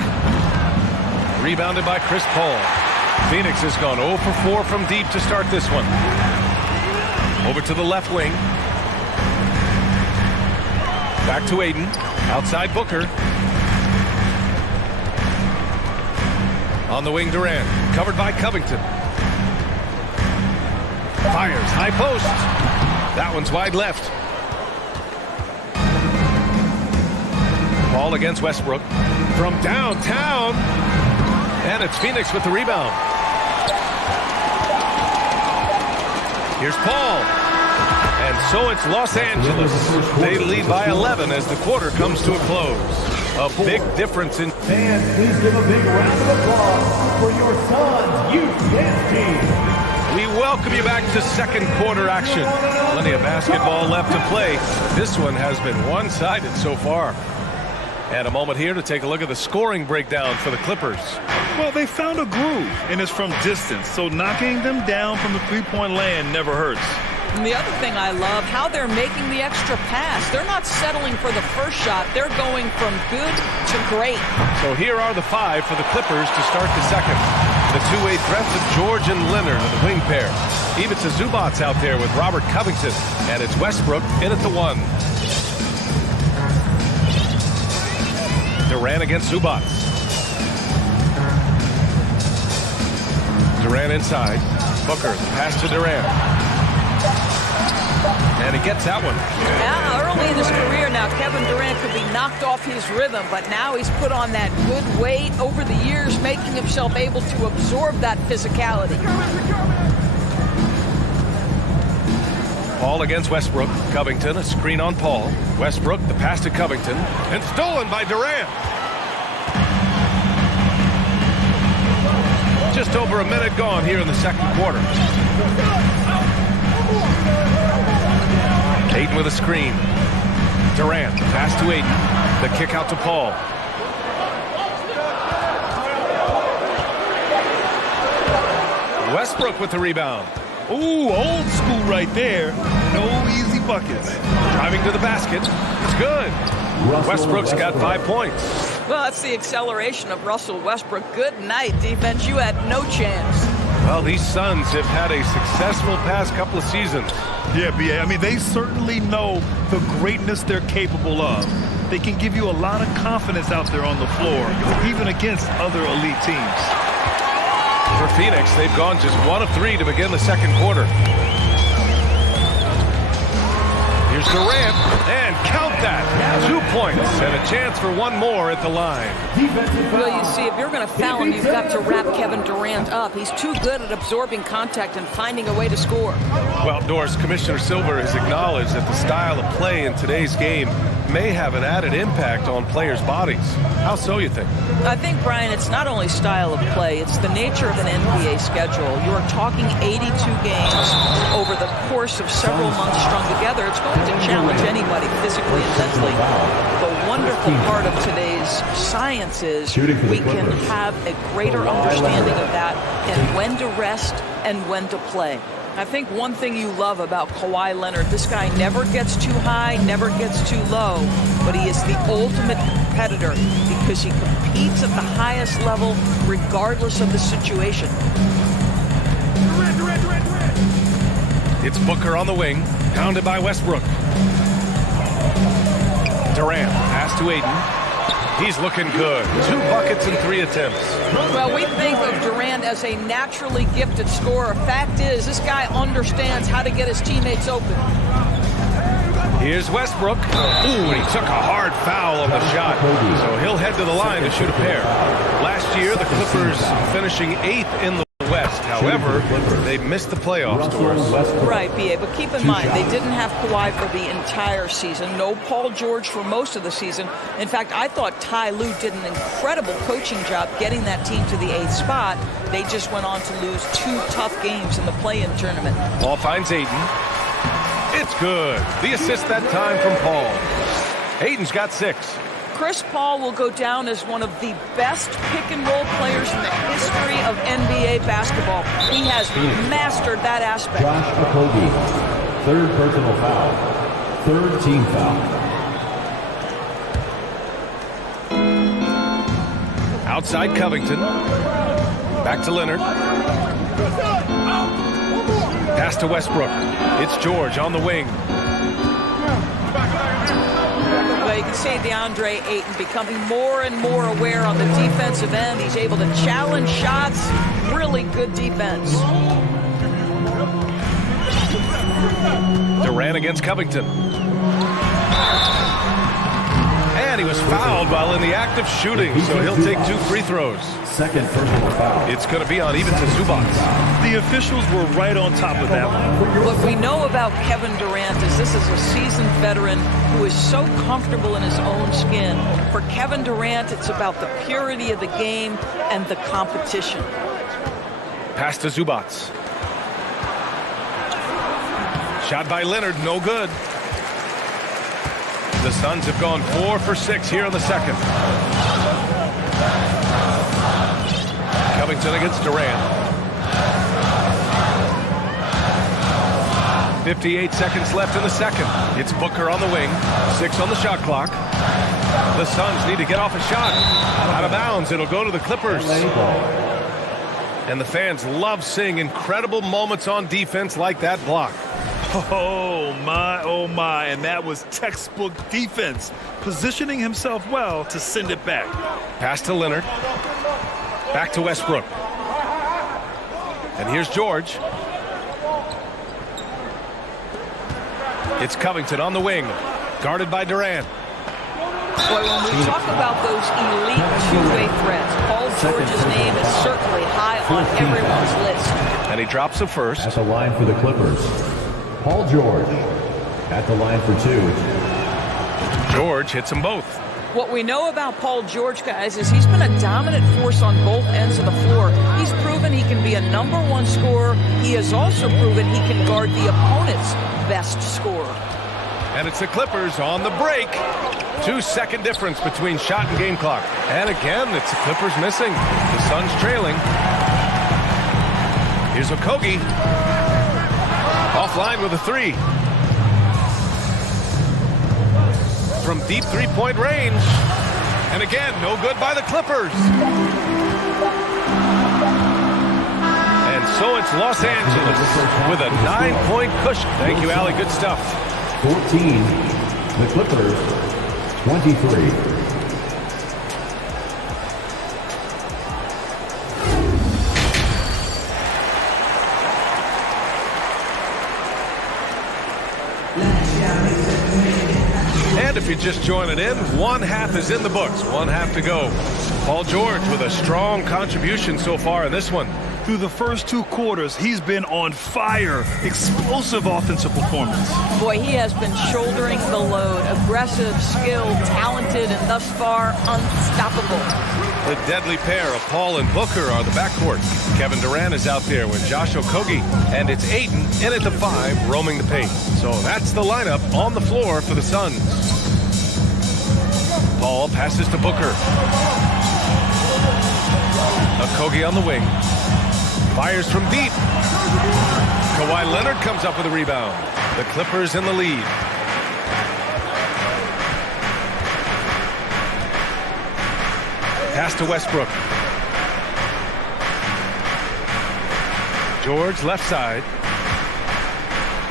Rebounded by Chris Paul. Phoenix has gone 0 for 4 from deep to start this one. Over to the left wing. Back to Aiden. Outside Booker. On the wing, Durant. Covered by Covington. Fires. High post. That one's wide left. Ball against Westbrook. From downtown. And it's Phoenix with the rebound. Here's Paul. And so it's Los Angeles. They lead by 11 as the quarter comes to a close. A big difference in... Fans, please give a big round of applause for your son's youth dance team. We welcome you back to second quarter action. Plenty of basketball left to play. This one has been one-sided so far. And a moment here to take a look at the scoring breakdown for the Clippers. Well, they found a groove, and it's from distance, so knocking them down from the three-point land never hurts. And the other thing I love, how they're making the extra pass. They're not settling for the first shot. They're going from good to great. So here are the 5 for the Clippers to start the second. The two-way threats of George and Leonard in the wing pair. Ivica Zubac out there with Robert Covington. And it's Westbrook in at the 1. Durant against Zubac. Durant inside. Booker, pass to Durant. And he gets that one. Yeah, early in his career now, Kevin Durant could be knocked off his rhythm, but now he's put on that good weight over the years, making himself able to absorb that physicality. Paul against Westbrook. Covington, a screen on Paul. Westbrook, the pass to Covington. And stolen by Durant. Just over a minute gone here in the second quarter. Aiden with a screen. Durant, pass to Aiden. The kick out to Paul. Westbrook with the rebound. Ooh, old school right there. No easy buckets. Driving to the basket. It's good. Westbrook's got 5 points. Well, that's the acceleration of Russell Westbrook. Good night, defense. You had no chance. Well, these Suns have had a successful past couple of seasons. Yeah, B.A. I mean, they certainly know the greatness they're capable of. They can give you a lot of confidence out there on the floor, even against other elite teams. For Phoenix, they've gone just 1 of 3 to begin the second quarter. Here's Durant, and count that. 2 points and a chance for one more at the line. Well, you see, if you're going to foul him, you've got to wrap Kevin Durant up. He's too good at absorbing contact and finding a way to score. Well, Doris, Commissioner Silver has acknowledged that the style of play in today's game may have an added impact on players' bodies. How so, you think? I think, Brian, it's not only style of play, it's the nature of an NBA schedule. You're talking 82 games over the course of several months strung together. It's going to challenge anybody physically and mentally. The wonderful part of today's science is we can have a greater understanding of that and when to rest and when to play. I think one thing you love about Kawhi Leonard, this guy never gets too high, never gets too low, but he is the ultimate competitor because he competes at the highest level regardless of the situation. It's Booker on the wing, pounded by Westbrook. Durant, pass to Aiden. He's looking good. 2 buckets in 3 attempts. Well, we think of Durant as a naturally gifted scorer. Fact is, this guy understands how to get his teammates open. Here's Westbrook. Ooh, and he took a hard foul on the shot. So he'll head to the line to shoot a pair. Last year, the Clippers finishing 8th in the West. However, they missed the playoffs, Doris. Right, B.A., but keep in mind, they didn't have Kawhi for the entire season. No Paul George for most of the season. In fact, I thought Ty Lue did an incredible coaching job getting that team to the 8th spot. They just went on to lose 2 tough games in the play-in tournament. Ball finds Aiden. It's good. The assist that time from Paul. Aiden's got 6. Chris Paul will go down as one of the best pick-and-roll players in the history of NBA basketball. He has mastered that aspect. Josh Okogie, 3rd personal foul, 3rd team foul. Outside Covington. Back to Leonard. Pass to Westbrook. It's George on the wing. Well, you can see DeAndre Ayton becoming more and more aware on the defensive end. He's able to challenge shots. Really good defense. Durant against Covington. And he was fouled while in the act of shooting, so he'll take 2 free throws. 2nd personal foul. It's going to be on even to Zubac. The officials were right on top of that one. What we know about Kevin Durant is this is a seasoned veteran who is so comfortable in his own skin. For Kevin Durant, it's about the purity of the game and the competition. Pass to Zubac. Shot by Leonard, no good. The Suns have gone 4 for 6 here in the second. Covington against Durant. 58 seconds left in the second. It's Booker on the wing. 6 on the shot clock. The Suns need to get off a shot. Out of bounds. It'll go to the Clippers. And the fans love seeing incredible moments on defense like that block. Oh my, and that was textbook defense, positioning himself well to send it back. Pass to Leonard. Back to Westbrook. And here's George. It's Covington on the wing, guarded by Durant. Boy, when we talk about those elite two-way threats, Paul George's name is certainly high on everyone's list. And he drops the first. At the line for the Clippers, Paul George. At the line for 2. George hits them both. What we know about Paul George, guys, is he's been a dominant force on both ends of the floor. He's proven he can be a #1 scorer. He has also proven he can guard the opponent's best scorer. And it's the Clippers on the break. 2-second difference between shot and game clock. And again, it's the Clippers missing. The Suns trailing. Here's Okogie. line with a 3. From deep three-point range. And again, no good by the Clippers. And so it's Los Angeles with a 9-point cushion. Thank you, Allie. Good stuff. 14. The Clippers, 23. And if you're just joining in, one half is in the books. One half to go. Paul George with a strong contribution so far in this one. Through the first 2 quarters, he's been on fire. Explosive offensive performance. Boy, he has been shouldering the load. Aggressive, skilled, talented, and thus far, unstoppable. The deadly pair of Paul and Booker are the backcourt. Kevin Durant is out there with Josh Okogie. And it's Ayton in at the 5, roaming the paint. So that's the lineup on the floor for the Suns. Paul passes to Booker. Okogie on the wing. Fires from deep. Kawhi Leonard comes up with a rebound. The Clippers in the lead. Pass to Westbrook. George left side.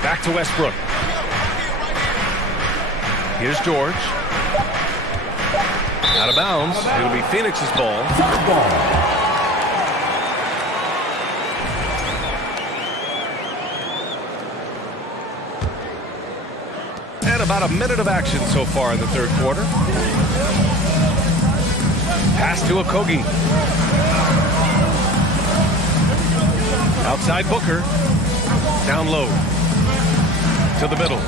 Back to Westbrook. Here's George. Out of bounds. It'll be Phoenix's ball. And about a minute of action so far in the third quarter. Pass to Okogie. Outside Booker. Down low. To the middle.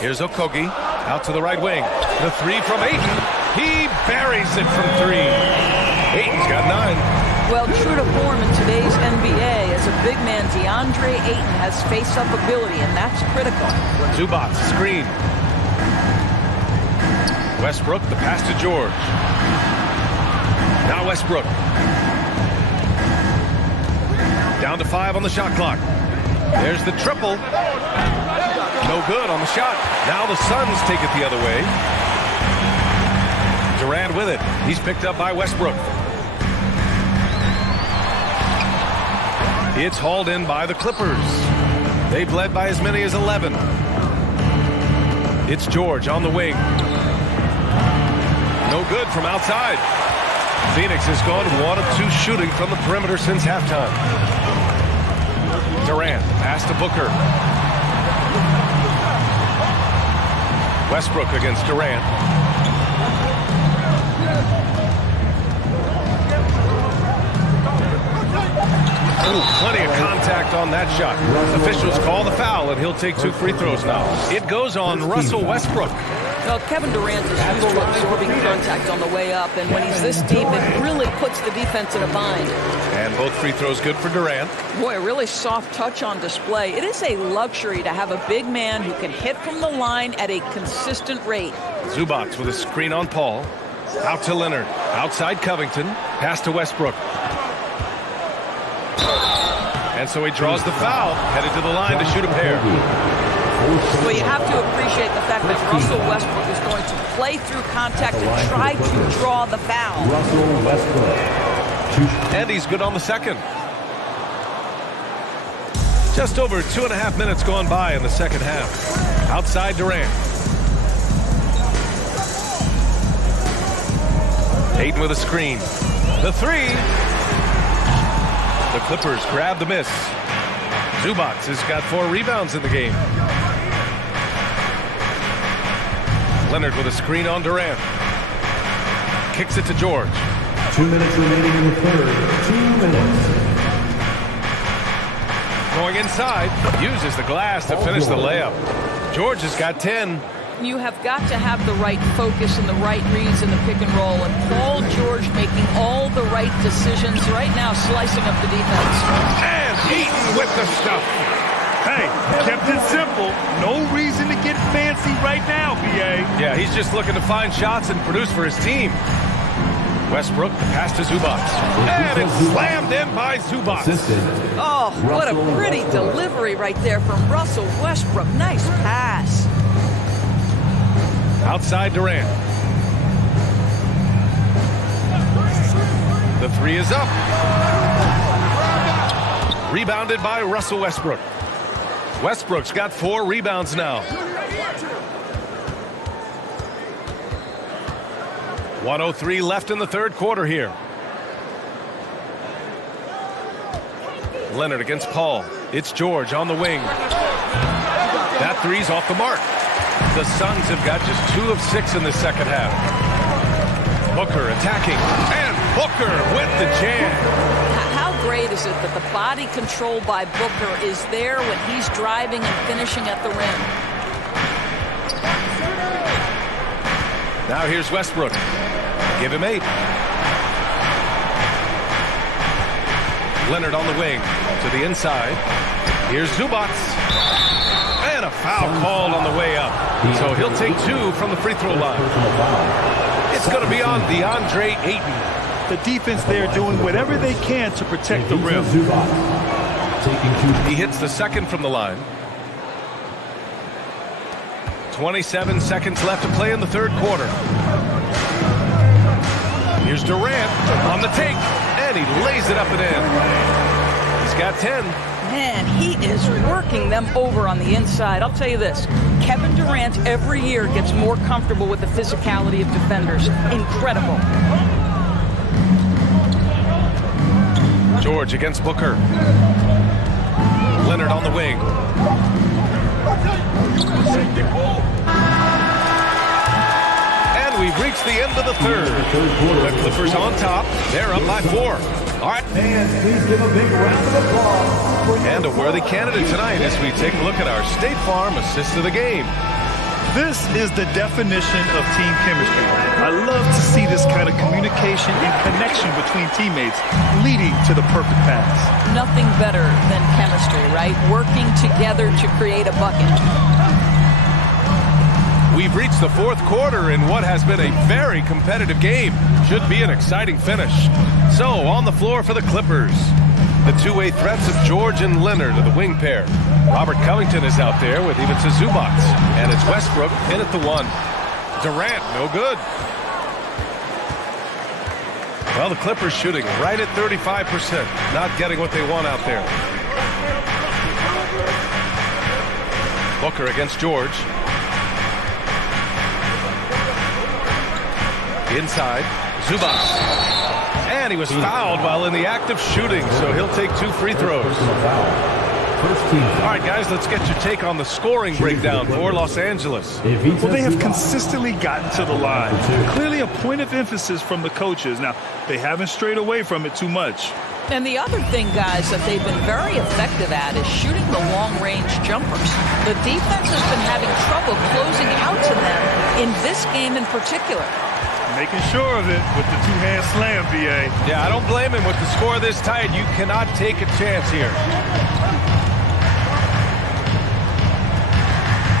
Here's Okogie. Out to the right wing. The 3 from Ayton. He buries it from 3. Ayton's got 9. Well, true to form in today's NBA, as a big man, DeAndre Ayton has face-up ability, and that's critical. Zubac, screen. Westbrook, the pass to George. Now Westbrook. Down to 5 on the shot clock. There's the triple. No good on the shot. Now the Suns take it the other way. Durant with it. He's picked up by Westbrook. It's hauled in by the Clippers. They've led by as many as 11. It's George on the wing. No good from outside. Phoenix has gone 1 of 2 shooting from the perimeter since halftime. Durant, pass to Booker. Westbrook against Durant. Ooh, plenty of contact on that shot. Officials call the foul, and he'll take 2 free throws now. It goes on Russell Westbrook. Well, Kevin Durant is used to absorbing contact on the way up, and when he's this deep, it really puts the defense in a bind. And both free throws good for Durant. Boy, a really soft touch on display. It is a luxury to have a big man who can hit from the line at a consistent rate. Zubac with a screen on Paul. Out to Leonard. Outside Covington. Pass to Westbrook. And so he draws the foul. Headed to the line to shoot a pair. Well, you have to appreciate the fact that Russell Westbrook is going to play through contact and try to draw the foul. Russell Westbrook. And he's good on the second. Just over 2.5 minutes gone by in the second half. Outside Durant. Ayton with a screen. The 3. The Clippers grab the miss. Zubac has got 4 rebounds in the game. Leonard with a screen on Durant. Kicks it to George. 2 minutes remaining in the third. 2 minutes. Going inside. Uses the glass to finish the layup. George has got 10. You have got to have the right focus and the right reads in the pick and roll. And Paul George making all the right decisions right now, slicing up the defense. And Ayton with the stuff. Hey, kept it simple. No reason to get fancy right now, BA. Yeah, he's just looking to find shots and produce for his team. Westbrook, the pass to Zubac. And it's slammed in by Zubac. Oh, what a pretty delivery right there from Russell Westbrook. Nice pass. Outside Durant. The three is up. Rebounded by Russell Westbrook. Westbrook's got 4 rebounds now. 1:03 left in the third quarter here. Leonard against Paul. It's George on the wing. That three's off the mark. The Suns have got just 2 of 6 in the second half. Booker attacking. And Booker with the jam. How great is it that the body control by Booker is there when he's driving and finishing at the rim? Now here's Westbrook. Give him 8. Leonard on the wing to the inside. Here's Zubac. And a foul called on the way up. So he'll take 2 from the free throw line. It's going to be on DeAndre Ayton. The defense there doing whatever they can to protect the rim. He hits the second from the line. 27 seconds left to play in the third quarter. Here's Durant on the take, and he lays it up and in. He's got 10. Man, he is working them over on the inside. I'll tell you this, Kevin Durant every year gets more comfortable with the physicality of defenders. Incredible. George against Booker. Leonard on the wing. And we've reached the end of the third. The Clippers on top. They're up by 4. All right. Fans, please give a big round of applause. And a worthy candidate tonight as we take a look at our State Farm assist of the game. This is the definition of team chemistry. I love to see this kind of communication and connection between teammates leading to the perfect pass. Nothing better than chemistry, right? Working together to create a bucket. We've reached the fourth quarter in what has been a very competitive game. Should be an exciting finish. So, on the floor for the Clippers, the two-way threats of George and Leonard are the wing pair. Robert Covington is out there with Ivica Zubac. And it's Westbrook in at the 1. Durant, no good. Well, the Clippers shooting right at 35%. Not getting what they want out there. Booker against George. Inside, Zubac. And he was fouled while in the act of shooting, so he'll take 2 free throws. All right, guys, let's get your take on the scoring breakdown for Los Angeles. Well, they have consistently gotten to the line. Clearly a point of emphasis from the coaches. Now, they haven't strayed away from it too much. And the other thing, guys, that they've been very effective at is shooting the long-range jumpers. The defense has been having trouble closing out to them in this game in particular. Making sure of it with the two-hand slam, BA. Yeah, I don't blame him. With the score this tight, you cannot take a chance here.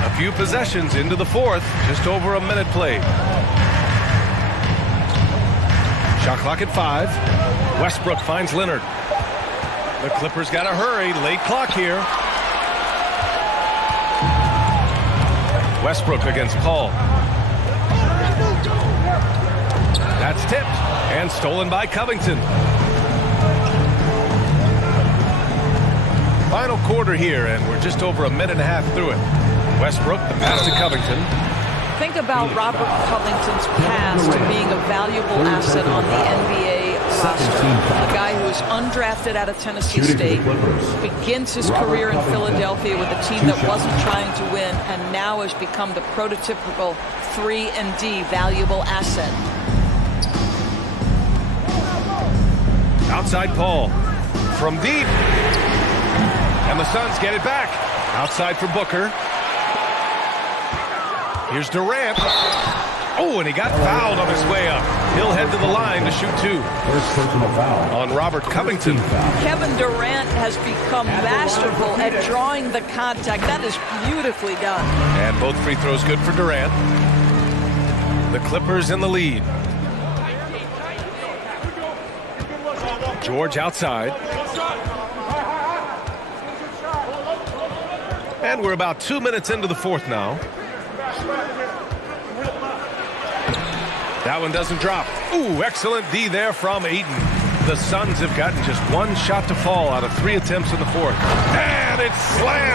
A few possessions into the fourth, just over a minute played. Shot clock at 5. Westbrook finds Leonard. The Clippers got to hurry. Late clock here. Westbrook against Paul. That's tipped and stolen by Covington. Final quarter here, and we're just over a minute and a half through it. Westbrook, the pass to Covington. Think about Robert Covington's past being a valuable asset on the NBA roster. A guy who was undrafted out of Tennessee State, begins his career in Philadelphia with a team that wasn't trying to win, and now has become the prototypical 3-and-D valuable asset. Outside Paul from deep. And the Suns get it back. Outside for Booker. Here's Durant. Oh, and he got fouled on his way up. He'll head to the line to shoot 2. First personal foul on Robert Covington. Kevin Durant has become masterful at drawing the contact. That is beautifully done. And both free throws good for Durant. The Clippers in the lead. George outside. And we're about 2 minutes into the fourth now. That one doesn't drop. Ooh, excellent D there from Aiden. The Suns have gotten just one shot to fall out of 3 attempts in the fourth. And it's slammed